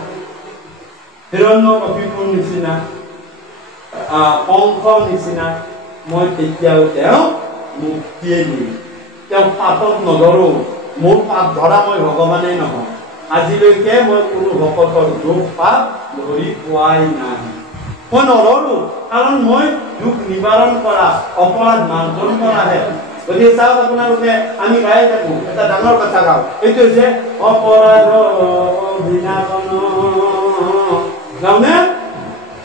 হিৰণ্যকশিপুৰ নিচিনা কংসৰ নিচিনা মই তেতিয়াও তেওঁ মুক্তিয়ে দিম তেওঁ পাপত নধৰো মোৰ পাপ ধৰা মই ভগৱানেই নহয় আজিলৈকে মই কোনো ভকতৰ দুখ পাপ ধৰি পোৱাই নাই মই নধৰো কাৰণ মই দুখ নিবাৰণ কৰা অপৰাধ মাৰ্জন কৰাহে গতিকে চাওক আপোনালোকে আমি গাই থাকো এটা ডাঙৰ কথা গাওঁ এইটো হৈছে অপৰাধ বিনাশন গাওঁনে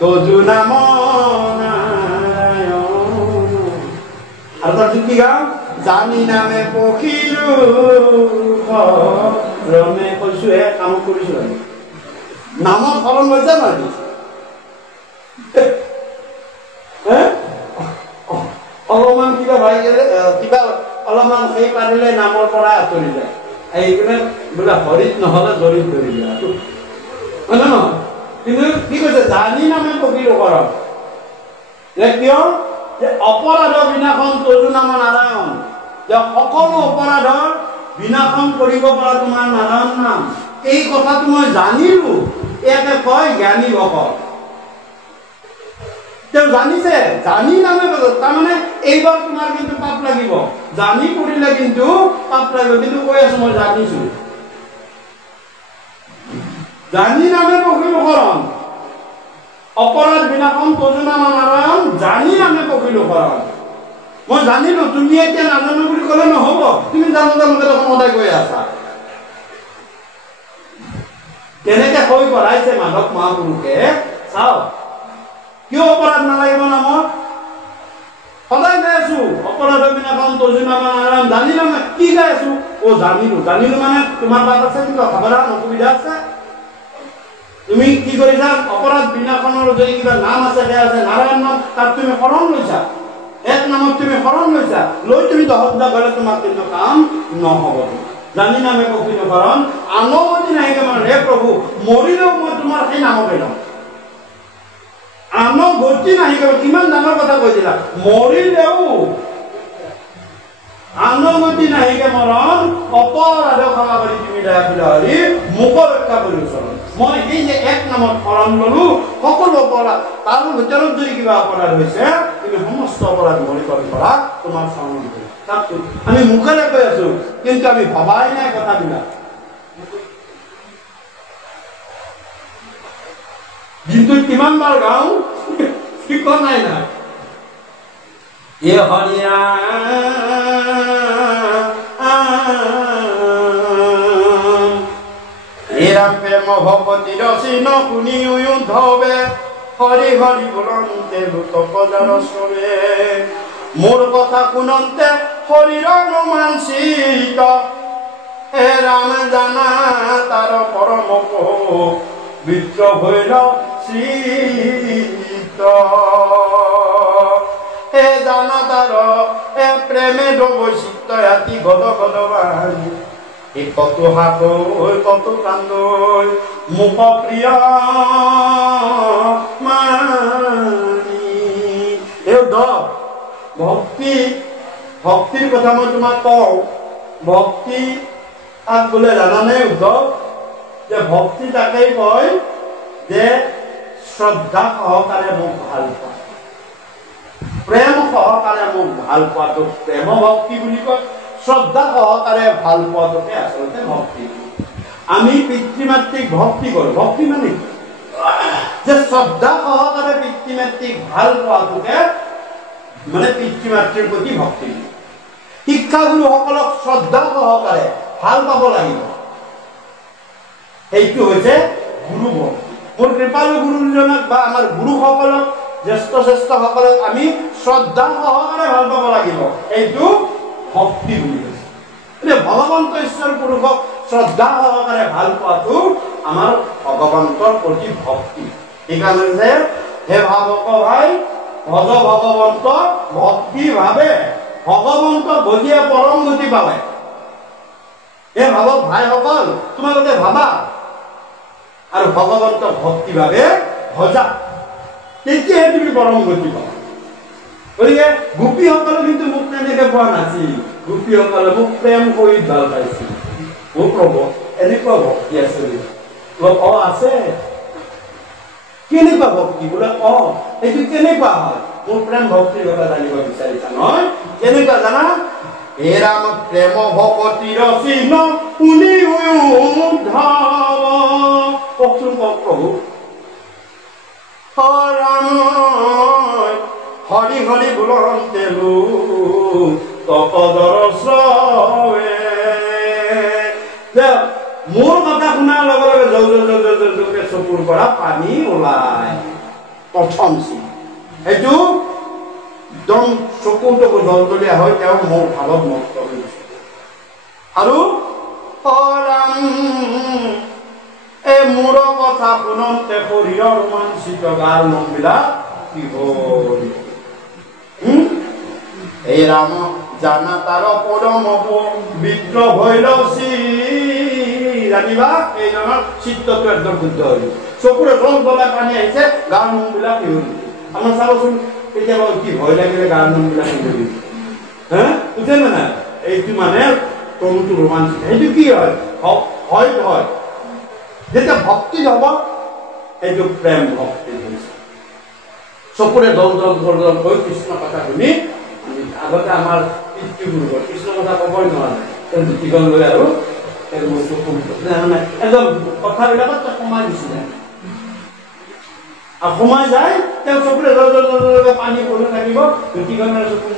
তজু নাম আৰু তাৰপিছত কি গাওঁ জানি নামে পখিলো ৰমে কৈছোহে কাম কৰিছো নামৰ ফলন লৈছে নাই অলপমান কিবা ভাই গেলে কিবা অলপমান সেই পাৰিলে নামৰ পৰা আঁতৰি যায় এইকাৰণে বোলে হৰিত নহলে জৰিত ধৰি যায় হয় নহয় কিন্তু কি কৈছে জানি নামে পখিলো কৰক কিয় যে অপৰাধৰ বিনাশন তজু নাম নাৰায়ণ যে সকলো অপৰাধৰ বিনাশন কৰিব পৰা তোমাৰ নাৰায়ণ নাম এই কথাটো মই জানিলো ইয়াকে কয় জ্ঞানী ভকত তেওঁ জানিছে জানি নামে তাৰমানে এইবাৰ তোমাৰ কিন্তু পাপ লাগিব জানি কৰিলে কিন্তু পাপ লাগিব কিন্তু কৈ আছো মই জানিছো জানি নামে পখিলোকৰণ অপৰাধ বিনাশন তজু নাম নাৰায়ণ জানি নামে পখিলোকৰণ মই জানিলো তুমি এতিয়া নাজানো বুলি ক'লে নহ'ব তুমি জানো দেখোন সদায় গৈ আছা কেনেকে কৈ কৰাইছে মাধৱ মহাপুৰুষে চাওক কিয় অপৰাধ নালাগিব নামত সদায় গাই আছো অপৰাধ বিনাশন তজু নাম নাৰায়ণ জানি নামে কি গাই আছো জানিলো মানে তোমাৰ বাট আছে কিবা সাৱধান অসুবিধা আছে তুমি কি কৰিছা অপৰাধ বিনাশনৰ যদি কিবা নাম আছে সেয়া আছে নাৰায়ণ নাম তাত তুমি শৰণ লৈছা এক নামত তুমি শৰণ লৈছা লৈ তুমি দহটা গ'লে তোমাক কিন্তু কাম নহ'ব জানি নামে প্ৰকৃত কাৰণ আনগতি নাহিকে মানে হে প্ৰভু মৰিলেও মই তোমাৰ সেই নামকে ল'ম আনগতি নাহিকে কিমান ডাঙৰ কথা কৈ দিলা মৰিলেও আনগতি নাহিকে মৰণ অপৰাধ ক্ষমা কৰি তুমি দয়া কৰি মোক ৰক্ষা কৰি ওচৰত মই এই যে এক নামত শৰণ ললো সকলো অপৰাধ তাৰ ভিতৰত যদি কিবা অপৰাধ হৈছে কিন্তু সমস্ত অপৰাধ মৰিকৰ পৰা তোমাৰ শৰণ দিওঁ আমি মুখেৰে কৈ আছো কিন্তু আমি ভবাই নাই কথাবিলাক দিনটোত কিমান বাৰ গাওঁ ঠিক নাই না এ হৰিয়া এরা প্রেম ভগতির চিহ্ন শুনি উদ্ধবে হরি হরি বলন্তে লুতপদার সরে মোর কথা শুনন্তে হরির রোমাঞ্চিত হে রাম জানা তার পরম বিদ্র হইল শ্রীত হে জানা তার এ প্রেমে ডবৈচিত্য আতি গদ গদ বাণী কত হাত কত কান্দ মুখ প্রিয় মানি ভক্তি ভক্তিৰ কথা মই তোমাক কওঁ ভক্তি তাক বোলে জানানে উদ্ধৱ যে ভক্তি তাকেই কয় যে শ্ৰদ্ধা সহকাৰে মোক ভাল পোৱা প্ৰেম সহকাৰে মোক ভাল পোৱাটো প্ৰেম ভক্তি বুলি কয় শ্ৰদ্ধা সহকাৰে ভাল পোৱাটোকে আচলতে ভক্তি আমি পিতৃ মাতৃক ভক্তি কৰোঁ ভক্তি মানে যে শ্ৰদ্ধা সহকাৰে পিতৃ মাতৃক ভাল পোৱাটোকে মানে পিতৃ মাতৃৰ প্ৰতি ভক্তি শিক্ষাগুৰুসকলক শ্ৰদ্ধা সহকাৰে ভাল পাব লাগিব এইটো হৈছে গুৰু ভক্তি মোৰ কৃপালু গুৰুজনক বা আমাৰ গুৰুসকলক জ্যেষ্ঠ শ্ৰেষ্ঠসকলক আমি শ্ৰদ্ধা সহকাৰে ভাল পাব লাগিব এইটো ভক্তি বুলি কৈছে এতিয়া ভগৱন্ত ঈশ্বৰ পুৰুষক শ্ৰদ্ধা সহকাৰে ভাল পোৱাটো আমাৰ ভগৱন্তৰ প্ৰতি ভক্তি সেইকাৰণে যে হে ভাৱক ভাই ভজ ভগৱন্ত ভক্তি ভাৱে ভগৱন্ত ভজিয়ে পৰম গতি পালে হে ভাৱক ভাইসকল তোমালোকে ভাবা আৰু ভগৱন্ত ভক্তি ভাৱে ভজা তেতিয়াহে তুমি পৰম গতি পাবা গতিকে গোপীসকলে কিন্তু মোক তেনেকে পোৱা নাছিল গোপীসকলে মোক প্ৰেম কৰি ভাল পাইছিল মোৰ প্ৰভু এনেকুৱা ভক্তি আছে আছে কেনেকুৱা ভক্তি বোলে এইটো কেনেকুৱা হয় মোৰ প্ৰেম ভক্তিৰ কথা জানিব বিচাৰিছা নহয় কেনেকুৱা জানা হে ৰাম প্ৰেম ভকতিৰ চিহ্ন শুনি কওকচোন কওক প্ৰভু ৰাম হৰি হৰি বুলন্তে তপদৰ মোৰ কথা শুনাৰ লগে লগে চকুৰ পৰা পানী ওলাই প্ৰথম চিন এইটো একদম চকুটো দলদলীয়া হৈ তেওঁ মোৰ ভাৱত মস্ত হৈ গৈছে আৰু এই মোৰ কথা শুনন্তে শৰীৰৰ ৰোমাঞ্চিত গাৰ মনবিলাক কি হ'ল এই ৰাম জানা তাৰ পৰম বিদ্ৰোহ হইল জানিবা এইজনৰ চিত্তটো একদম শুদ্ধ হৈ গৈছে চকুৰে ৰং বলাই পানী আহিছে গাৰ নোমবিলাক কি হ'ল আমাৰ চাবচোন কেতিয়াবা কি ভয় লাগিলে গাৰ নোমবিলাক কি হ'ল হা বুজে না এইটো মানে তৰুটো ৰোমাঞ্চিত সেইটো কি হয় হয় যেতিয়া ভক্তি হ'ব এইটো প্ৰেম ভক্তি হৈছে চকুৰে দল হৈ কৃষ্ণ কথা শুনি আগতে আমাৰ পিতৃগুৰুবোৰ কৃষ্ণ কথা ক'বই নোৱাৰে দীঘল লৈ আৰু একদম কথাবিলাকত সোমাই দিছিলে আৰু সোমাই যায় তেওঁ চকুৰে পানী পৰি থাকিব ধুতিখনৰ চকু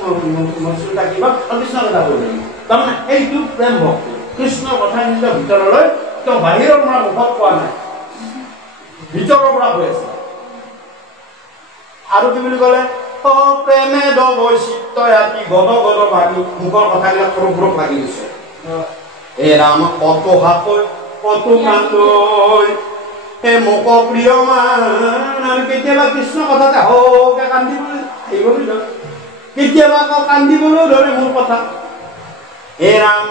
মচুৰি থাকিব আৰু কৃষ্ণ কথা কৈ থাকিব তাৰমানে এইটো প্ৰেম ভক্তি কৃষ্ণৰ কথা নিজৰ ভিতৰলৈ তেওঁ বাহিৰৰ পৰা মুখত পোৱা নাই ভিতৰৰ পৰা হৈ আছে আৰু কি বুলি ক'লে প্ৰেমে বৈচিত্য আতি গদ গদ বাণী মুখৰ কথাবিলাক সৰু সৰু লাগি গৈছে হে ৰাম কত হাতৈ কত কান্দৈ হে মোক প্ৰিয় মান আৰু কেতিয়াবা কৃষ্ণ কথাতে হকে কান্দিবলৈ আহিবলৈ ধৰে কেতিয়াবা আকৌ কান্দিবলৈ ধৰে মোৰ কথা হে ৰাম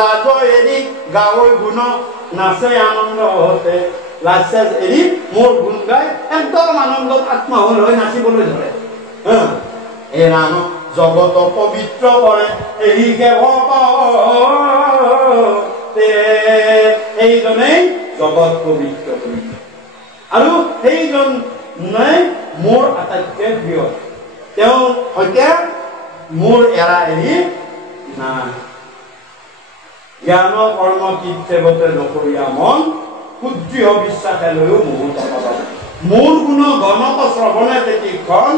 লাজ এৰি গাৱৈ গুণ নাচে আনন্দতে লাজ এৰি মোৰ গুণ গাই একদম আনন্দত আত্মহল হৈ নাচিবলৈ ধৰে এই ৰাম জগত পবিত্ৰ কৰে এৰি কেৱতে এইজনেই জগত পবিত্ৰ কৰি আৰু সেইজন মোৰ আটাইতকৈ প্ৰিয় তেওঁৰ সৈতে মোৰ এৰা এৰি নাই জ্ঞান কৰ্ম কীৰ্তেৱতে নকৰিয়া মন সুদৃঢ় বিশ্বাসে লৈও মুহূৰ্ত মোৰ গুণ গণক শ্ৰৱণে তেতিখন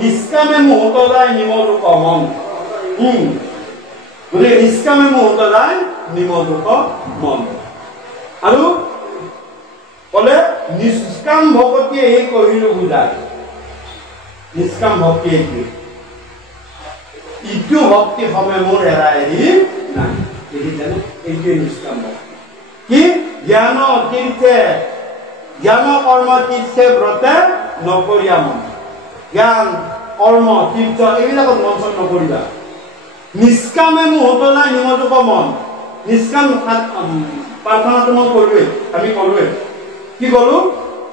নিষ্কামে মুহূৰ্ত যায় নিমজুক মন গতিকে নিষ্কামে মুহূৰ্ত যায় নিমজুক মন আৰু কলে নিষ্কাম ভকতিয়ে এই কহিলো বুজায় নিষ্কাম ভক্তি ইটো ভক্তি সময় মোৰ এৰা এৰি নাই এইটোৱে নিষ্কাম ভক্তি কি জ্ঞান তীৰ্থে জ্ঞান কৰ্ম তীৰ্থে ব্ৰতে নকৰিয়া মন জ্ঞান কৰ্ম তীৰ্থ এইবিলাকত মন চন নকৰিবা নিষ্কামে মুহূৰ্ত নাই নিমজুক মন নিষ্কাম প্ৰাৰ্থনাটো মই কৰোৱে আমি কৰোৱে কি কলো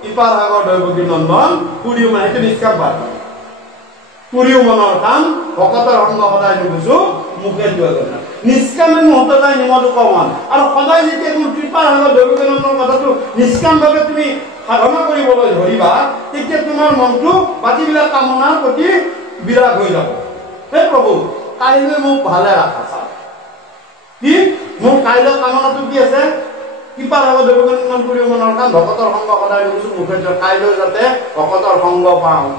ইপাৰ সাগৰ দৈৱকী নন্দন পুৰীও মানে সেইটো নিষ্কাম প্ৰাৰ্থনা পুৰীও মনৰ কাম ভকতৰ সংগ সদায় নুবুজো মুখে যোৱা কথা নিষ্কামে মুহূৰ্ত যায় নিমজুক মন আৰু সদায় যেতিয়া মোৰ কৃপাৰ সাগৰ দৈৱকী নন্দনৰ কথাটো নিষ্কামভাৱে তুমি সাধনা কৰিবলৈ ধৰিবা তেতিয়া তোমাৰ মনটো বাকীবিলাক কামনাৰ প্ৰতি বিৰাগ হৈ যাব হে প্ৰভু কাইলৈ মোক ভালে ৰাখা চা কি মোৰ কাইলৈ কামনাটো কি আছে কৃপাৰ সাগৰ দৈৱকী নন্দন পুৰীও মনৰ কাম ভকতৰ সংগ সদায় নুবুজো মুখে যোৱা কাইলৈ যাতে ভকতৰ সংগ পাওঁ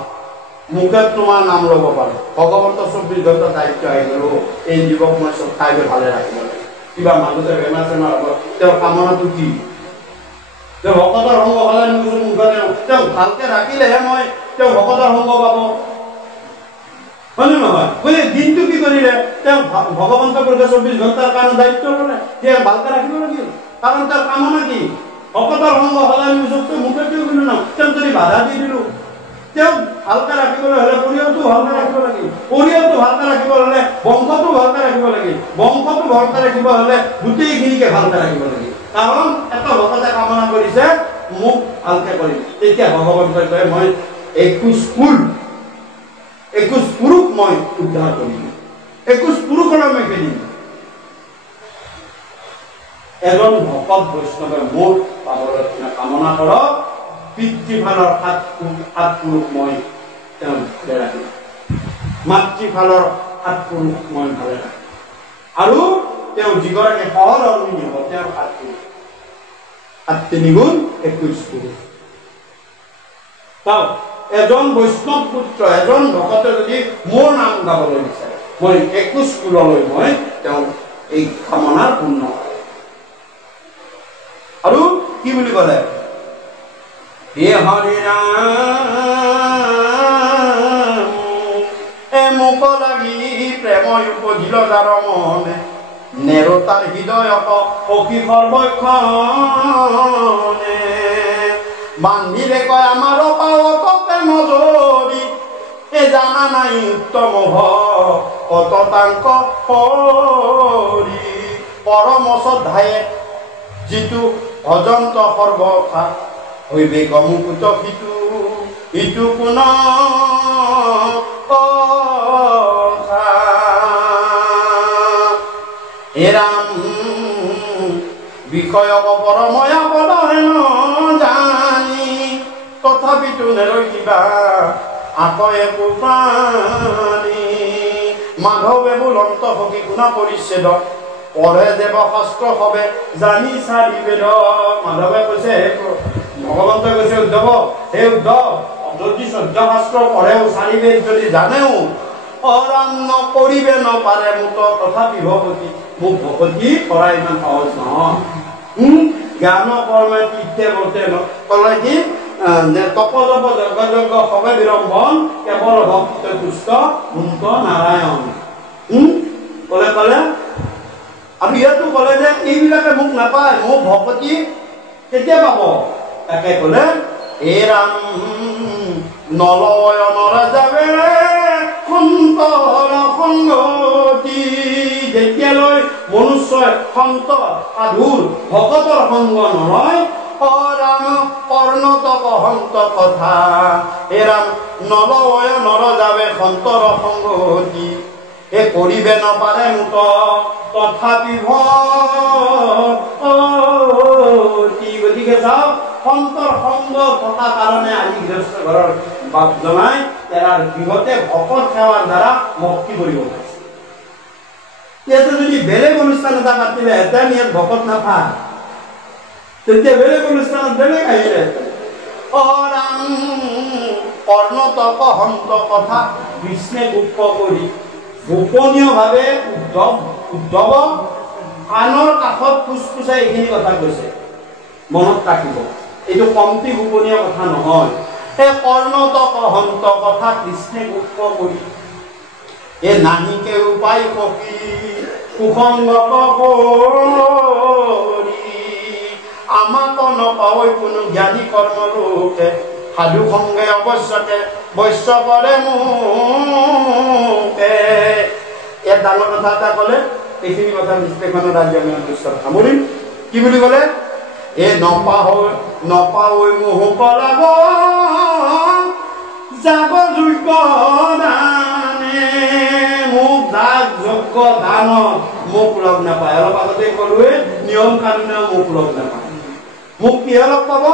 মুখে তোমাৰ নাম ল'ব পাৰো ভগৱন্ত 24 ঘণ্টা দায়িত্ব আহি গ'ল এই জীৱক মই চব খাইলৈ ভালে ৰাখিব লাগে কিবা মাজতে বেমাৰ চেমাৰ হ'ব তেওঁৰ কামনাটো কি তেওঁ ভকতৰ সংগ সদায় নুবুজো মুখে তেওঁ ভালকে ৰাখিলেহে মই তেওঁ ভকতৰ সংগ পাব হয়নে নহয় বোলে দিনটো কি কৰিলে তেওঁ ভগৱন্ত 24 ঘণ্টাৰ কাৰণে দায়িত্ব ল'লে তেওঁ ভালকে ৰাখিব লাগিল কাৰণ তেওঁৰ কামনা কি ভকতৰ সংগ সদায় নুবুজো মুখে কিন্তু ন তেওঁ যদি বাধা দি দিলো তেওঁ ভালকে ৰাখিবলৈ হলে পৰিয়ালটো ভালকে ৰাখিব লাগিল পৰিয়ালটো ভালকে ৰাখিব হলে বংশটো ভালকে ৰাখিব লাগিল বংশটো ভালকে ৰাখিব হলে গোটেইখিনিকে ভালকে ৰাখিব লাগিল কাৰণ এটা ভকতে কামনা কৰিছে মোক ভালকে কৰিম তেতিয়া ভগৱন্তই কয় মই 21 পুৰুষ মই উদ্ধাৰ কৰিম 21 পুৰুষৰ মই খেলিম এজন ভকত বৈষ্ণৱে মোৰ পাবলৈ কামনা কৰক পিতৃফালৰ 7 পুৰুষ মই তেওঁ ভালে ৰাখিম মাতৃফালৰ 7 পুৰুষ মই ভালে ৰাখিম আৰু তেওঁ যিগৰাকী সহধৰ্মী হ'ব তেওঁৰ 7 পুৰুষ 7 গুণ 21 পুৰুষ চাওক এজন বৈষ্ণৱ পুত্ৰ এজন ভকতে যদি মোৰ নাম গাবলৈ বিচাৰে মই 21 কুললৈ মই তেওঁ এই কামনাৰ পূৰ্ণ কৰে আৰু কি বুলি ক'লে হে হৰি ৰাম এ মোক লাগি প্ৰেম উপজিল যাৰ মনে নেৰতাৰ হৃদয়ক সখী সৰ্বক্ষণে বান্ধিলে কয় আমাৰ পাৱত প্ৰেম জৰি এ জানা নাই উত্তম কততাংক হৰি পৰম শ্ৰদ্ধায়ে যিটো ভজন্ত সৰ্বথা হইবে গমুকুত সিটো ইটো কোন কথা এৰাম বিষয় পৰময়া বলহেন জানি তথাপিতো নেৰৈ কিবা আকয়ে প্ৰাণী মাধৱে বুলন্ত সখী গুণ পৰিচ্ছেদ পঢ়ে দেৱ শাস্ত্ৰ হবে জানি চাৰি বেদ মাধৱে কৈছে ভগৱন্তই কৈছে উদ্ধৱ হে উদ্ধৱ যদি চৈধ্য শাস্ত্ৰ পঢ়েও চাৰি বেদ যদি জানেও অৰাম নকৰিবে নপাৰে মোক তথাপি ভকতি মোক ভকতি কৰা ইমান সহজ নহয় জ্ঞান কৰ্মে তীৰ্থে ব্ৰতে ক'লে কি তপজপ যজ্ঞ সবে বিৰম্ভন কেৱল ভক্তিতে তুষ্ট মুক্ত নাৰায়ণ ক'লে আৰু ইয়াতো ক'লে যে এইবিলাকে মোক নাপায় মোক ভকতি কেতিয়া পাব তাকে ক'লে হে ৰাম নলয়নৰে যাবে সন্তৰ সংগতি যেতিয়ালৈ মনুষ্যই সন্ত সাধুৰ ভকতৰ সংগ নলয় ৰাম কৰ্ণতক সন্ত কথা হে ৰাম নলয় নৰ যাবে সন্তৰ সংগতি এ কৰিবে নপাৰে মুত তথাপি গতিকে চাওক সন্তৰ সংগ থকা কাৰণে আজি গৃহস্থ ঘৰৰ বাপ জনাই তেৰাৰ গৃহতে ভকত সেৱাৰ দ্বাৰা মুক্তি কৰিব পাৰিছে ইয়াতে যদি বেলেগ অনুষ্ঠান এটা পাতিলে হেঁতেন ইয়াত ভকত নাপায় তেতিয়া বেলেগ অনুষ্ঠানত বেলেগ আহিলে ৰাম কৰ্ণতক সন্ত কথা কৃষ্ণে গুপ্ত কৰি গোপনীয়ভাৱে উদ্ধৱ আনৰ কাষত ফুচফুচাই এইখিনি কথা কৈছে মনত ৰাখিব এইটো কমটি গোপনীয় কথা নহয় সেই কৰ্ণতক সন্ত কথা কৃষ্ণে গুপ্ত কৰি এ নাহিকে উপায় সখী কুসংগত কৰি আমাক নপাৱই কোনো জ্ঞানী কৰ্মলোকে সাধু সংগে অৱশ্যকে বৈশ্য কৰে মোকে ইয়াত ডাঙৰ কথা এটা ক'লে এইখিনি কথা বিশ্লেষণৰ ৰাজ্য আমি দৃশ্যত সামৰিম কি বুলি ক'লে এ নপাৱই মোহক লাগ যাব যোগ্য দানে মোক যাক যোগ্য দানত মোক লগ নাপায় অলপ আগতে ক'লোৱে নিয়ম কানুনে মোক লগ নাপায় মোক কিয় লগ পাব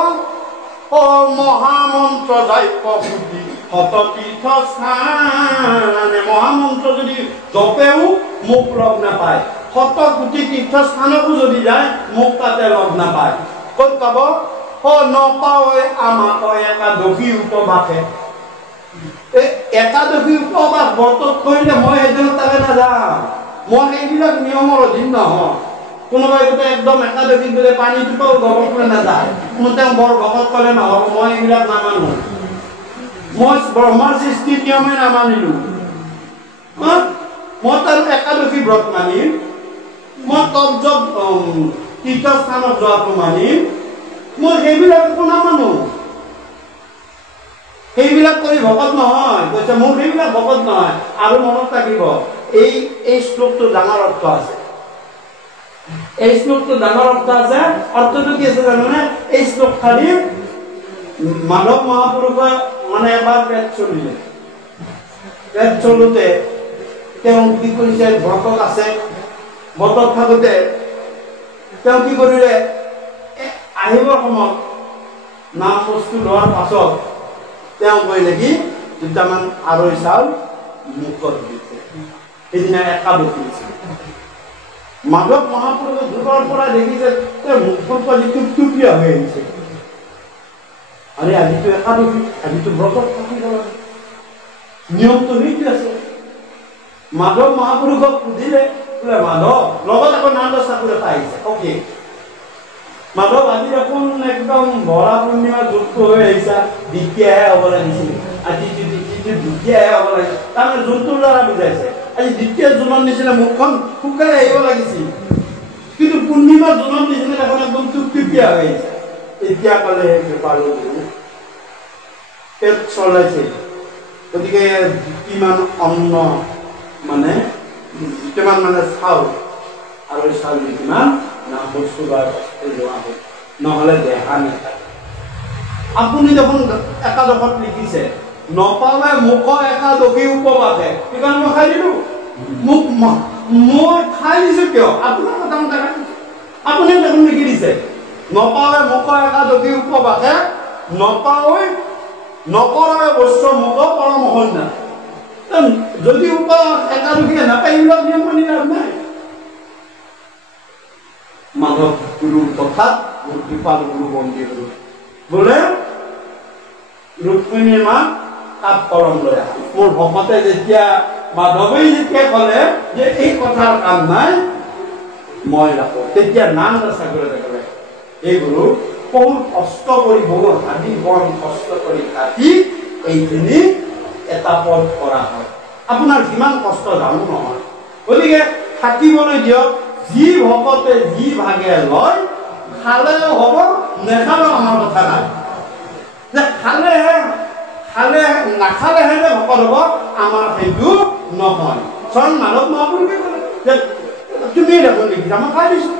মহামন্ত্ৰ যাই প্ৰকৃতি শততীৰ্থ স্থানে মহামন্ত্ৰ যদি জপেও মোক লগ নাপায় শত কোটি তীৰ্থস্থানকো যদি যায় মোক তাতে লগ নাপায় ক'ত পাব নপাৱে আমাক একাদশী উপবাসে একাদশী উপবাস ব্ৰতত কৰিলে মই সেইদিনত তাকে নাযাওঁ মই সেইবিলাক নিয়মৰ অধীন নহয় কোনোবাই গোটেই একদম একাদশীত বোলে পানী টোপাও গৰম কৰি নাযায় কোনো তেওঁ বৰ ভকত ক'লে নহ'ব মই এইবিলাক নামানো মই ব্ৰহ্মাৰ সৃষ্টিৰ নিয়মে নামানিলো মই তাৰ একাদশী ব্ৰত মানিম মই তপ জপ তীৰ্থস্থানত যোৱাটো মানিম মই সেইবিলাক একো নামানো সেইবিলাক কৰি ভকত নহয় কৈছে মোৰ সেইবিলাক ভকত নহয় আৰু মনত ৰাখিব এই শ্লোকটো ডাঙৰ অৰ্থ আছে এই শ্লোকটো ডাঙৰ অৰ্থ আছে অৰ্থটো কি আছে জানোনে এই শ্লোক খালি মাধৱ মহাপুৰুষে মানে এবাৰ পেট চলোতে তেওঁ কি কৰিছে ব্ৰতত আছে ব্ৰতত থাকোতে তেওঁ কি কৰিলে আহিবৰ সময়ত নাম বস্তু লোৱাৰ পাছত তেওঁ কৰিলে কি দুটামান আৰৈ চাউল মুখত দিছে সেইদিনা একাদশী মাধৱ মহাপুৰুষে দূৰৰ পৰা দেখিছে তেওঁৰ মুখৰ পৰা যি টুপটুপীয়া হৈ আহিছে আৰে আজিতো একাদশী আজিতো ব্ৰতত থাকিব লাগে নিয়মটো সেইটো আছে মাধৱ মহাপুৰুষক সুধিলে বোলে মাধৱ লগত আকৌ নান্দা চাকুৰ এটা আহিছে অ'কে মাধৱ আজি দেখোন একদম বৰা পূৰ্ণিমা যুক্ত হৈ আহিছা দ্বিতীয়াহে হ'ব লাগিছিল আজি দ্বিতীয়াহে হ'ব লাগিছিল তাৰমানে জোনটোৰ দ্বাৰা বুজাইছে আজি দ্বিতীয় জোনৰ নিচিনা মুখখন শুকাই আহিব লাগিছিল কিন্তু পূৰ্ণিমা জোনৰ নিচিনা দেখোন একদম টুপটুপীয়া হৈ আহিছে এতিয়া ক'লে বেপাৰ পেট চলাইছে গতিকে কিমান অন্ন মানে কিমান মানে চাউল আৰু চাউল কিমান না বস্তু লোৱা হয় নহ'লে দেহা নাথাকে আপুনি দেখোন একাদশত লিখিছে নপালে মোক একাদশী উপবাসে সেইকাৰণে মই খাই দিলোঁ মই খাই দিছোঁ কিয় আপোনাৰ কথা মতে আপুনি দেখোন লিখি দিছে নপালে মোক একাদশী উপবাসে নপাৱে নকৰাৱে বস্ত্ৰ মোক পৰমহন নাই যদি উপবাস একাদশীয়ে নাপায় এইবিলাক নিয়ম মানি লাভ নাই মাধৱ গুৰুৰ কথাত মোৰ কৃপাল গুৰু বন্দী হল বোলে ৰুক্মিণীৰ মাক তাত কৰম লৈ আহা মোৰ ভকতে যেতিয়া মাধৱেই যেতিয়া ক'লে যে এই কথাৰ কাম নাই মই ৰাখো তেতিয়া নাম চাকৰি ক'লে এই গুৰু বহুত কষ্ট কৰি বহু হাবি বন কষ্ট কৰি কাটি এইখিনি এটা পদ কৰা হয় আপোনাৰ যিমান কষ্ট জানো নহয় গতিকে থাকিবলৈ দিয়ক যি ভকতে যি ভাগে লয় খালেও হ'ব নেখালেও আমাৰ কথা নাই যে খালে নাখালেহে যে ভকত হ'ব আমাৰ সেইটো নহয় স্বয়ং মাধৱ মহাপুৰুষে ক'লে যে তুমি দেখোন লিখিছা মই খাই দিছোঁ।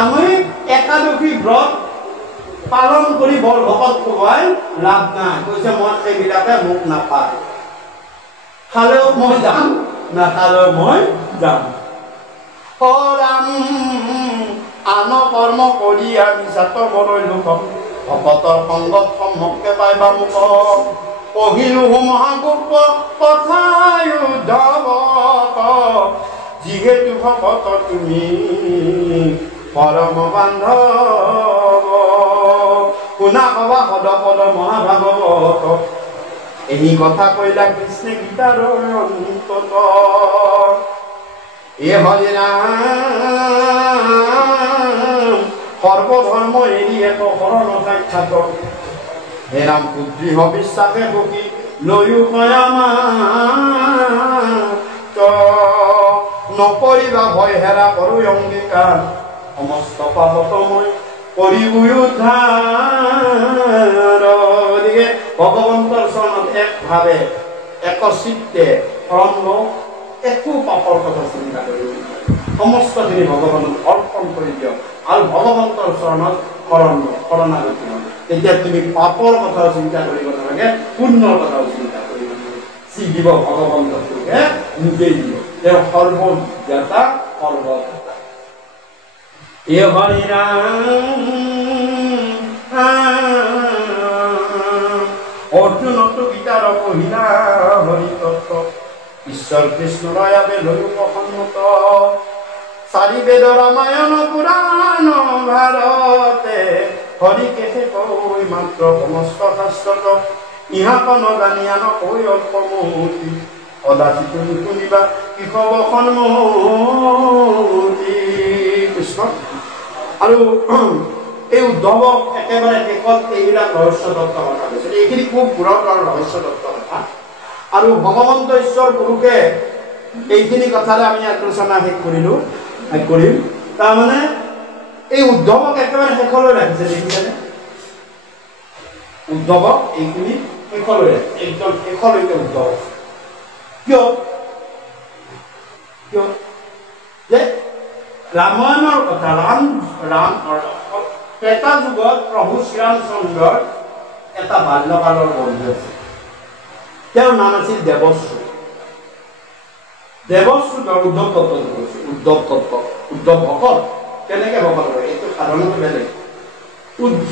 আমি একাদশী ব্ৰত পালন কৰি বৰ ভকত খুৱাই লাভ নাই। কৈছে মই সেইবিলাকে মোক নাপায়, খালেও মই যাম, নাখালেও মই যাম। ৰাম আন কৰ্ম কৰি আমি জাত মৰৈ লোকক ভকতৰ সংগত সম্যকে পাইবা মোক। পঢ়িলো মহাগুপ্ত কথাই উদ্ধৱক, যিহেতু ভকত তুমি পৰম বান্ধৱ। শুনা কবা সদপদ মহাভাগৱত, এই কথা কৈলা কৃষ্ণে গীতাৰ অন্তত। এ হৰি ৰাম সৰ্বধৰ্ম এৰি এক শৰণ সাক্ষাৎ, হে ৰাম সুদৃঢ় বিশ্বাসে বকি লৈও কয় আমাক। নকৰিবা ভয় হেৰা কৰো অংগীকাৰ, সমস্ত পাপত মই কৰিবই উদ্ধাৰ। গতিকে ভগৱন্তৰ চৰণত একভাৱে একচিত্তে শৰণ লওঁ, একো পাপৰ কথা চিন্তা কৰিব, সমস্তখিনি ভগৱানক অৰ্পণ কৰি দিয়ক আৰু ভগৱন্তৰ চৰণত শৰণাগতি লওক। তেতিয়া তুমি পাপৰ কথাও চিন্তা কৰিব নালাগে, পুণ্যৰ কথাও চিন্তা কৰিব নালাগে। যি দিব ভগৱন্তকে নিজেই দিব, তেওঁ সৰ্বজ্ঞাতা সৰ্বজ্ঞাতা। এ হৰি ৰাম অৰ্জুনতো গীতাৰ কহিলা হৰি তত্ত্ব, ঈশ্বৰ কৃষ্ণৰ বাবে লৈও প্ৰসন্নত। চাৰি বেদ ৰামায়ণ পুৰাণ ভাৰতে, হৰিকেশে কৈ মাত্ৰ সমস্ত শাস্ত্ৰত। ইহাক নজানিয়া নকৈ অল্পমতি, সদাচি তুমি শুনিবা কৃষক সন্মতি। কৃষ্ণ আৰু এই উদ্ধৱক একেবাৰে শেষত এইবিলাক ৰহস্য তত্ত্ব কথা কৈছে। এইখিনি খুব গুৰুতৰ ৰহস্য তত্ত্ব কথা, আৰু ভগৱন্ত ঈশ্বৰ গুৰুকে এইখিনি কথাৰে আমি আলোচনা শেষ কৰিম। তাৰমানে এই উদ্ধৱক একেবাৰে শেষলৈ ৰাখিছে, দেখিছেনে? উদ্ধৱক এইখিনি শেষলৈ ৰাখিছে, একদম শেষলৈকে উদ্ধৱ। কিয় যে ৰামায়ণৰ কথা, ৰাম ত্ৰেতা যুগত প্ৰভু শ্ৰীৰামচন্দ্ৰৰ এটা বাল্যকালৰ বন্ধু আছে, তেওঁৰ নাম আছিল দেৱশ্ৰু। দেৱশ্ৰুতৰ উদ্ধৱ তত্ত্ব কৈছে, উদ্ধৱ তত্ত্ব, উদ্ধৱ ভকত কেনেকে ভকত হয় এইটো সাধাৰণতে বেলেগ।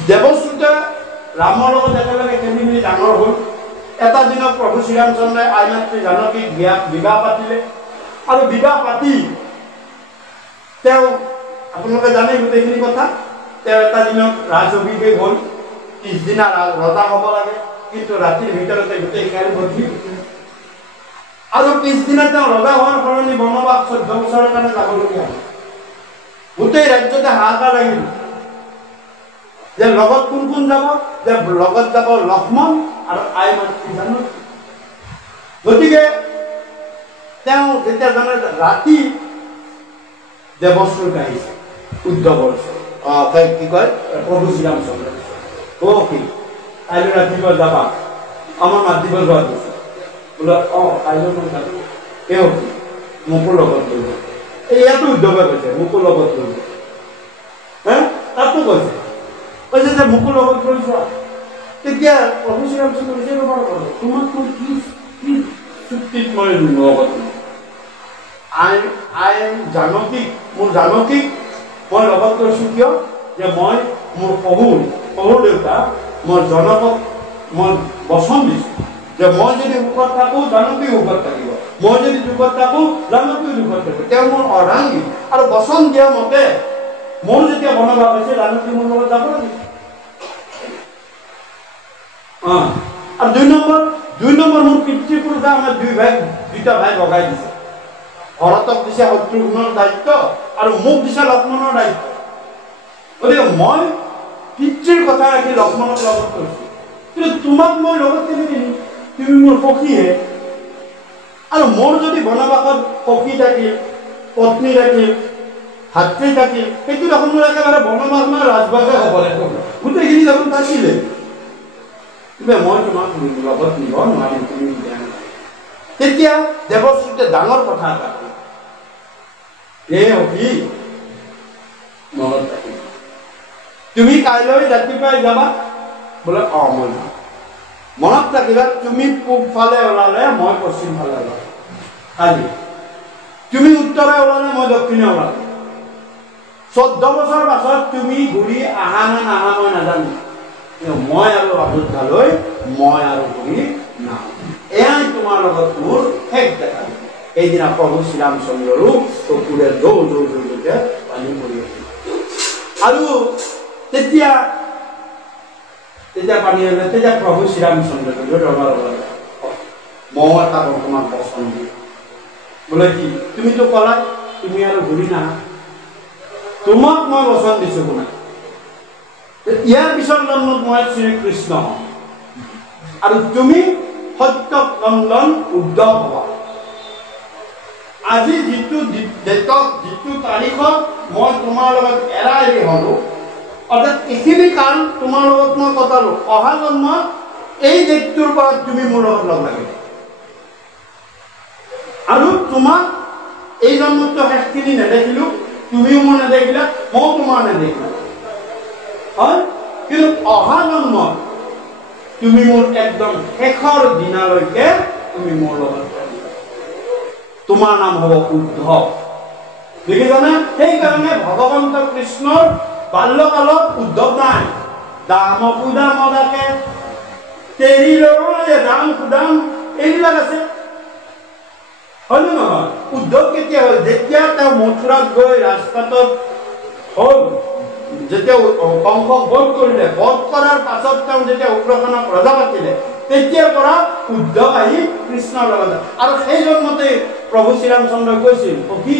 দেৱশ্ৰুতে ৰামৰ লগত একেলগে খেলি মেলি ডাঙৰ হ'ল। এটা দিনত প্ৰভু শ্ৰীৰামচন্দ্ৰই আই মাতৃ জানকীক বিবাহ পাতিলে, আৰু বিবাহ পাতি তেওঁ আপোনালোকে জানে গোটেইখিনি কথা। তেওঁ এটা দিনত ৰাজ অভিষেক হ'ল, পিছদিনা ৰজা হ'ব লাগে, কিন্তু ৰাতিৰ ভিতৰতে গোটেই খেল বদলি, আৰু পিছদিনা তেওঁ ৰজা হোৱাৰ সলনি বনবাস 14 বছৰৰ কাৰণে যাবলগীয়া হ'ল। গোটেই ৰাজ্যতে হাহাকাৰ লাগিল যে লগত কোন কোন যাব, যে লগত যাব লক্ষ্মণ আৰু আই মাতৃ জানকী। গতিকে তেওঁ যেতিয়া জানে ৰাতি দেৱশ্ৰুক আহিছে উদ্ধৱৰ কি কয় প্ৰভু শ্ৰীৰামচন্দ্ৰ, কি কাইলৈ ৰাতিপুৱা যাবা, আমাৰ মাতিব যোৱা গৈছে বোলে। কাইলৈ মই যাম, তেওঁ মোকো লগত লৈ যাব। ইয়াতো উদ্ধৱে কৈছে মোকো লগত লৈ যাব, তাতো কৈছে যে মোকো লগত লৈ যোৱা। তেতিয়া প্ৰভু শ্ৰীৰামচন্দ্ৰ নিজে ব্যৱহাৰ কৰে, তোমাক মই কি চুক্তিত মই লগত জানকীক, মোৰ জানকীক মই লগত লৈছোঁ। কিয় যে মই মোৰ শহুৰ দেউতা মই জনকক মই বচন দিছোঁ যে মই যদি সুখত থাকোঁ জানকী সুখত থাকিব, মই যদি দুখত থাকোঁ জানকী দুখত থাকিব। তেওঁ মোৰ অৰ্ধাংগী, আৰু বচন দিয়া মতে মোৰ যেতিয়া বনবাস হৈছে জানকী মোৰ লগত যাব লাগিব। আৰু দুই নম্বৰ মোৰ পিতৃপুৰুষে আমাৰ দুইটা ভাই ভগাই দিছে। ভৰতক দিছে শত্ৰুঘ্নৰ দায়িত্ব, আৰু মোক দিছে লক্ষ্মণৰ দায়িত্ব। গতিকে মই পিতৃৰ কথা ৰাখি লক্ষ্মণক লগত কৰিছোঁ, কিন্তু তোমাক মই লগত কেনেকৈ নিম? তুমি মোৰ সখীহে, আৰু মোৰ যদি বনবাসত সখী থাকিল, পত্নী থাকিল, ভাতৃ থাকিল, সেইটো দেখোন মোৰ একেবাৰে বনবাস মানে ৰাজবাসে হ'ব লাগিব, গোটেইখিনি দেখোন থাকিলে। মই তোমাক লগত নিব নোৱাৰিম, তুমি তেতিয়া দেৱশ্ৰুতে ডাঙৰ কথা এটা কি মনত ৰাখিব তুমি কাইলৈ ৰাতিপুৱাই যাবা বোলে মই যাম মনত ৰাখিবা তুমি পূব ফালে ওলালে মই পশ্চিম ফালে ওলাম কালি তুমি উত্তৰে ওলালে মই দক্ষিণে ওলাম 14 বছৰ পাছত তুমি ঘূৰি আহা না নাহা মই নাজানো মই আৰু অযোধ্যালৈ মই আৰু ঘূৰি নাহো এয়াই তোমাৰ লগত মোৰ শেষ দেখা এইদিনা প্ৰভু শ্ৰীৰামচন্দ্ৰৰো চকুৰে জৌ পানী পৰি আছিল আৰু তেতিয়া পানী আহিলে তেতিয়া প্ৰভু শ্ৰীৰামচন্দ্ৰকে দৰবাৰ ওলালে মই এটা বৰ্তমান প্ৰশ্ন দিম বোলে কি তুমিতো ক'লা তুমি আৰু ঘূৰি নাহা তোমাক মই বচন দিছো শুনা ইয়াৰ পিছৰ জন্মত মই শ্ৰীকৃষ্ণ হম আৰু তুমি সত্য নন্দন উদ্ধৱ হবা আজি যিটো ডেটত যিটো তাৰিখত মই তোমাৰ লগত এৰাই হলো অৰ্থাৎ এইখিনি কাল তোমাৰ লগত মই কটালো অহা জন্মত এই ডেটটোৰ পৰা তুমি মোৰ লগত লগ লাগিবা আৰু তোমাক এই জন্মতো শেষখিনি নেদেখিলো তুমিও মই নেদেখিলা মইও তোমাৰ নেদেখিলা হয় কিন্তু অহা জন্মত তুমি মোৰ একদম শেষৰ দিনালৈকে তুমি মোৰ লগত তোমাৰ নাম হ'ব উদ্ধৱ দেখিছানে সেইকাৰণে ভগৱন্ত কৃষ্ণৰ বাল্যকালত উদ্ধৱ নাই দাম সুদাম ডাকে তেৰি লৈ দাম সুদাম এইবিলাক আছে হয় নে নহয় উদ্ধৱ কেতিয়া হ'ল যেতিয়া তেওঁ মথুৰাত গৈ ৰাজপাটত হ'ল যেতিয়া কংসক বধ কৰিলে বধ কৰাৰ পাছত তেওঁ যেতিয়া উগ্ৰসেনক ৰজা পাতিলে তেতিয়াৰ পৰা উদ্ধৱ আহি কৃষ্ণৰ লগত আৰু সেই জন্মতে প্ৰভু শ্ৰীৰামচন্দ্ৰই কৈছিল সখী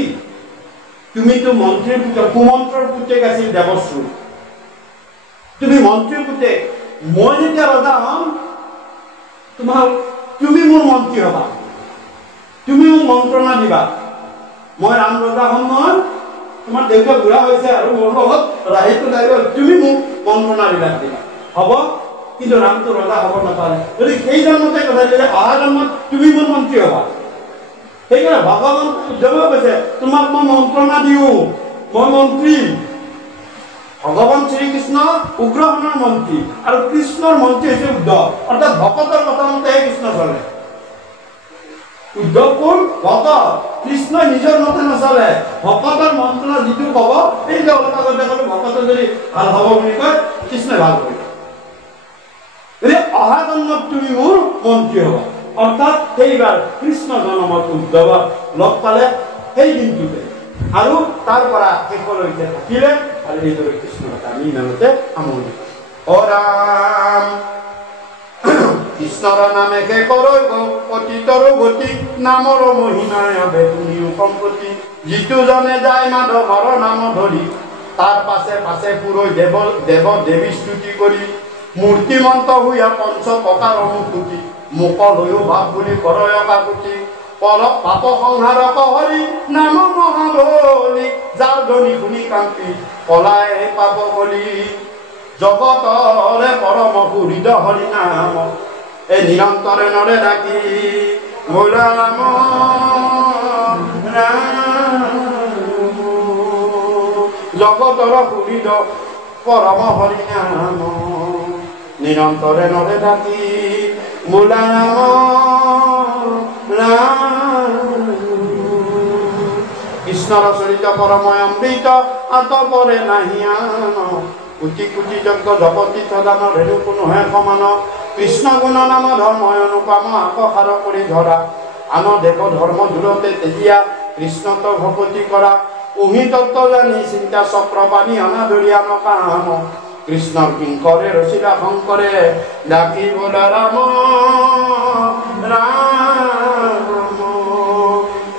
তুমিতো মন্ত্ৰীৰ পুতেক কুমন্ত্ৰৰ পুতেক আছিল দেৱশ্ৰী তুমি মন্ত্ৰীৰ পুতেক মই যেতিয়া ৰজা হম তুমি মোৰ মন্ত্ৰী হবা তুমি মোক মন্ত্ৰণা দিবা মই ৰাম ৰজা হম নহয় তোমাৰ দেউতা বুঢ়া হৈছে আৰু মোৰ লগত ৰাহিটো লাগিব তুমি মোক মন্ত্ৰণা বিলাক দিবা হ'ব কিন্তু ৰামটো ৰজা হ'ব নাপালে যদি সেই জন্মতে কথা দিলে অহা জন্মত তুমি মোৰ মন্ত্ৰী হবা সেইকাৰণে ভগৱান উদ্ধৱে কৈছে তোমাক মই মন্ত্ৰণা দিওঁ মই মন্ত্ৰী ভগৱান শ্ৰীকৃষ্ণ উগ্ৰসেনৰ মন্ত্ৰী আৰু কৃষ্ণৰ মন্ত্ৰী হৈছে উদ্ধৱ অৰ্থাৎ ভকতৰ কথা মতেহে কৃষ্ণ চলে উদ্ধৱ কোন ভকত কৃষ্ণ নিজৰ মতে নচলে ভকতৰ মন্ত্ৰণা যিটো ক'ব এই যে অলপ আগতে ক'লো ভকতৰ যদি ভাল হ'ব বুলি কয় কৃষ্ণই ভাল কৰিব অহা জন্মত তুমি মোৰ মন্ত্ৰী হবা অৰ্থাৎ সেইবাৰ কৃষ্ণ জন্মত উদ্ধৱক লগ পালে সেই দিনটোতে আৰু তাৰ পৰা শেষলৈকে থাকিলে আৰু এইদৰে কৃষ্ণ আমি ইমানতে সামৰি ৰাম কৃষ্ণৰ নামে শেষ কৰৈ পতিতৰ গতি নামৰ মহিমায় বেতুনিও সম্পত্তি যিটো জনে যায় মাধৱৰ নাম ধৰি তাৰ পাছে পাছে পুৰৈ দেৱ দেৱী স্তুতি কৰি মূৰ্তিমন্ত হুয়া পঞ্চ প্ৰকাৰ মুকুতি মুকলৈও ভাৱ বুলি কৰয় কাকুতি পৰক পাপ সংহাৰক হৰি নাম মহাবলী যাৰ ধ্বনি শুনি কান্তি পলাই পাব বলি জগতৰে পৰম সুহৃদ হৰি নাম এই নিৰন্তৰে নৰে ডাকি ৰাম জগতৰ সুহৃদ পৰম হৰি নাম নিৰন্তৰে নৰে ডাকি কৃষ্ণৰ চৰিত পৰময় অমৃত আতপৰে নাহিয়ান কোটি কোটি যজ্ঞ জপতি থদান ৰেণু কোনোহে সমান কৃষ্ণ গুণ নাম ধৰ্ময় অনুপম আকসাৰ কৰি ধৰা আন দেৱ ধৰ্ম দূৰতে তেতিয়া কৃষ্ণত ভকতি কৰা উহি তত্ত্ব জানি চিন্তা চক্ৰ পানী অনাদৰিয়া নকাম কৃষ্ণৰ কিংকৰে ৰচিলা শংকৰে ডাকি বোলা ৰাম ৰাম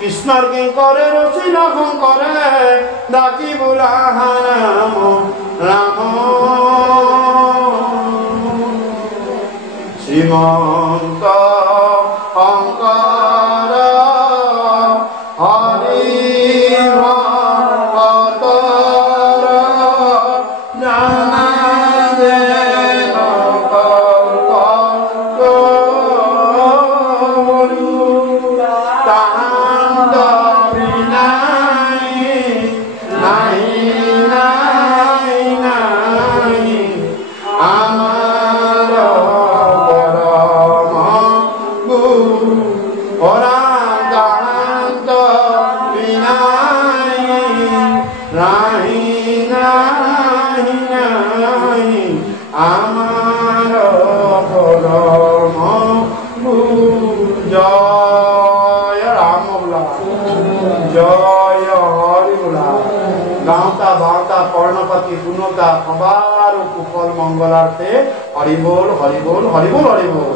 কৃষ্ণৰ কিংকৰে ৰচিলা শংকৰে ডাকি বোলা ৰাম ৰাম শ্ৰীমন্ত শংকৰ হৰি আমার পরম জয় রাম বোলা, জয় হরি বোলা। গাওতা বাওতা কর্ণপাতি দুনোটা সবার কুফল মঙ্গলার্থে হরি বল হরি বল হরি বল হরি বল।